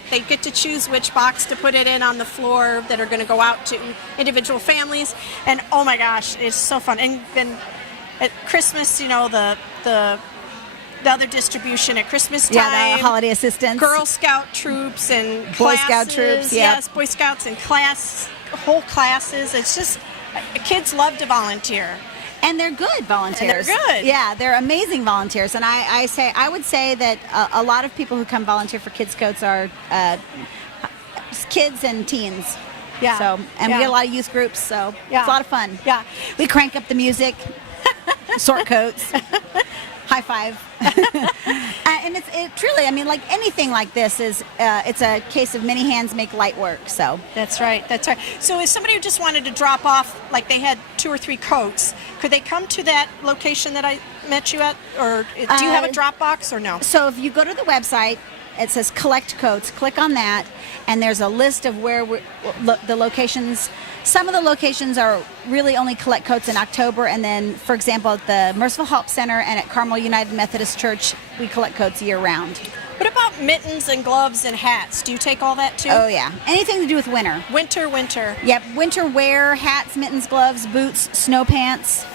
they get to choose which box to put it in on the floor that are going to go out to individual families. And oh my gosh, it's so fun. And then at Christmas, the other distribution at Christmas time. Yeah, the holiday assistants. Girl Scout troops and Boy classes. Scout troops, yeah. Yes, Boy Scouts and whole classes. It's just, kids love to volunteer. And they're good volunteers. And they're good. Yeah, they're amazing volunteers. And I would say that a lot of people who come volunteer for Kids Coats are kids and teens. Yeah. So, and we get a lot of youth groups, so Yeah. it's a lot of fun. Yeah. We crank up the music, sort coats, high five. And it truly, like anything like this it's a case of many hands make light work. So That's right. So if somebody just wanted to drop off, like they had 2 or 3 coats, could they come to that location that I met you at? Or do you have a drop box or no? So if you go to the website, it says Collect Coats. Click on that, and there's a list of where the locations. Some of the locations are really only collect coats in October, and then, for example, at the Merciful Help Center and at Carmel United Methodist Church, we collect coats year-round. What about mittens and gloves and hats. Do you take all that too? Oh yeah, anything to do with winter. Winter. Yep, winter wear, hats, mittens, gloves, boots, snow pants,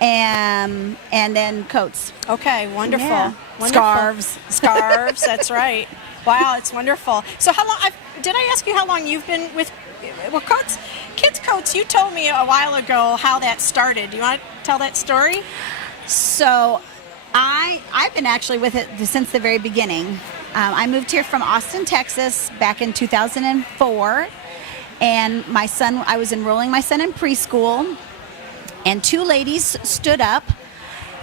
and then coats. Okay, wonderful. Yeah. Wonderful. Scarves. That's right. Wow, it's wonderful. So how long? Did I ask you how long you've been with? Well, coats, kids coats. You told me a while ago how that started. Do you want to tell that story? So, I've been actually with it since the very beginning. I moved here from Austin, Texas, back in 2004, and I was enrolling my son in preschool, and two ladies stood up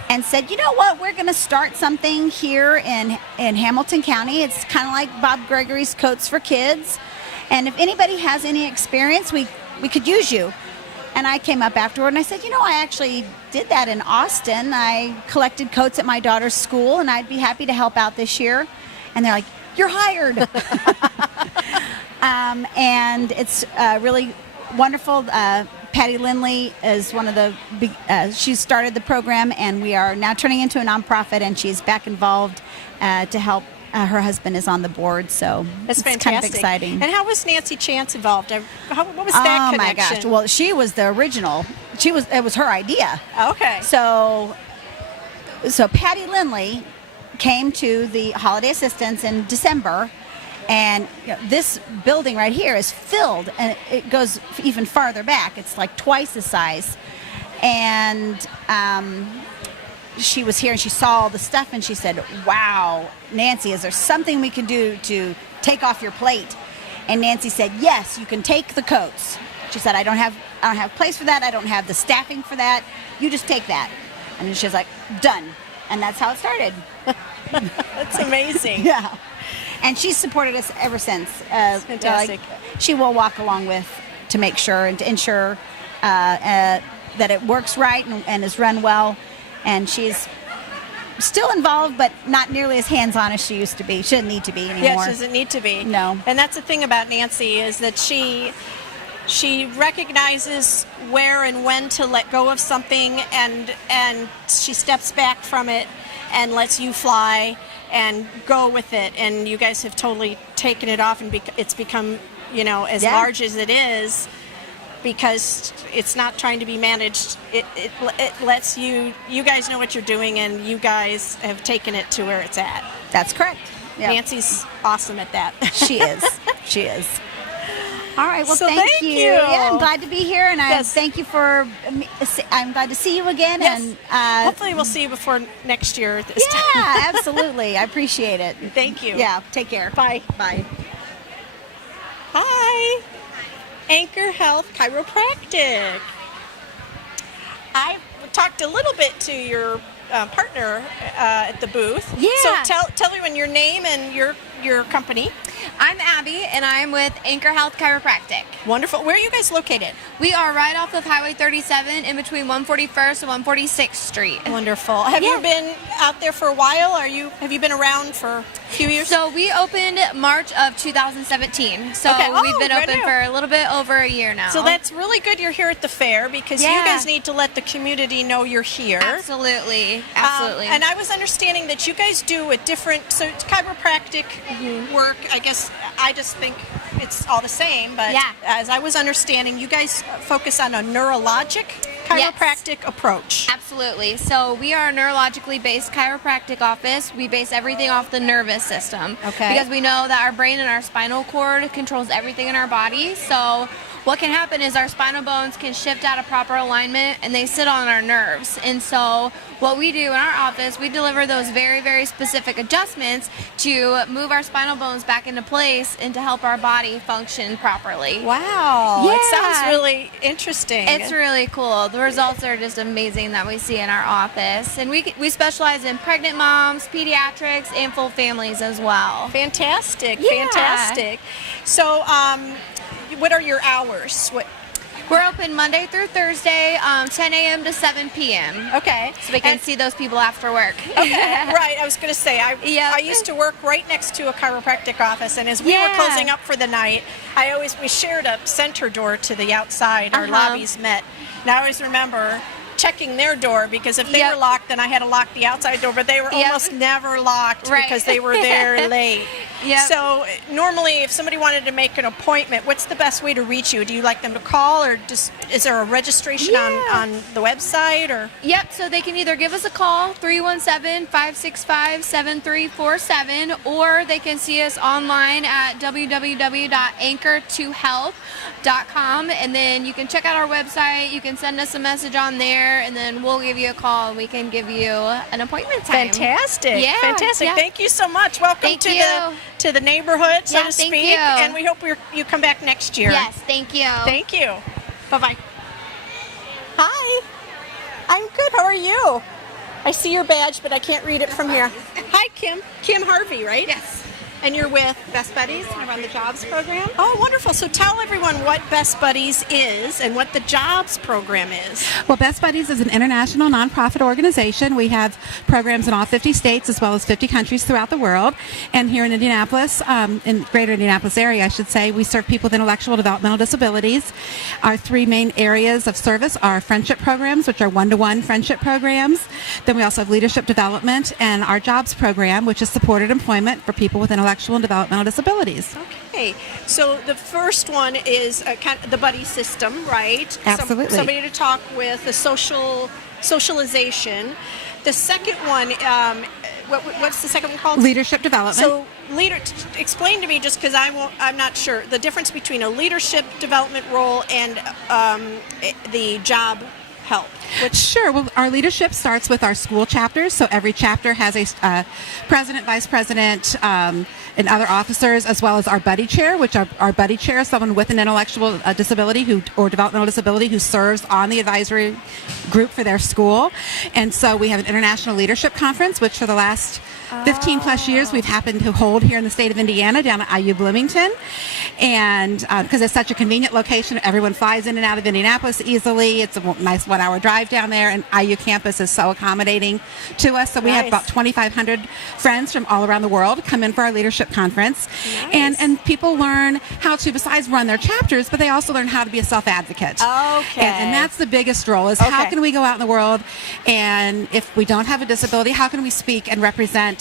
and said, "You know what? We're going to start something here in Hamilton County. It's kind of like Bob Gregory's Coats for Kids, and if anybody has any experience, we could use you." And I came up afterward and I said, "You know, I actually did that in Austin. I collected coats at my daughter's school, and I'd be happy to help out this year." And they're like, "You're hired." And it's really wonderful. Patty Lindley is one of the big, she started the program, and we are now turning into a nonprofit, and she's back involved to help. Her husband is on the board, so That's it's fantastic. kind of exciting. And how was Nancy Chance involved? What was that Oh my connection? gosh! Well, she was the original. It was her idea. Okay. So Patty Lindley came to the holiday assistance in December, and this building right here is filled, and it goes even farther back. It's like twice the size, and she was here and she saw all the stuff, and she said, "Wow, Nancy, is there something we can do to take off your plate?" And Nancy said, "Yes, you can take the coats." She said, I don't have place for that. I don't have the staffing for that. You just take that." And she was like, "Done." And that's how it started. That's amazing. Yeah. And she's supported us ever since. Fantastic. She will walk along with to make sure and to ensure that it works right and is run well. And she's still involved, but not nearly as hands-on as she used to be. She doesn't need to be anymore. Yeah, she doesn't need to be. No. And that's the thing about Nancy, is that she recognizes where and when to let go of something, and she steps back from it and lets you fly and go with it. And you guys have totally taken it off, and it's become, as large as it is, because it's not trying to be managed. It lets you guys know what you're doing, and you guys have taken it to where it's at. That's correct. Yep. Nancy's awesome at that. She is. She is. All right. Well, So thank thank you. you. Yeah, I'm glad to be here, and Yes. thank you for. I'm glad to see you again. Yes. And hopefully we'll see you before next year. This time. yeah, absolutely. I appreciate it. Thank you. Yeah. Take care. Bye. Bye. Hi. Anchor Health Chiropractic. I talked a little bit to your partner at the booth. Yeah. So tell everyone your name and your company. I'm Abby, and I'm with Anchor Health Chiropractic. Wonderful. Where are you guys located? We are right off of Highway 37 in between 141st and 146th Street. Wonderful. Have you been out there for a while? Have you been around for a few years? So we opened March of 2017. So Okay. we've been Right open now. for a little bit over a year now. So that's really good you're here at the fair, because you guys need to let the community know you're here. Absolutely. And I was understanding that you guys do it's chiropractic work. I guess I just think it's all the same, but as I was understanding, you guys focus on a neurologic chiropractic approach. Absolutely. So we are a neurologically based chiropractic office. We base everything off the nervous system. Okay. Because we know that our brain and our spinal cord controls everything in our body. So what can happen is our spinal bones can shift out of proper alignment, and they sit on our nerves. And so what we do in our office, we deliver those very, very specific adjustments to move our spinal bones back into place and to help our body function properly. Wow. Yeah. It sounds really interesting. It's really cool. The results are just amazing that we see in our office. And we specialize in pregnant moms, pediatrics, and full families as well. Fantastic. Yeah. Fantastic. So, what are your hours? We're open Monday through Thursday, 10 a.m. to 7 p.m. Okay. So we can see those people after work. Okay. Right. I was going to say, I used to work right next to a chiropractic office, and as we were closing up for the night, we shared a center door to the outside. Our lobbies met. And I always remember checking their door, because if they were locked, then I had to lock the outside door, but they were almost never locked because they were there late. So normally if somebody wanted to make an appointment, what's the best way to reach you? Do you like them to call, or just is there a registration on the website? Or Yep, so they can either give us a call, 317-565-7347, or they can see us online at www.anchor2health.com, and then you can check out our website, you can send us a message on there, and then we'll give you a call and we can give you an appointment time. Fantastic. Yeah, Fantastic. yeah. Thank you so much. Welcome to the neighborhood, so to thank speak. you. And we hope you come back next year. Yes, thank you. Thank you. Bye-bye. Hi. I'm good. How are you? I see your badge, but I can't read it from here. Hi, Kim. Kim Harvey, right? Yes. And you're with Best Buddies. I run the jobs program. Oh, wonderful. So tell everyone what Best Buddies is and what the jobs program is. Well, Best Buddies is an international nonprofit organization. We have programs in all 50 states as well as 50 countries throughout the world. And here in Indianapolis, in greater Indianapolis area, I should say, we serve people with intellectual and developmental disabilities. Our three main areas of service are friendship programs, which are one-to-one friendship programs. Then we also have leadership development and our jobs program, which is supported employment for people with intellectual and developmental disabilities. Okay, so the first one is kind of the buddy system, right? Absolutely. Somebody to talk with, the socialization. The second one, what's the second one called? Leadership development. So, explain to me, just because I'm not sure, the difference between a leadership development role and the job help. Sure. Well, our leadership starts with our school chapters. So every chapter has a president, vice president, and other officers, as well as our buddy chair, which our buddy chair is someone with an intellectual disability or developmental disability who serves on the advisory group for their school. And so we have an international leadership conference, which for the last 15 plus years we've happened to hold here in the state of Indiana down at IU Bloomington. And because it's such a convenient location, everyone flies in and out of Indianapolis easily. It's a nice 1 hour drive down there, and IU campus is so accommodating to us. So we have about 2,500 friends from all around the world come in for our leadership conference. And people learn how to, besides run their chapters, but they also learn how to be a self-advocate. Okay. And that's the biggest role, is how can we go out in the world, and if we don't have a disability, how can we speak and represent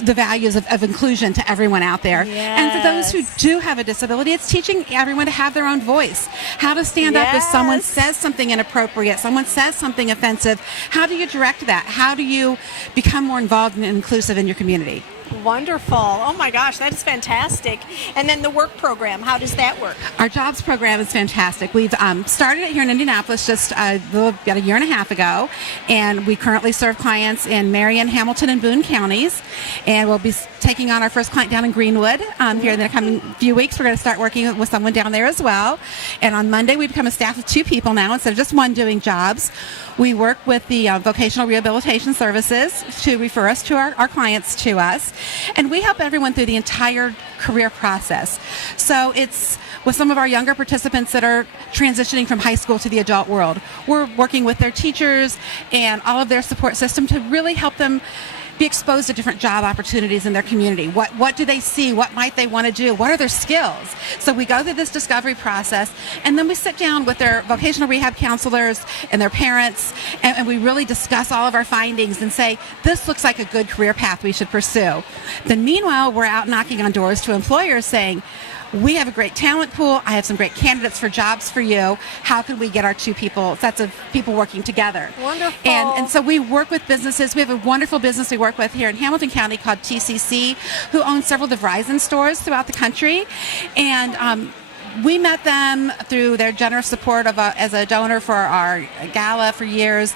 the values of inclusion to everyone out there. And for those who do have a disability, it's teaching everyone to have their own voice. How to stand up if someone says something inappropriate, someone says something offensive. How do you direct that? How do you become more involved and inclusive in your community? Wonderful. Oh my gosh, that is fantastic. And then the work program, how does that work? Our jobs program is fantastic. We've started it here in Indianapolis just about a year and a half ago, and we currently serve clients in Marion, Hamilton, and Boone counties. And we'll be taking on our first client down in Greenwood here in the coming few weeks. We're going to start working with someone down there as well. And on Monday, we become a staff of 2 people now instead of just one doing jobs. We work with the vocational rehabilitation services to refer us to our clients to us. And we help everyone through the entire career process. So it's with some of our younger participants that are transitioning from high school to the adult world. We're working with their teachers and all of their support system to really help them be exposed to different job opportunities in their community. What do they see? What might they want to do? What are their skills? So we go through this discovery process, and then we sit down with their vocational rehab counselors and their parents, and we really discuss all of our findings and say, this looks like a good career path we should pursue. Then meanwhile, we're out knocking on doors to employers saying, we have a great talent pool. I have some great candidates for jobs for you. How can we get our sets of people working together? Wonderful. And so we work with businesses. We have a wonderful business we work with here in Hamilton County called TCC, who owns several Verizon stores throughout the country. And we met them through their generous support as a donor for our gala for years,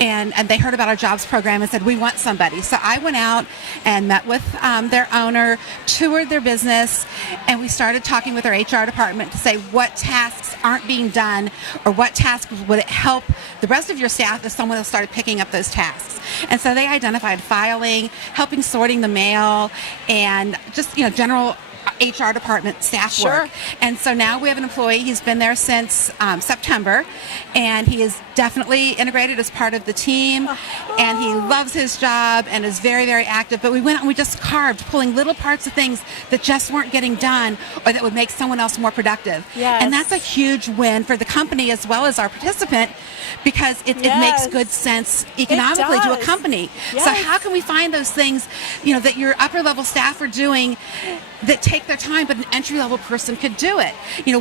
and they heard about our jobs program and said, we want somebody. So I went out and met with their owner, toured their business, and we started talking with their HR department to say what tasks aren't being done, or what tasks would it help the rest of your staff if someone else started picking up those tasks. And so they identified filing, helping sorting the mail, and just general HR department staff work. And so now we have an employee. He's been there since September, and he is definitely integrated as part of the team, and he loves his job and is very, very active. But we went out and we just carved, pulling little parts of things that just weren't getting done or that would make someone else more productive. Yes. And that's a huge win for the company as well as our participant, because it makes good sense economically to a does. company. Yes. So how can we find those things, that your upper level staff are doing that take their time, but an entry level person could do it?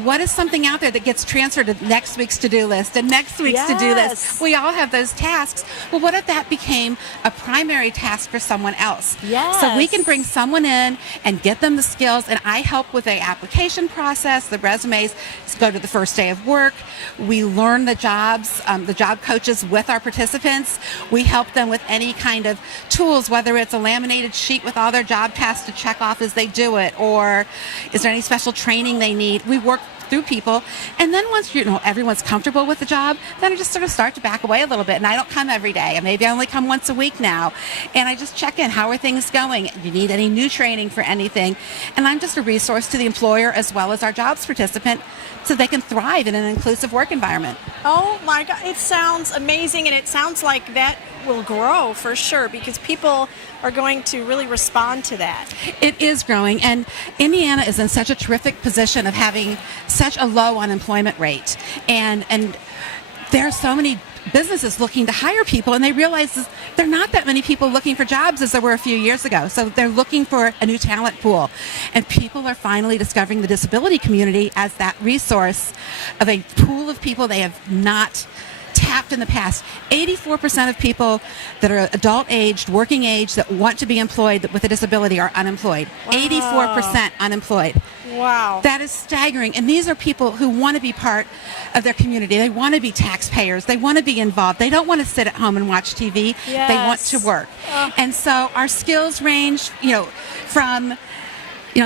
What is something out there that gets transferred to next week's to-do list and next week's to-do list? We all have those tasks. Well, what if that became a primary task for someone else? Yes. So we can bring someone in and get them the skills, and I help with the application process, the resumes, go to the first day of work. We learn the jobs, the job coaches with our participants. We help them with any kind of tools, whether it's a laminated sheet with all their job tasks to check off as they do it, or is there any special training they need. We work through people, and then once everyone's comfortable with the job, then I just sort of start to back away a little bit, and I don't come every day, and maybe I only come once a week now, and I just check in. How are things going? Do you need any new training for anything? And I'm just a resource to the employer as well as our jobs participant, so they can thrive in an inclusive work environment. Oh my God, it sounds amazing, and it sounds like that will grow for sure, because people are going to really respond to that. It is growing, and Indiana is in such a terrific position of having such a low unemployment rate, and there are so many businesses looking to hire people, and they realize there are not that many people looking for jobs as there were a few years ago. So they're looking for a new talent pool, and people are finally discovering the disability community as that resource of a pool of people they have not tapped in the past. 84% of people that are adult aged, working age, that want to be employed with a disability are unemployed. Wow. 84% unemployed. Wow. That is staggering. And these are people who want to be part of their community. They want to be taxpayers. They want to be involved. They don't want to sit at home and watch TV. Yes. They want to work. And so our skills range, from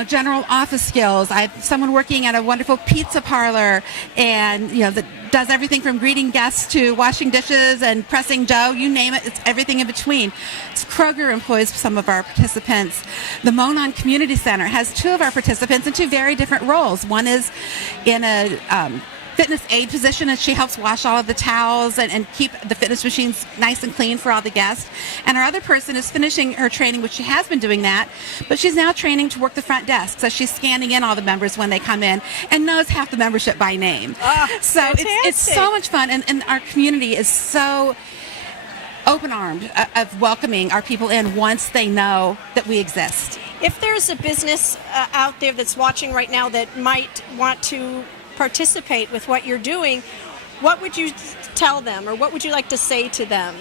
general office skills. I have someone working at a wonderful pizza parlor, and that does everything from greeting guests to washing dishes and pressing dough. You name it, it's everything in between. Kroger employs some of our participants. The Monon Community Center has two of our participants in two very different roles. One is in a fitness aid position, and she helps wash all of the towels and keep the fitness machines nice and clean for all the guests. And our other person is finishing her training, which she has been doing that, but she's now training to work the front desk. So she's scanning in all the members when they come in and knows half the membership by name. So it's so much fun, and our community is so open-armed of welcoming our people in once they know that we exist. If there's a business out there that's watching right now that might want to participate with what you're doing, what would you tell them, or what would you like to say to them?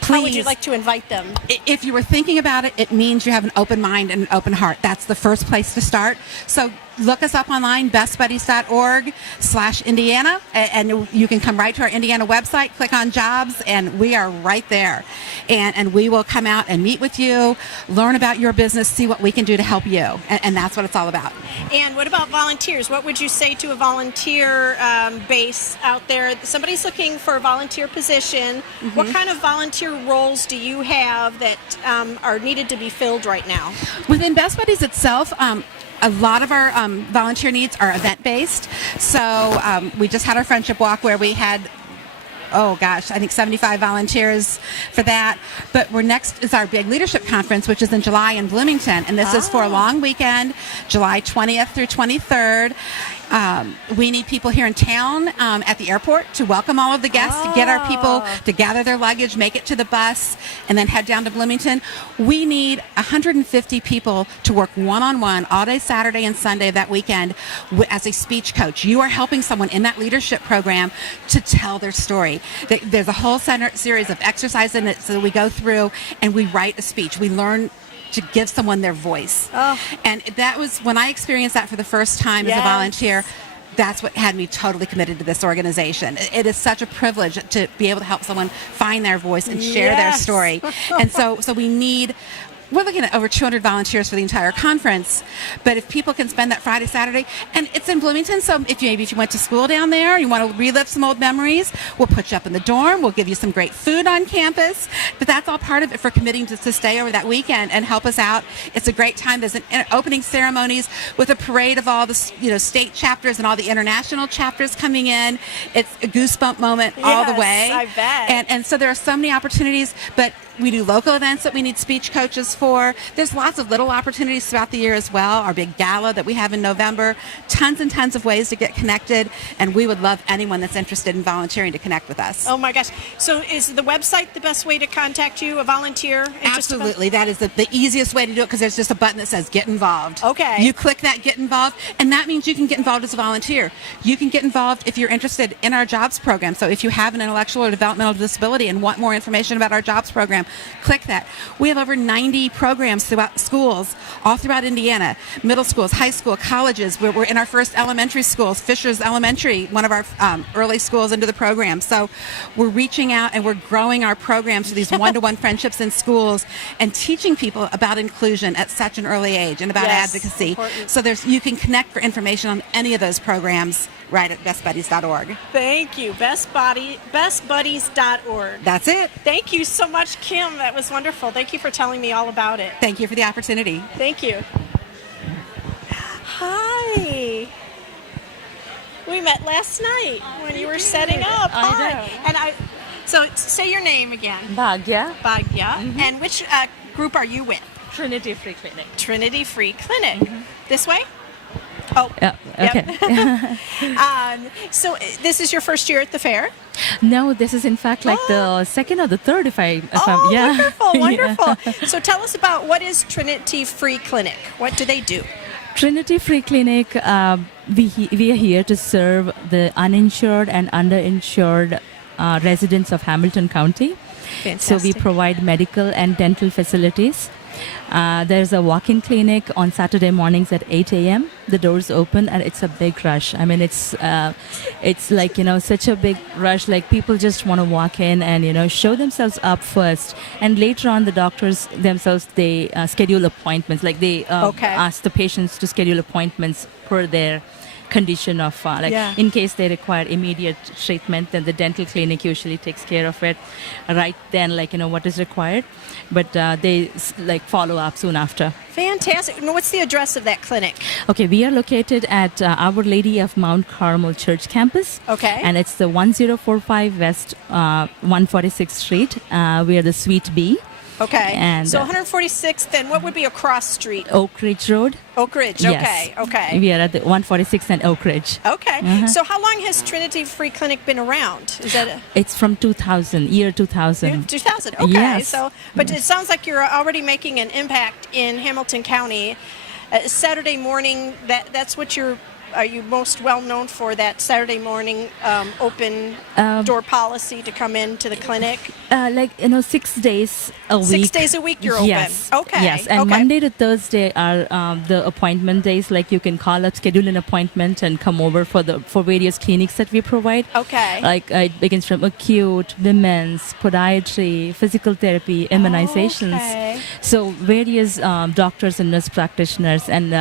How would you like to invite them? If you were thinking about it, it means you have an open mind and an open heart. That's the first place to start. So look us up online, bestbuddies.org/Indiana, and you can come right to our Indiana website, click on jobs, and we are right there. And we will come out and meet with you, learn about your business, see what we can do to help you. And that's what it's all about. And what about volunteers? What would you say to a volunteer base out there? Somebody's looking for a volunteer position. Mm-hmm. What kind of volunteer roles do you have that are needed to be filled right now? Within Best Buddies itself, a lot of our volunteer needs are event-based. So we just had our Friendship Walk where we had, I think 75 volunteers for that. But next is our big leadership conference, which is in July in Bloomington. And this is for a long weekend, July 20th through 23rd. We need people here in town at the airport to welcome all of the guests, to get our people to gather their luggage, make it to the bus, and then head down to Bloomington. We need 150 people to work one-on-one all day Saturday and Sunday that weekend as a speech coach. You are helping someone in that leadership program to tell their story. There's a whole series of exercises in it, so we go through and we write a speech. We learn to give someone their voice. And that was when I experienced that for the first time as a volunteer. That's what had me totally committed to this organization. It is such a privilege to be able to help someone find their voice and share their story. And so we need we're looking at over 200 volunteers for the entire conference. But if people can spend that Friday, Saturday, and it's in Bloomington, so if you went to school down there, you want to relive some old memories, we'll put you up in the dorm. We'll give you some great food on campus. But that's all part of it for committing to stay over that weekend and help us out. It's a great time. There's an opening ceremonies with a parade of all the state chapters and all the international chapters coming in. It's a goosebump moment all the way. I bet. And so there are so many opportunities, but we do local events that we need speech coaches for. There's lots of little opportunities throughout the year as well. Our big gala that we have in November. Tons and tons of ways to get connected, and we would love anyone that's interested in volunteering to connect with us. Oh my gosh. So is the website the best way to contact you, a volunteer? Absolutely. That is the easiest way to do it, because there's just a button that says Get Involved. Okay. You click that Get Involved, and that means you can get involved as a volunteer. You can get involved if you're interested in our jobs program. So if you have an intellectual or developmental disability and want more information about our jobs program, click that. We have over 90 programs throughout schools, all throughout Indiana, middle schools, high school, colleges. We're in our first elementary schools, Fisher's Elementary, one of our early schools into the program. So we're reaching out and we're growing our programs to these one-to-one friendships in schools and teaching people about inclusion at such an early age and about advocacy. Important. So you can connect for information on any of those programs right at bestbuddies.org. Thank you. Bestbuddies.org. That's it. Thank you so much, Kim. That was wonderful. Thank you for telling me all about it. Thank you for the opportunity. Thank you. Hi. We met last night when you were setting up. I Hi. And so say your name again. Bhagya. Bhagya. And which group are you with? Trinity Free Clinic. Trinity Free Clinic. This way? Oh, yeah. Okay. So this is your first year at the fair? No, this is in fact like the second or the third, if I'm, yeah. Wonderful, wonderful. Yeah. So tell us about what is Trinity Free Clinic? What do they do? Trinity Free Clinic, we are here to serve the uninsured and underinsured residents of Hamilton County. Fantastic. So we provide medical and dental facilities. There's a walk-in clinic on Saturday mornings at 8 a.m. The doors open and it's a big rush. I mean, it's like, such a big rush. Like people just want to walk in and, show themselves up first. And later on, the doctors themselves, they schedule appointments. Like they ask the patients to schedule appointments per their condition of in case they require immediate treatment, then the dental clinic usually takes care of it right then, what is required, but they follow up soon after. Fantastic. Now, what's the address of that clinic? Okay, we are located at Our Lady of Mount Carmel Church campus. Okay. And it's the 1045 West 146th Street. We are the Suite B. Okay. And so 146th, then what would be across street? Oak Ridge Road. Oak Ridge, Yes. okay. We are at the 146th and Oak Ridge. Okay. Uh-huh. So how long has Trinity Free Clinic been around? Is that It's from 2000, year 2000. 2000? Okay. Yes. But it sounds like you're already making an impact in Hamilton County. Saturday morning, that's what are you most well known for, that Saturday morning open door policy to come into the clinic? 6 days a week. 6 days a week you're open. Yes. Okay. Yes, and okay. Monday to Thursday are the appointment days. Like you can call up, schedule an appointment, and come over for various clinics that we provide. Okay. Like it begins from acute, women's, podiatry, physical therapy, immunizations. Okay. So various doctors and nurse practitioners and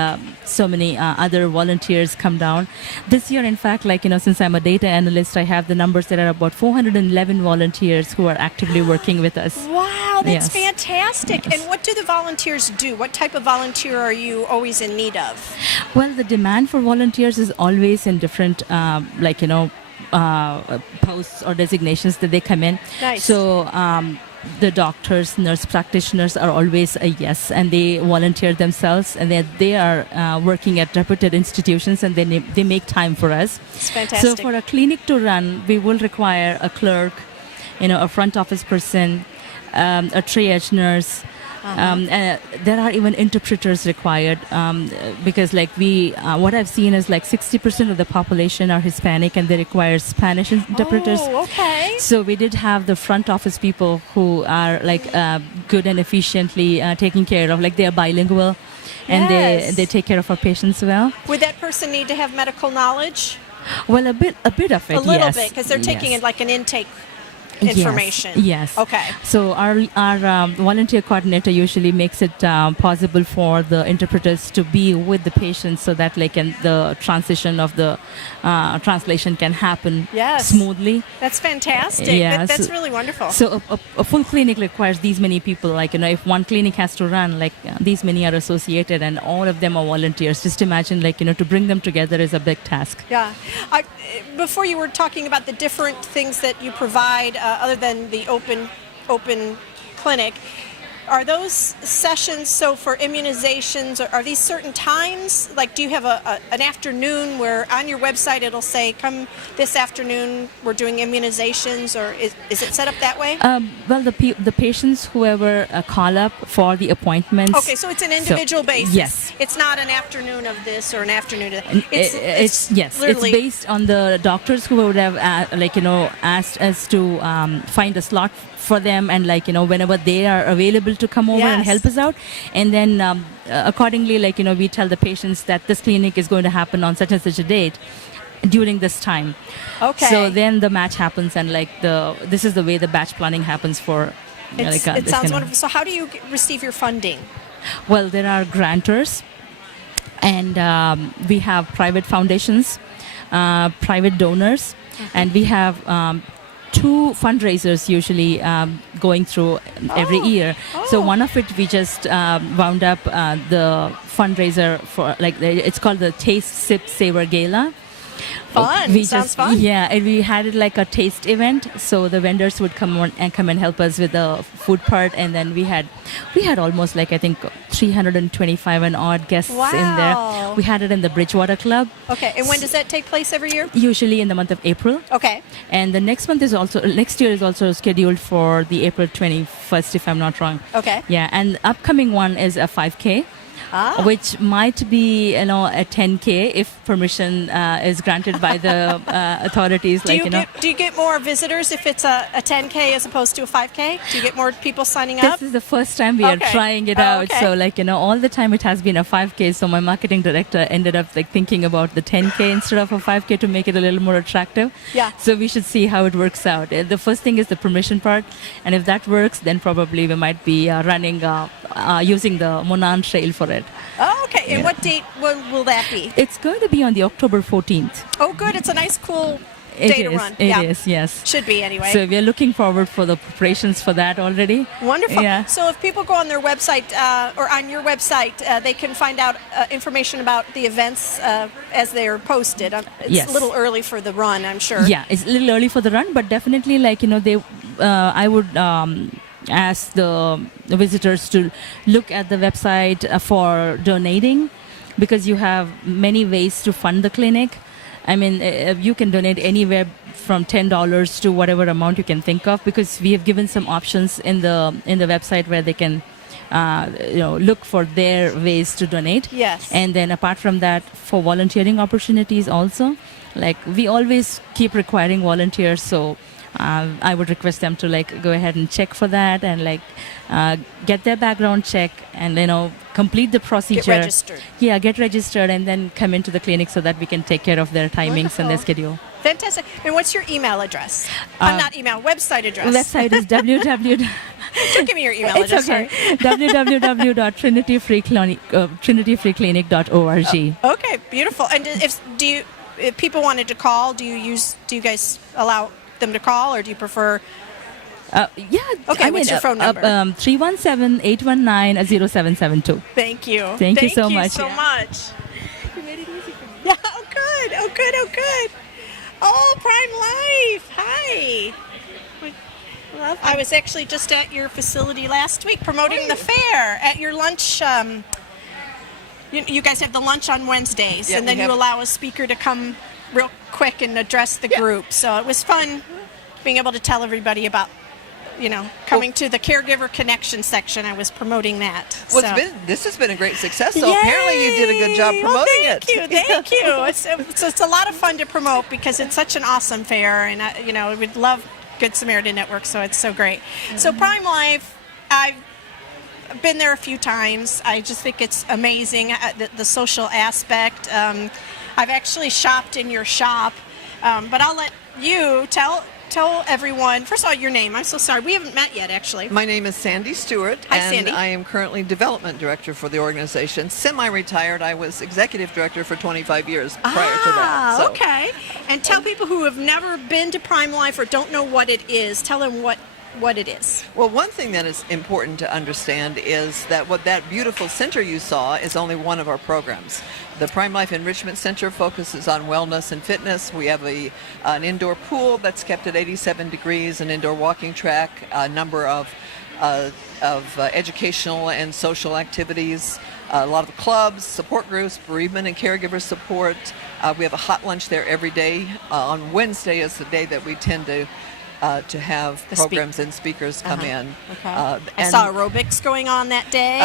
so many other volunteers come down. This year, in fact, since I'm a data analyst, I have the numbers. There are about 411 volunteers who are actively working with us. Wow, that's Yes. fantastic. And what do the volunteers do? What type of volunteer are you always in need of? Well, the demand for volunteers is always in different, posts or designations that they come in. Nice. So the doctors, nurse practitioners are always a yes, and they volunteer themselves, and they are working at reputed institutions, and they make time for us. It's fantastic. So for a clinic to run, we will require a clerk, a front office person, a triage nurse. There are even interpreters required because what I've seen is 60% of the population are Hispanic and they require Spanish interpreters. Oh, okay. So we did have the front office people who are good and efficiently taking care of, they are bilingual and Yes. they take care of our patients well. Would that person need to have medical knowledge? Well, a bit of it, A little yes. bit, because they're taking Yes. an intake information. Yes. Okay. So our volunteer coordinator usually makes it possible for the interpreters to be with the patients so that like the transition of the translation can happen Yes. smoothly. That's fantastic. Yeah, That's so- really wonderful. So a full clinic requires these many people. Like, if one clinic has to run, like these many are associated and all of them are volunteers. Just imagine, like, to bring them together is a big task. Yeah. Before you were talking about the different things that you provide other than the open clinic, are those sessions, so for immunizations, are these certain times? Like, do you have an afternoon where on your website it'll say, come this afternoon, we're doing immunizations, or is it set up that way? Well, the patients, whoever call up for the appointments. Okay, so it's an individual basis. Yes. It's not an afternoon of this or an afternoon of that. And it's literally based on the doctors who would have asked us to find a slot for them, and whenever they are available to come over and Yes. help us out, and then accordingly, we tell the patients that this clinic is going to happen on such and such a date during this time. Okay. So then the match happens, and this is the way the batch planning happens for. it this sounds kind of- wonderful. So how do you receive your funding? Well, there are grantors, and we have private foundations, private donors, and we have 2 fundraisers usually going through every year. So one of it, we just wound up the fundraiser for, it's called the Taste, Sip, Savor Gala. Fun. Sounds fun. Yeah, and we had it like a taste event. So the vendors would come and help us with the food part, and then we had almost I think 325 and odd guests in there. Wow. We had it in the Bridgewater Club. Okay, and when does that take place every year? Usually in the month of April. Okay. And the next year is also scheduled for the April 21st, if I'm not wrong. Okay. Yeah, and the upcoming one is a 5K. Which might be, a 10K if permission is granted by the authorities. Do you get more visitors if it's a 10K as opposed to a 5K? Do you get more people signing up? This is the first time we are trying it out. Okay. So all the time it has been a 5K. So my marketing director ended up thinking about the 10K instead of a 5K to make it a little more attractive. Yeah. So we should see how it works out. The first thing is the permission part, and if that works, then probably we might be running using the Monan Trail for it. Oh, okay. And Yeah. what date will that be? It's going to be on the October 14th. Oh, good. It's a nice, cool It day to is, run. It is, yes. Should be anyway. So we are looking forward for the preparations for that already. Wonderful. Yeah. So if people go on their website or on your website, they can find out information about the events as they're posted. It's Yes. a little early for the run, I'm sure. Yeah, it's a little early for the run, but definitely I would ask the visitors to look at the website for donating, because you have many ways to fund the clinic. I mean, you can donate anywhere from $10 to whatever amount you can think of, because we have given some options in the website where they can look for their ways to donate. Yes. And then apart from that, for volunteering opportunities also, we always keep requiring volunteers, so I would request them to go ahead and check for that, and get their background check, and complete the procedure. Get registered. Yeah, get registered, and then come into the clinic so that we can take care of their timings and their schedule. Fantastic. And what's your email address? Not email, website address. Website is www. Don't give me your email It's address. okay. Sorry. www.trinityfreeclinic.org. Okay, beautiful. And if people wanted to call, do you guys allow them to call, or do you prefer? Yeah. Okay, what's your phone number? 317-819-0772. Thank you. Thank you so much. so much. You made it easy for me. Yeah, oh good. Oh, Prime Life. Hi. I was actually just at your facility last week promoting the fair at your lunch. You guys have the lunch on Wednesdays, Yeah, and then we you have- allow a speaker to come real quick and address the group. So it was fun being able to tell everybody about, coming to the Caregiver Connection section. I was promoting that. Well, so. this has been a great success. So apparently you did a good job promoting it. Thank you. It's a lot of fun to promote because it's such an awesome fair, and we'd love Good Samaritan Network, so it's so great. So Prime Life, I've been there a few times. I just think it's amazing, the social aspect. I've actually shopped in your shop, but I'll let you tell tell everyone, first of all, your name. I'm so sorry. We haven't met yet, actually. My name is Sandy Stewart, Hi, and Sandy. I am currently development director for the organization. Semi-retired. I was executive director for 25 years prior to that. So. Okay. And tell people who have never been to Prime Life or don't know what it is, tell them what it is. Well, one thing that is important to understand is that what that beautiful center you saw is only one of our programs. The Prime Life Enrichment Center focuses on wellness and fitness. We have an indoor pool that's kept at 87 degrees, an indoor walking track, a number of educational and social activities, a lot of clubs, support groups, bereavement and caregiver support. We have a hot lunch there every day. On Wednesday is the day that we tend to have programs and speakers come in. Okay. I saw aerobics going on that day,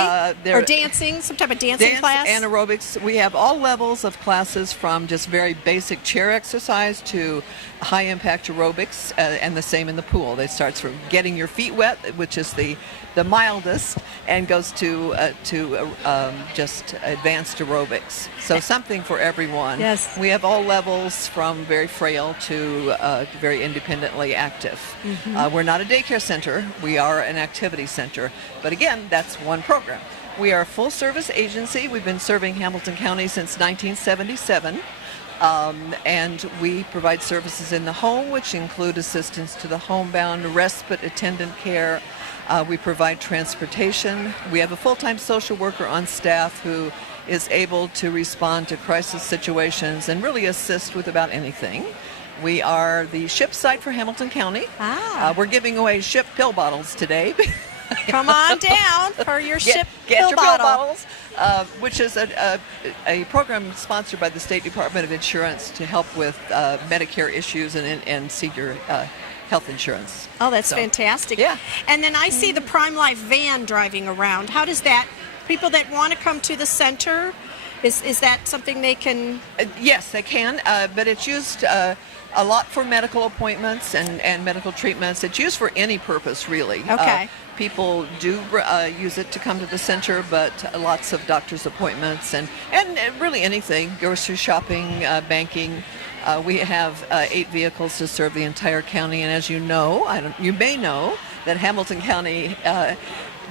or dancing, some type of dancing class. And aerobics. We have all levels of classes, from just very basic chair exercise to high impact aerobics, and the same in the pool. They start from getting your feet wet, which is the mildest, and goes to just advanced aerobics. So something for everyone. Yes. We have all levels, from very frail to very independently active. Mm-hmm. We're not a daycare center. We are an activity center. But again, that's one program. We are a full-service agency. We've been serving Hamilton County since 1977. And we provide services in the home, which include assistance to the homebound, respite, attendant care. We provide transportation. We have a full-time social worker on staff who is able to respond to crisis situations and really assist with about anything. We are the ship site for Hamilton County. We're giving away ship pill bottles today. Come on down for your Get pill your bottle. pill bottles, which is a program sponsored by the State Department of Insurance to help with Medicare issues and senior health insurance. Oh, that's fantastic. Yeah. And then I see the Prime Life van driving around. How does that, people that want to come to the center, is that something they can? Yes, they can, but it's used a lot for medical appointments and medical treatments. It's used for any purpose, really. Okay. People do use it to come to the center, but lots of doctor's appointments and really anything, grocery shopping, banking. We have 8 vehicles to serve the entire county, and as you know, you may know that Hamilton County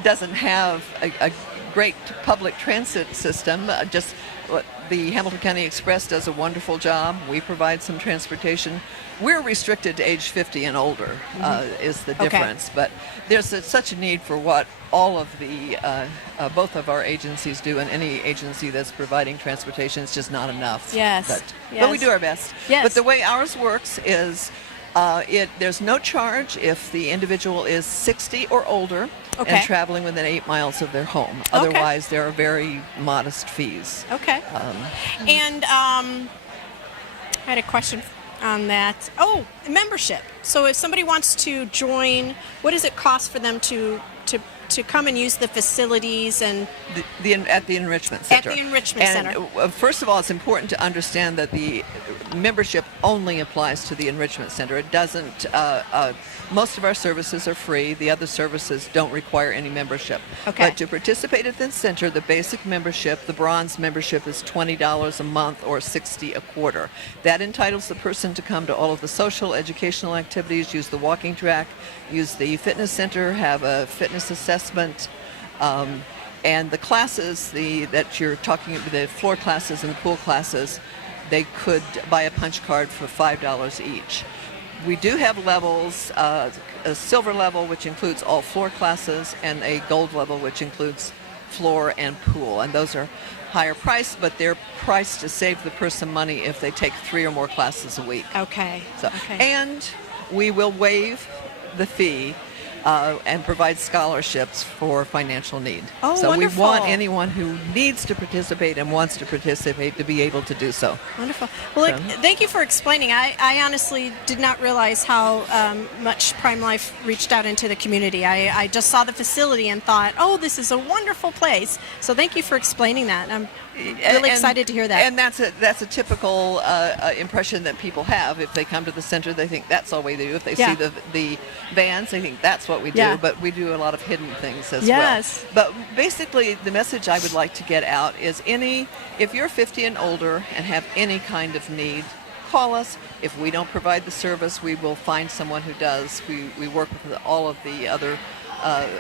doesn't have a great public transit system. The Hamilton County Express does a wonderful job. We provide some transportation. We're restricted to age 50 and older, is the difference. But there's such a need for what all of the both of our agencies do, and any agency that's providing transportation is just not enough. Yes. But we do our best. Yes. But the way ours works is there's no charge if the individual is 60 or older and traveling within 8 miles of their home. Otherwise, there are very modest fees. Okay. And I had a question on that. Oh, membership. So if somebody wants to join, what does it cost for them to come and use the facilities and at the enrichment center? At the enrichment center. First of all, it's important to understand that the membership only applies to the enrichment center. It doesn't. Most of our services are free. The other services don't require any membership. Okay. But to participate at the center, the basic membership, the bronze membership, is $20 a month or $60 a quarter. That entitles the person to come to all of the social, educational activities, use the walking track, use the fitness center, have a fitness assessment, and the classes that you're talking about, the floor classes and the pool classes, they could buy a punch card for $5 each. We do have levels, a silver level, which includes all floor classes, and a gold level, which includes floor and pool. And those are higher priced, but they're priced to save the person money if they take 3 or more classes a week. Okay. And we will waive the fee and provide scholarships for financial need. Oh, so wonderful. we want anyone who needs to participate and wants to participate to be able to do so. Wonderful. Well, look, thank you for explaining. I honestly did not realize how much Prime Life reached out into the community. I just saw the facility and thought, oh, this is a wonderful place. So thank you for explaining that. I'm really excited to hear that. And that's a typical impression that people have. If they come to the center, they think that's all we do. If they see the vans, they think that's what we do. Yeah. But we do a lot of hidden things as Yes. well. But basically, the message I would like to get out is if you're 50 and older and have any kind of need, call us. If we don't provide the service, we will find someone who does. We work with all of the other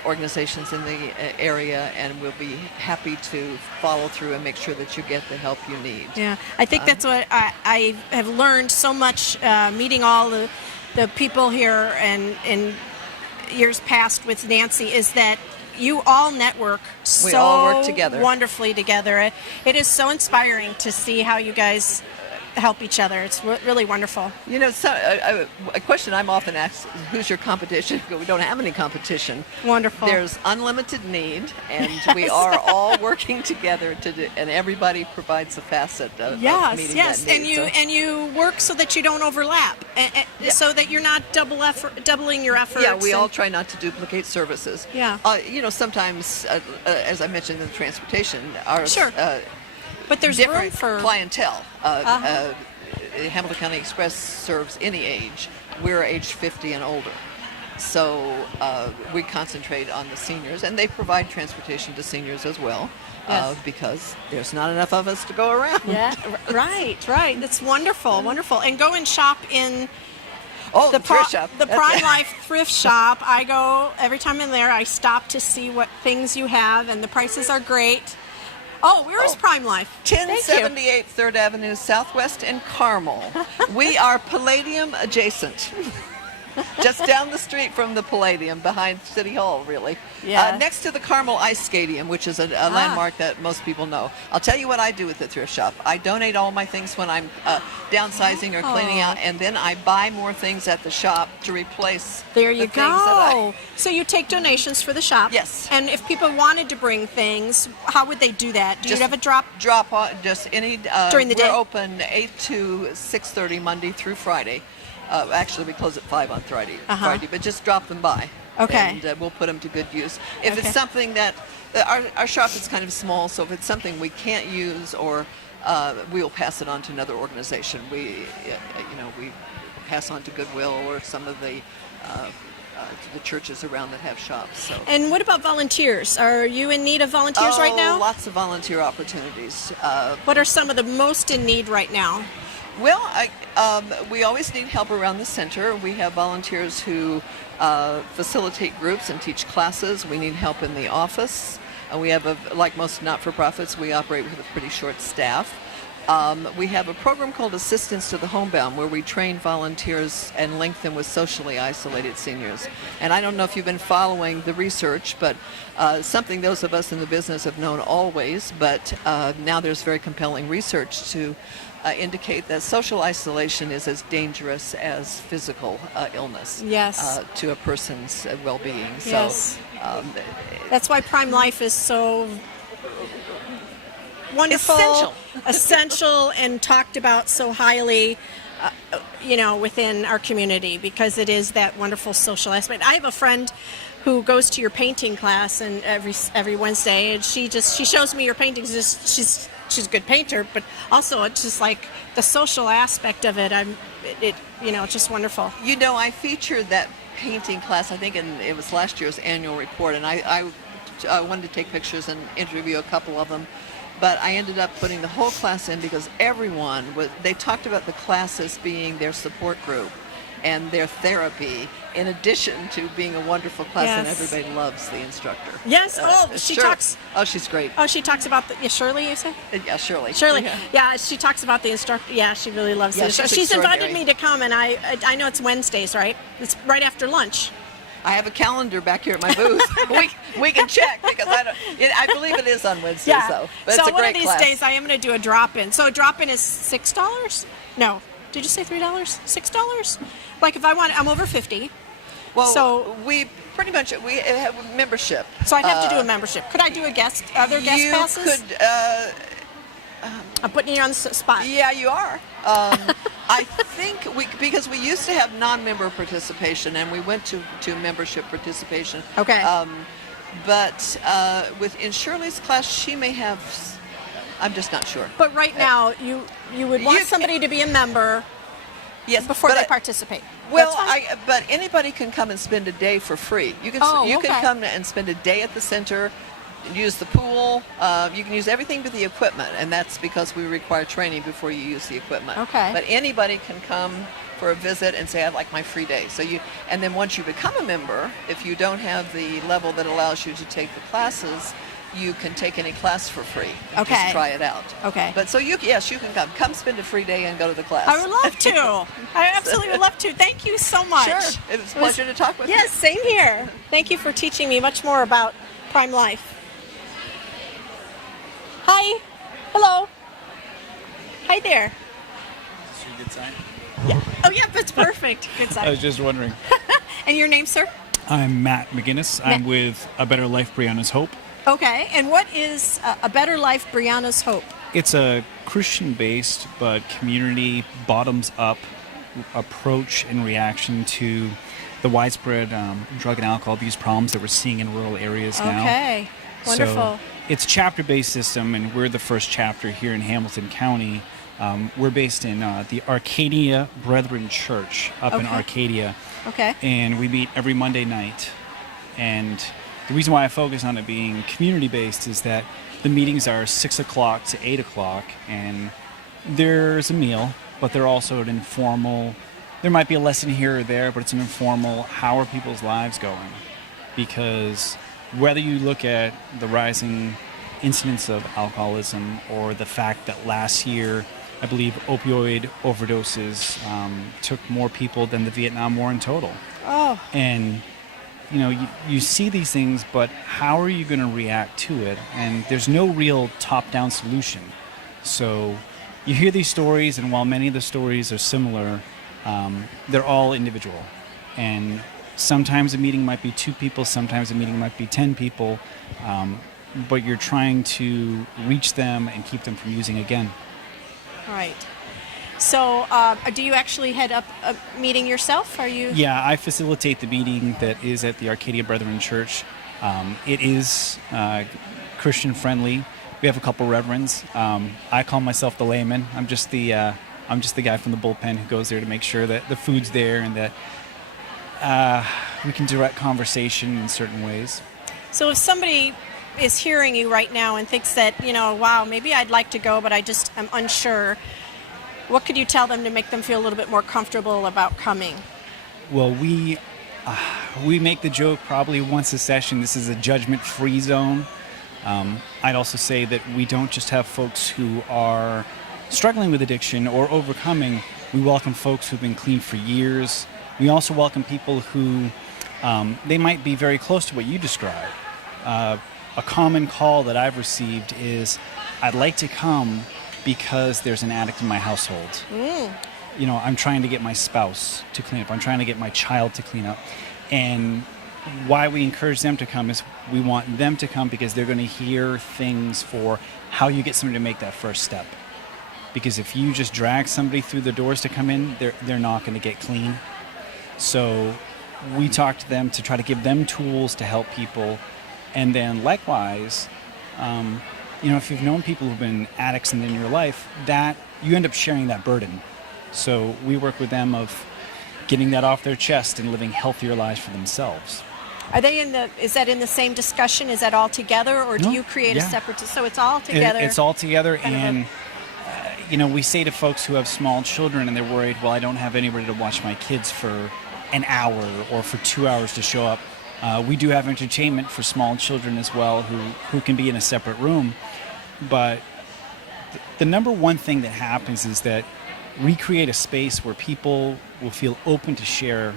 organizations in the area, and we'll be happy to follow through and make sure that you get the help you need. Yeah, I think that's what I have learned so much meeting all the people here and in years past with Nancy, is that you all network We all work together. wonderfully together. It is so inspiring to see how you guys help each other. It's really wonderful. You know, so, a question I'm often asked is, who's your competition? We don't have any competition. Wonderful. There's unlimited need, and we are all working together and everybody provides a facet of meeting that need. And you work so that you don't overlap, so that you're not doubling your efforts. Yeah, we all try not to duplicate services. Yeah. You know, sometimes, as I mentioned in the transportation, our but there's different room for clientele. Hamilton County Express serves any age. We're age 50 and older. So we concentrate on the seniors, and they provide transportation to seniors as well, because there's not enough of us to go around. Yeah, right. That's wonderful, wonderful. And go and shop in the thrift shop. The Prime Life thrift shop. I go every time I'm there. I stop to see what things you have, and the prices are great. Oh, where is Prime Life? 1078 3rd Avenue Southwest in Carmel. We are Palladium adjacent. Just down the street from the Palladium, behind City Hall, really. Yeah. Next to the Carmel Ice Stadium, which is a landmark that most people know. I'll tell you what I do with the thrift shop. I donate all my things when I'm downsizing or cleaning out, and then I buy more things at the shop to replace There you the things that So you take donations for the shop? Yes. And if people wanted to bring things, how would they do that? Do you have a drop? Drop off, just any... During the day? We're open 8 to 6:30 Monday through Friday. Actually, we close at 5 on Friday, but just drop them by. Okay. And we'll put them to good use. If Okay. it's something that, our shop is kind of small, so if it's something we can't use, or we'll pass it on to another organization. We pass on to Goodwill or some of the churches around that have shops. So. And what about volunteers? Are you in need of volunteers right now? Lots of volunteer opportunities. What are some of the most in need right now? Well, we always need help around the center. We have volunteers who facilitate groups and teach classes. We need help in the office. We have, like most not-for-profits, we operate with a pretty short staff. We have a program called Assistance to the Homebound, where we train volunteers and link them with socially isolated seniors. And I don't know if you've been following the research, but something those of us in the business have known always, but now there's very compelling research to indicate that social isolation is as dangerous as physical illness to a person's well-being. Yes. So that's why Prime Life is so wonderful, essential, and talked about so highly, within our community, because it is that wonderful social aspect. I have a friend who goes to your painting class, and every Wednesday, and she shows me your paintings. She's a good painter, but also it's just like the social aspect of it. It's just wonderful. You know, I featured that painting class, I think it was last year's annual report, and I wanted to take pictures and interview a couple of them, but I ended up putting the whole class in because they talked about the class as being their support group and their therapy, in addition to being a wonderful class, and everybody loves the instructor. Yes. She talks. Oh, she's great. Oh, she talks about Shirley, you say? Yeah, Shirley. Shirley. Yeah, she talks about the instructor. Yeah, she really loves the instructor. She's invited me to come, and I know it's Wednesdays, right? It's right after lunch. I have a calendar back here at my booth. we can check, because I believe it is on Wednesdays, though. But so it's a one great of these class. days I am going to do a drop-in. So a drop-in is $6? No. Did you say $3? $6? Like if I'm over 50. Well, so we pretty much we have a membership. So I'd have to do a membership. Could I do other guest passes? You could. I'm putting you on the spot. Yeah, you are. I think because we used to have non-member participation, and we went to membership participation. Okay. But in Shirley's class, she may have. I'm just not sure. But right now, you would want somebody to be a member. Yes, before they participate. Well, but anybody can come and spend a day for free. You can come and spend a day at the center, use the pool. You can use everything but the equipment, and that's because we require training before you use the equipment. Okay. But anybody can come for a visit and say, I'd like my free day. And then once you become a member, if you don't have the level that allows you to take the classes, you can take any class for free. Okay. Just try it out. Okay. But so yes, you can come. Come spend a free day and go to the class. I would love to. I absolutely would love to. Thank you so much. Sure. It was a pleasure to talk with you. Yes, same here. Thank you for teaching me much more about Prime Life. Hi. Hello. Hi there. Is this a good sign? Yeah. Oh, yeah, that's perfect. Good sign. I was just wondering. And your name, sir? I'm Matt McGinnis. I'm with A Better Life, Brianna's Hope. Okay. And what is A Better Life, Brianna's Hope? It's a Christian-based but community bottoms-up approach and reaction to the widespread drug and alcohol abuse problems that we're seeing in rural areas now. Okay. Wonderful. So it's a chapter-based system, and we're the first chapter here in Hamilton County. We're based in the Arcadia Brethren Church up in Arcadia. Okay. And we meet every Monday night. And the reason why I focus on it being community-based is that the meetings are 6 o'clock to 8 o'clock, and there's a meal, but they're also an informal, there might be a lesson here or there, but it's an informal, how are people's lives going? Because whether you look at the rising incidence of alcoholism or the fact that last year, I believe opioid overdoses took more people than the Vietnam War in total. Oh. And you see these things, but how are you going to react to it? And there's no real top-down solution. So you hear these stories, and while many of the stories are similar, they're all individual. And sometimes a meeting might be 2 people, sometimes a meeting might be 10 people, but you're trying to reach them and keep them from using again. Right. So, do you actually head up a meeting yourself? Are you? Yeah, I facilitate the meeting that is at the Arcadia Brethren Church. It is Christian friendly. We have a couple reverends. I call myself the layman. I'm just the guy from the bullpen who goes there to make sure that the food's there and that we can direct conversation in certain ways. So, if somebody is hearing you right now and thinks that, wow, maybe I'd like to go, but I just am unsure, what could you tell them to make them feel a little bit more comfortable about coming? Well, we make the joke probably once a session, this is a judgment-free zone. I'd also say that we don't just have folks who are struggling with addiction or overcoming. We welcome folks who've been clean for years. We also welcome people who they might be very close to what you described. A common call that I've received is, I'd like to come because there's an addict in my household. I'm trying to get my spouse to clean up. I'm trying to get my child to clean up. And why we encourage them to come is we want them to come because they're going to hear things for how you get somebody to make that first step. Because if you just drag somebody through the doors to come in, they're not going to get clean. So we talk to them to try to give them tools to help people. And then likewise, if you've known people who've been addicts in your life, that you end up sharing that burden. So we work with them of getting that off their chest and living healthier lives for themselves. Are they is that in the same discussion? Is that all together, or do you create a separate? So it's all together. It's all together, and we say to folks who have small children and they're worried, well, I don't have anybody to watch my kids for an hour or for 2 hours to show up. We do have entertainment for small children as well who can be in a separate room. But the number one thing that happens is that we create a space where people will feel open to share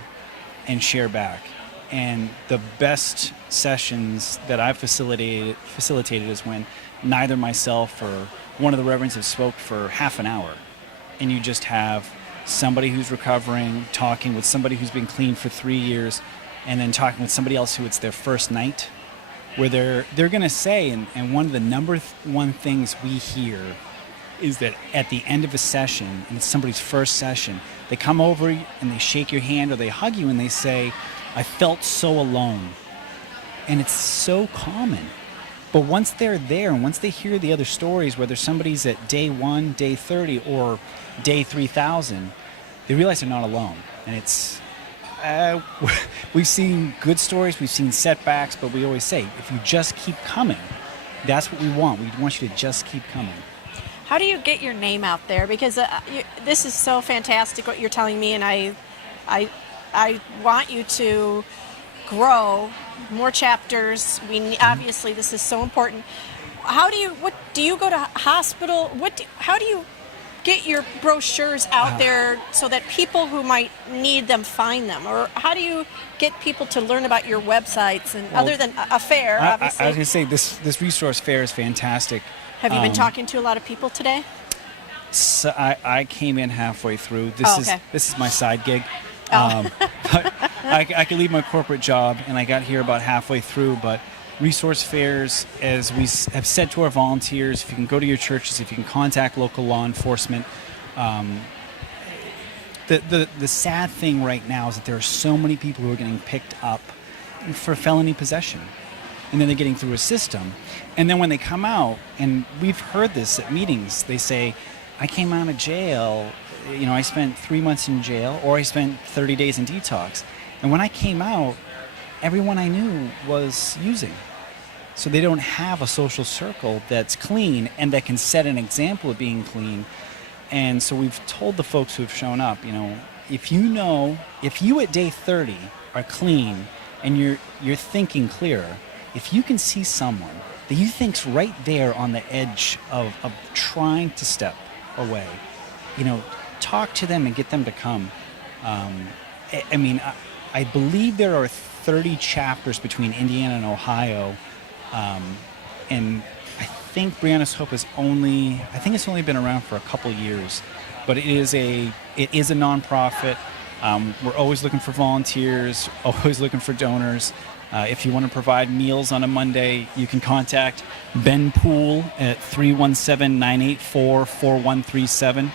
and share back. And the best sessions that I've facilitated is when neither myself or one of the reverends have spoke for half an hour. And you just have somebody who's recovering, talking with somebody who's been clean for 3 years, and then talking with somebody else who it's their first night, where they're going to say, and one of the number one things we hear is that at the end of a session, and it's somebody's first session, they come over and they shake your hand or they hug you and they say, I felt so alone. And it's so common. But once they're there and once they hear the other stories, whether somebody's at day 1, day 30, or day 3,000, they realize they're not alone. And we've seen good stories, we've seen setbacks, but we always say, if you just keep coming, that's what we want. We want you to just keep coming. How do you get your name out there? Because this is so fantastic what you're telling me, and I want you to grow more chapters. Obviously this is so important. How do you go to hospital? How do you get your brochures out there so that people who might need them find them? Or how do you get people to learn about your websites, and other than a fair, obviously? I was going to say, this resource fair is fantastic. Have you been talking to a lot of people today? So I came in halfway through. This is my side gig. But I could leave my corporate job, and I got here about halfway through. But resource fairs, as we have said to our volunteers, if you can go to your churches, if you can contact local law enforcement. The sad thing right now is that there are so many people who are getting picked up for felony possession, and then they're getting through a system, and then when they come out, and we've heard this at meetings, they say, I came out of jail, I spent 3 months in jail, or I spent 30 days in detox, and when I came out, everyone I knew was using. So they don't have a social circle that's clean and that can set an example of being clean. And so we've told the folks who have shown up, if you at day 30 are clean and you're thinking clearer, if you can see someone that you think's right there on the edge of trying to step away, talk to them and get them to come. I believe there are 30 chapters between Indiana and Ohio, and I think Brianna's Hope it's only been around for a couple years, but it is a nonprofit. We're always looking for volunteers, always looking for donors. If you want to provide meals on a Monday, you can contact Ben Poole at 317-984-4137.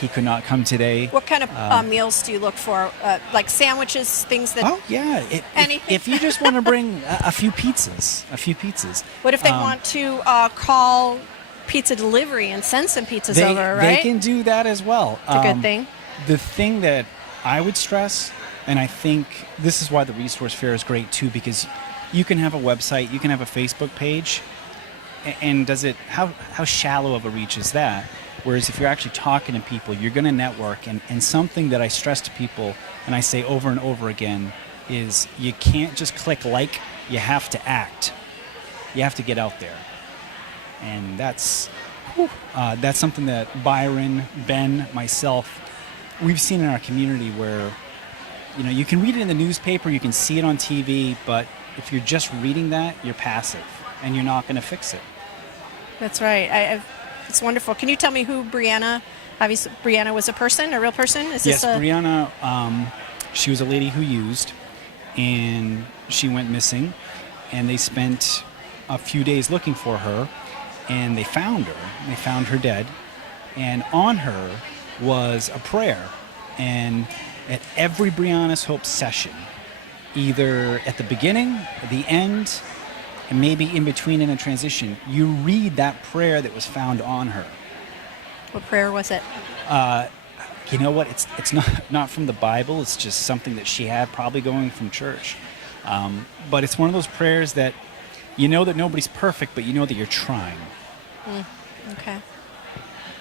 He could not come today. What kind of meals do you look for? Like sandwiches, things that... Oh, yeah. Anything? If you just want to bring a few pizzas. What if they want to call pizza delivery and send some pizzas over, right? They can do that as well. It's a good thing. The thing that I would stress, and I think this is why the resource fair is great too, because you can have a website, you can have a Facebook page, and how shallow of a reach is that? Whereas if you're actually talking to people, you're going to network. And something that I stress to people, and I say over and over again, is you can't just click like, you have to act. You have to get out there. And that's something that Byron, Ben, myself, we've seen in our community where, you can read it in the newspaper, you can see it on TV, but if you're just reading that, you're passive, and you're not going to fix it. That's right. It's wonderful. Can you tell me who Brianna? Obviously, Brianna was a real person. Yes, Brianna. She was a lady who used, and she went missing, and they spent a few days looking for her, and they found her. They found her dead, and on her was a prayer. And at every Brianna's Hope session, either at the beginning, at the end, and maybe in between in a transition, you read that prayer that was found on her. What prayer was it? You know what? It's not from the Bible. It's just something that she had, probably going from church. But it's one of those prayers that that nobody's perfect, but that you're trying. Okay.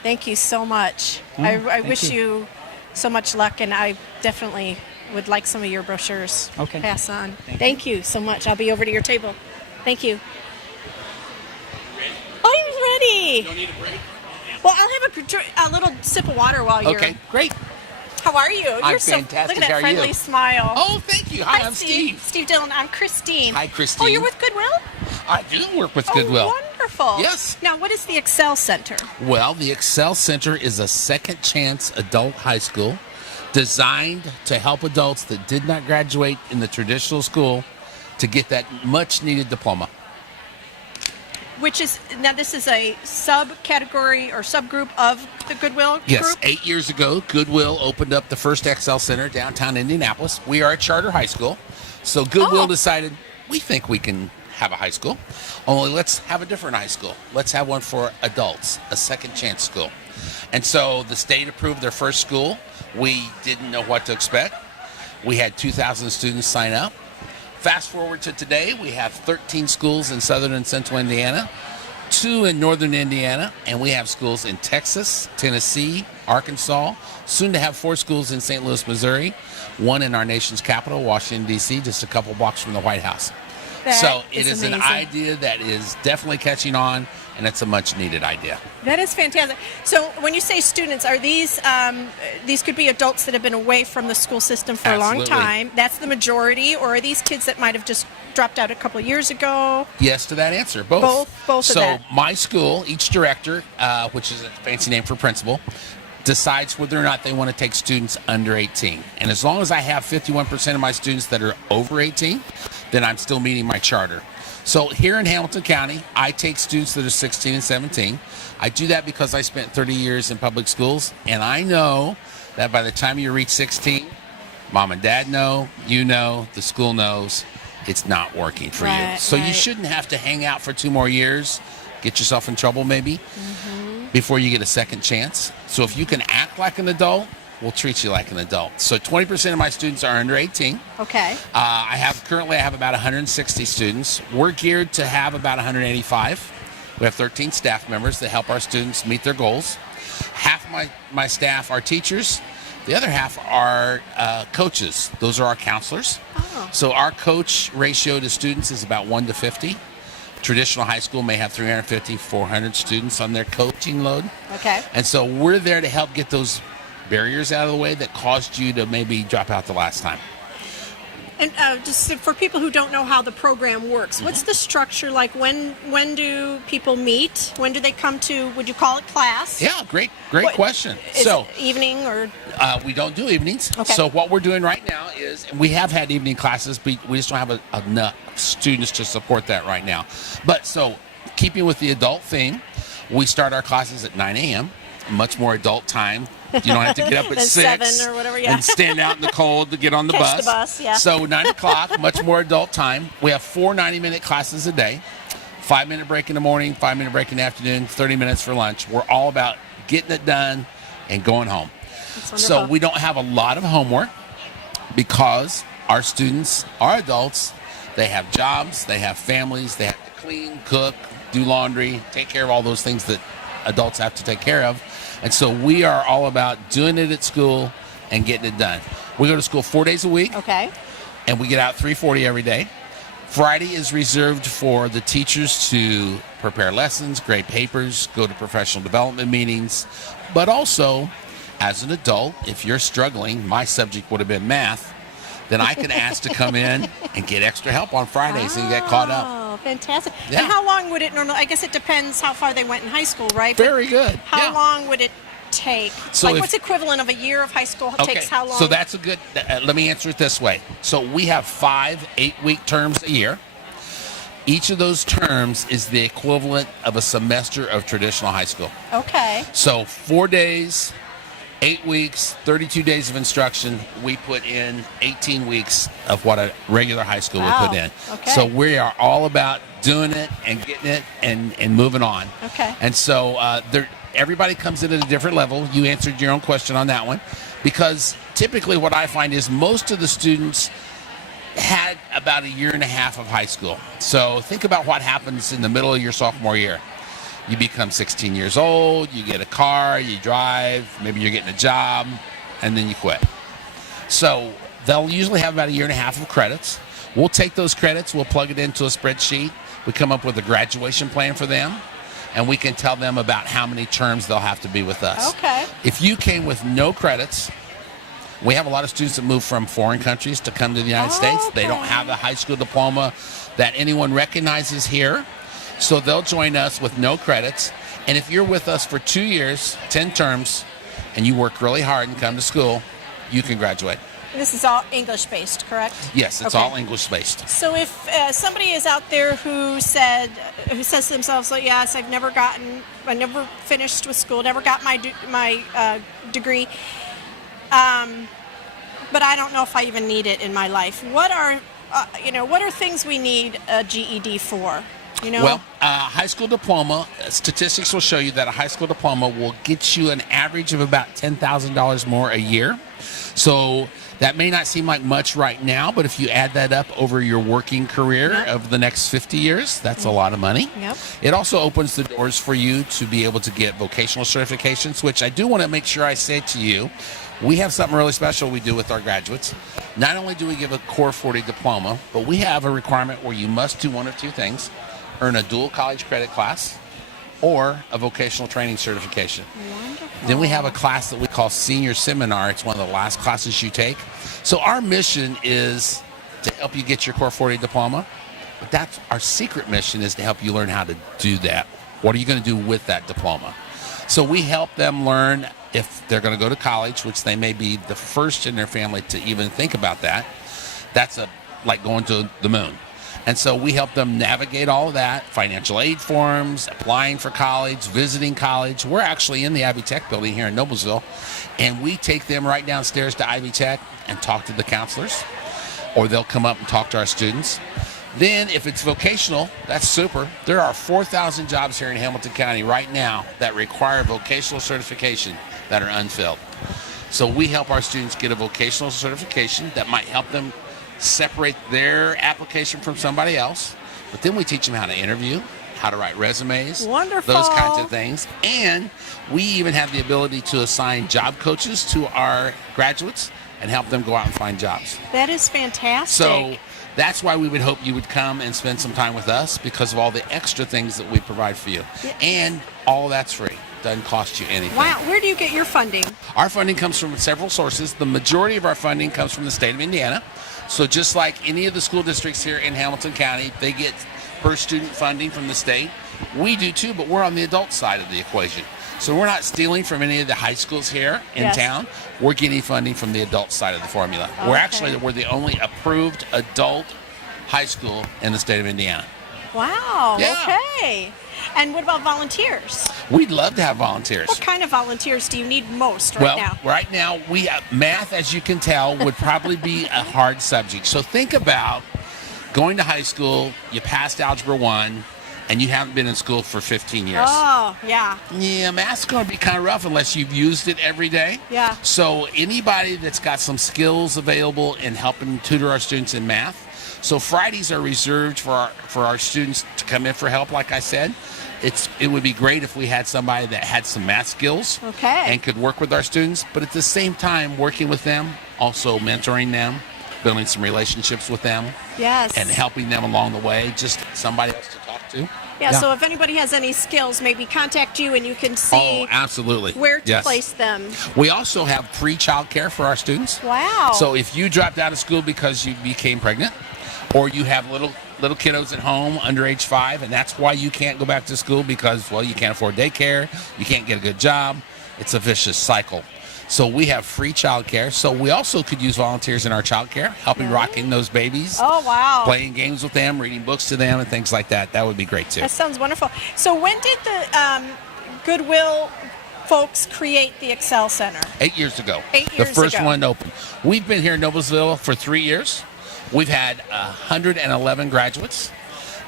Thank you so much. Oh, I wish you so much luck, and I definitely would like some of your brochures. Okay. Pass on. Thank you so much. I'll be over to your table. Thank you. I'm ready. You don't need a break? Well, I'll have a little sip of water while you're... Okay, great. How are you? I'm fantastic. Look at How that are you? friendly smile. Oh, thank you. Hi, I'm Steve. Steve Dillon. I'm Christine. Hi, Christine. Oh, you're with Goodwill? I do work with Goodwill. Oh, wonderful. Yes. Now, what is the Excel Center? Well, the Excel Center is a second chance adult high school designed to help adults that did not graduate in the traditional school to get that much needed diploma. Which is, now this is a subcategory or subgroup of the Goodwill Yes, group? 8 years ago, Goodwill opened up the first Excel Center downtown Indianapolis. We are a charter high school, so Goodwill decided, we think we can have a high school, only let's have a different high school. Let's have one for adults, a second chance school. And so the state approved their first school. We didn't know what to expect. We had 2,000 students sign up. Fast forward to today, we have 13 schools in southern and central Indiana, 2 in northern Indiana, and we have schools in Texas, Tennessee, Arkansas, soon to have 4 schools in St. Louis, Missouri, 1 in our nation's capital, Washington, D.C., just a couple blocks from the White House. So it is an idea that is definitely catching on, and it's a much-needed idea. That is fantastic. So when you say students, are these could be adults that have been away from the school system for a long time? That's the majority, or are these kids that might have just dropped out a couple of years ago? Yes to that answer. Both of so that. My school, each director, which is a fancy name for principal, decides whether or not they want to take students under 18. And as long as I have 51% of my students that are over 18, then I'm still meeting my charter. So here in Hamilton County, I take students that are 16 and 17. I do that because I spent 30 years in public schools, and I know that by the time you reach 16, mom and dad know, you know, the school knows it's not working for you. So you shouldn't have to hang out for 2 more years, get yourself in trouble maybe, before you get a second chance. So if you can act like an adult, we'll treat you like an adult. So 20% of my students are under 18. Okay. Currently I have about 160 students. We're geared to have about 185. We have 13 staff members that help our students meet their goals. Half my staff are teachers. The other half are coaches. Those are our counselors. So our coach ratio to students is about 1 to 50. Traditional high school may have 350, 400 students on their coaching load. Okay. And so we're there to help get those barriers out of the way that caused you to maybe drop out the last time. And just for people who don't know how the program works, what's the structure like? When do people meet? When do they come to, would you call it class? Yeah, great question. Is it evening or? We don't do evenings. Okay. So what we're doing right now is, and we have had evening classes, but we just don't have enough students to support that right now. But so keeping with the adult theme, we start our classes at 9 a.m., much more adult time. You don't have to get up at 6 7 or whatever, and stand out in the cold to get on the Catch bus. the bus, yeah. So 9 o'clock, much more adult time. We have 4 90-minute classes a day, 5-minute break in the morning, 5-minute break in the afternoon, 30 minutes for lunch. We're all about getting it done and going home. So we don't have a lot of homework because our students are adults. They have jobs, they have families, they have to clean, cook, do laundry, take care of all those things that adults have to take care of. And so we are all about doing it at school and getting it done. We go to school 4 days a week. Okay. And we get out 3:40 every day. Friday is reserved for the teachers to prepare lessons, grade papers, go to professional development meetings. But also, as an adult, if you're struggling, my subject would have been math, then I can ask to come in and get extra help on Fridays and get caught up. Oh, fantastic. Yeah. And how long would it normally, I guess it depends how far they went in high school, right? Very good. How long would it take? So what's equivalent of a year of high school? Takes how long? So that's a good, let me answer it this way. So we have 5 8-week terms a year. Each of those terms is the equivalent of a semester of traditional high school. Okay. So 4 days, 8 weeks, 32 days of instruction. We put in 18 weeks of what a regular high school would put in. Okay. So we are all about doing it and getting it and moving on. Okay. And so everybody comes in at a different level. You answered your own question on that one. Because typically what I find is most of the students had about a year and a half of high school. So think about what happens in the middle of your sophomore year. You become 16 years old, you get a car, you drive, maybe you're getting a job, and then you quit. So they'll usually have about a year and a half of credits. We'll take those credits, we'll plug it into a spreadsheet. We come up with a graduation plan for them, and we can tell them about how many terms they'll have to be with us. Okay. If you came with no credits, we have a lot of students that move from foreign countries to come to the United States. They don't have a high school diploma that anyone recognizes here. So they'll join us with no credits. And if you're with us for 2 years, 10 terms, and you work really hard and come to school, you can graduate. This is all English-based, correct? Yes, it's all English-based. So if somebody is out there who says to themselves, like, yes, I never finished with school, never got my degree, but I don't know if I even need it in my life. What are things we need a GED for? You know, Well, high school diploma, statistics will show you that a high school diploma will get you an average of about $10,000 more a year. So that may not seem like much right now, but if you add that up over your working career of the next 50 years, that's a lot of money. Yep. It also opens the doors for you to be able to get vocational certifications, which I do want to make sure I say to you, we have something really special we do with our graduates. Not only do we give a Core 40 diploma, but we have a requirement where you must do one of two things: earn a dual college credit class or a vocational training certification. Then we have a class that we call Senior Seminar. It's one of the last classes you take. So our mission is to help you get your Core 40 diploma, but that's our secret mission, is to help you learn how to do that. What are you going to do with that diploma? So we help them learn if they're going to go to college, which they may be the first in their family to even think about that. That's like going to the moon. And so we help them navigate all of that, financial aid forms, applying for college, visiting college. We're actually in the Ivy Tech building here in Noblesville, and we take them right downstairs to Ivy Tech and talk to the counselors, or they'll come up and talk to our students. Then if it's vocational, that's super. There are 4,000 jobs here in Hamilton County right now that require vocational certification that are unfilled. So we help our students get a vocational certification that might help them separate their application from somebody else. But then we teach them how to interview, how to write resumes, Wonderful. those kinds of things. And we even have the ability to assign job coaches to our graduates and help them go out and find jobs. that is fantastic. So that's why we would hope you would come and spend some time with us, because of all the extra things that we provide for you. And all that's free. Doesn't cost you anything. Wow, where do you get your funding? Our funding comes from several sources. The majority of our funding comes from the state of Indiana. So just like any of the school districts here in Hamilton County, they get per student funding from the state. We do too, but we're on the adult side of the equation. So we're not stealing from any of the high schools here in town. We're getting funding from the adult side of the formula. We're the only approved adult high school in the state of Indiana. Wow, Yeah. okay. And what about volunteers? We'd love to have volunteers. What kind of volunteers do you need most Right now, we math, as you can tell, would probably be a hard subject. So think about going to high school, you passed Algebra 1, and you haven't been in school for 15 years. Oh, yeah. Yeah, math's going to be kind of rough unless you've used it every day. Yeah. So anybody that's got some skills available in helping tutor our students in math. So Fridays are reserved for our students to come in for help, like I said. It would be great if we had somebody that had some math skills and could work with our students, but at the same time working with them, also mentoring them, building some relationships with them, and helping them along the way, just somebody else to talk to. Yeah, so if anybody has any skills, maybe contact you and you can see absolutely. where to place them. We also have free child care for our students. Wow. So if you dropped out of school because you became pregnant, or you have little kiddos at home under age 5, and that's why you can't go back to school because, well, you can't afford daycare, you can't get a good job. It's a vicious cycle. So we have free child care. So we also could use volunteers in our child care, helping rocking those babies. Oh, wow. Playing games with them, reading books to them, and things like that. That would be great, too. That sounds wonderful. So when did the Goodwill folks create the Excel Center? 8 years ago. 8 years The first ago. one opened. We've been here in Noblesville for 3 years. We've had 111 graduates,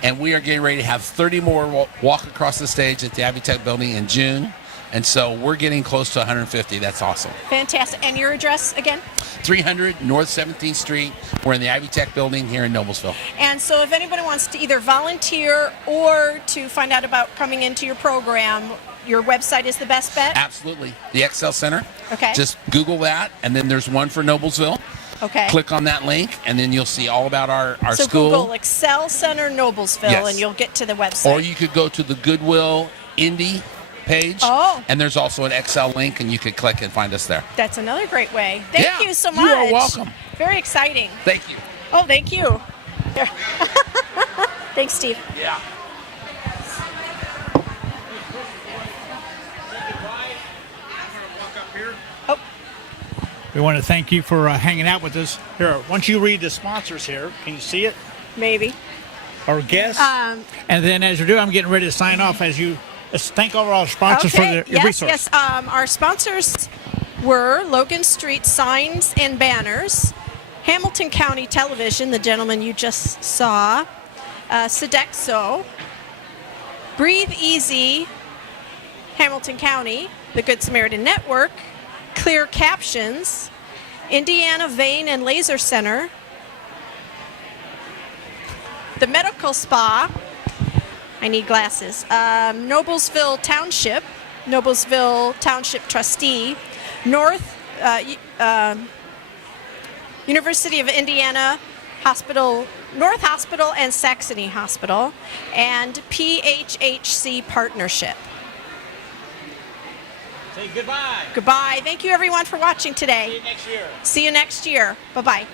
and we are getting ready to have 30 more walk across the stage at the Ivy Tech building in June. And so we're getting close to 150. That's awesome. Fantastic. And your address again? 300 North 17th Street. We're in the Ivy Tech building here in Noblesville. And so if anybody wants to either volunteer or to find out about coming into your program, your website is the best bet? Absolutely. The Excel Center. Okay. Just Google that, and then there's one for Noblesville. Okay. Click on that link, and then you'll see all about our so school. Google Excel Center Noblesville, Yes. and you'll get to the website. Or you could go to the Goodwill Indy page, and there's also an Excel link, and you could click and find us there. That's another great way. Thank Yeah, you so you much. are welcome. Very exciting. Thank you. Oh, thank you. There. Thanks, Steve. Yeah. We want to thank you for hanging out with us. Here, once you read the sponsors here, can you see it? Maybe. Our guests. And then as you do, I'm getting ready to sign off as you thank all our sponsors for their resource. Yes. Our sponsors were Logan Street Signs and Banners, Hamilton County Television, the gentleman you just saw, Sodexo, Breathe Easy, Hamilton County, the Good Samaritan Network, Clear Captions, Indiana Vein and Laser Center, the Medical Spa, I need glasses, Noblesville Township Trustee, University of Indiana Hospital, North Hospital and Saxony Hospital, and PHHC Partnership. Say goodbye. Goodbye. Thank you everyone for watching today. See you next year. See you next year. Bye-bye.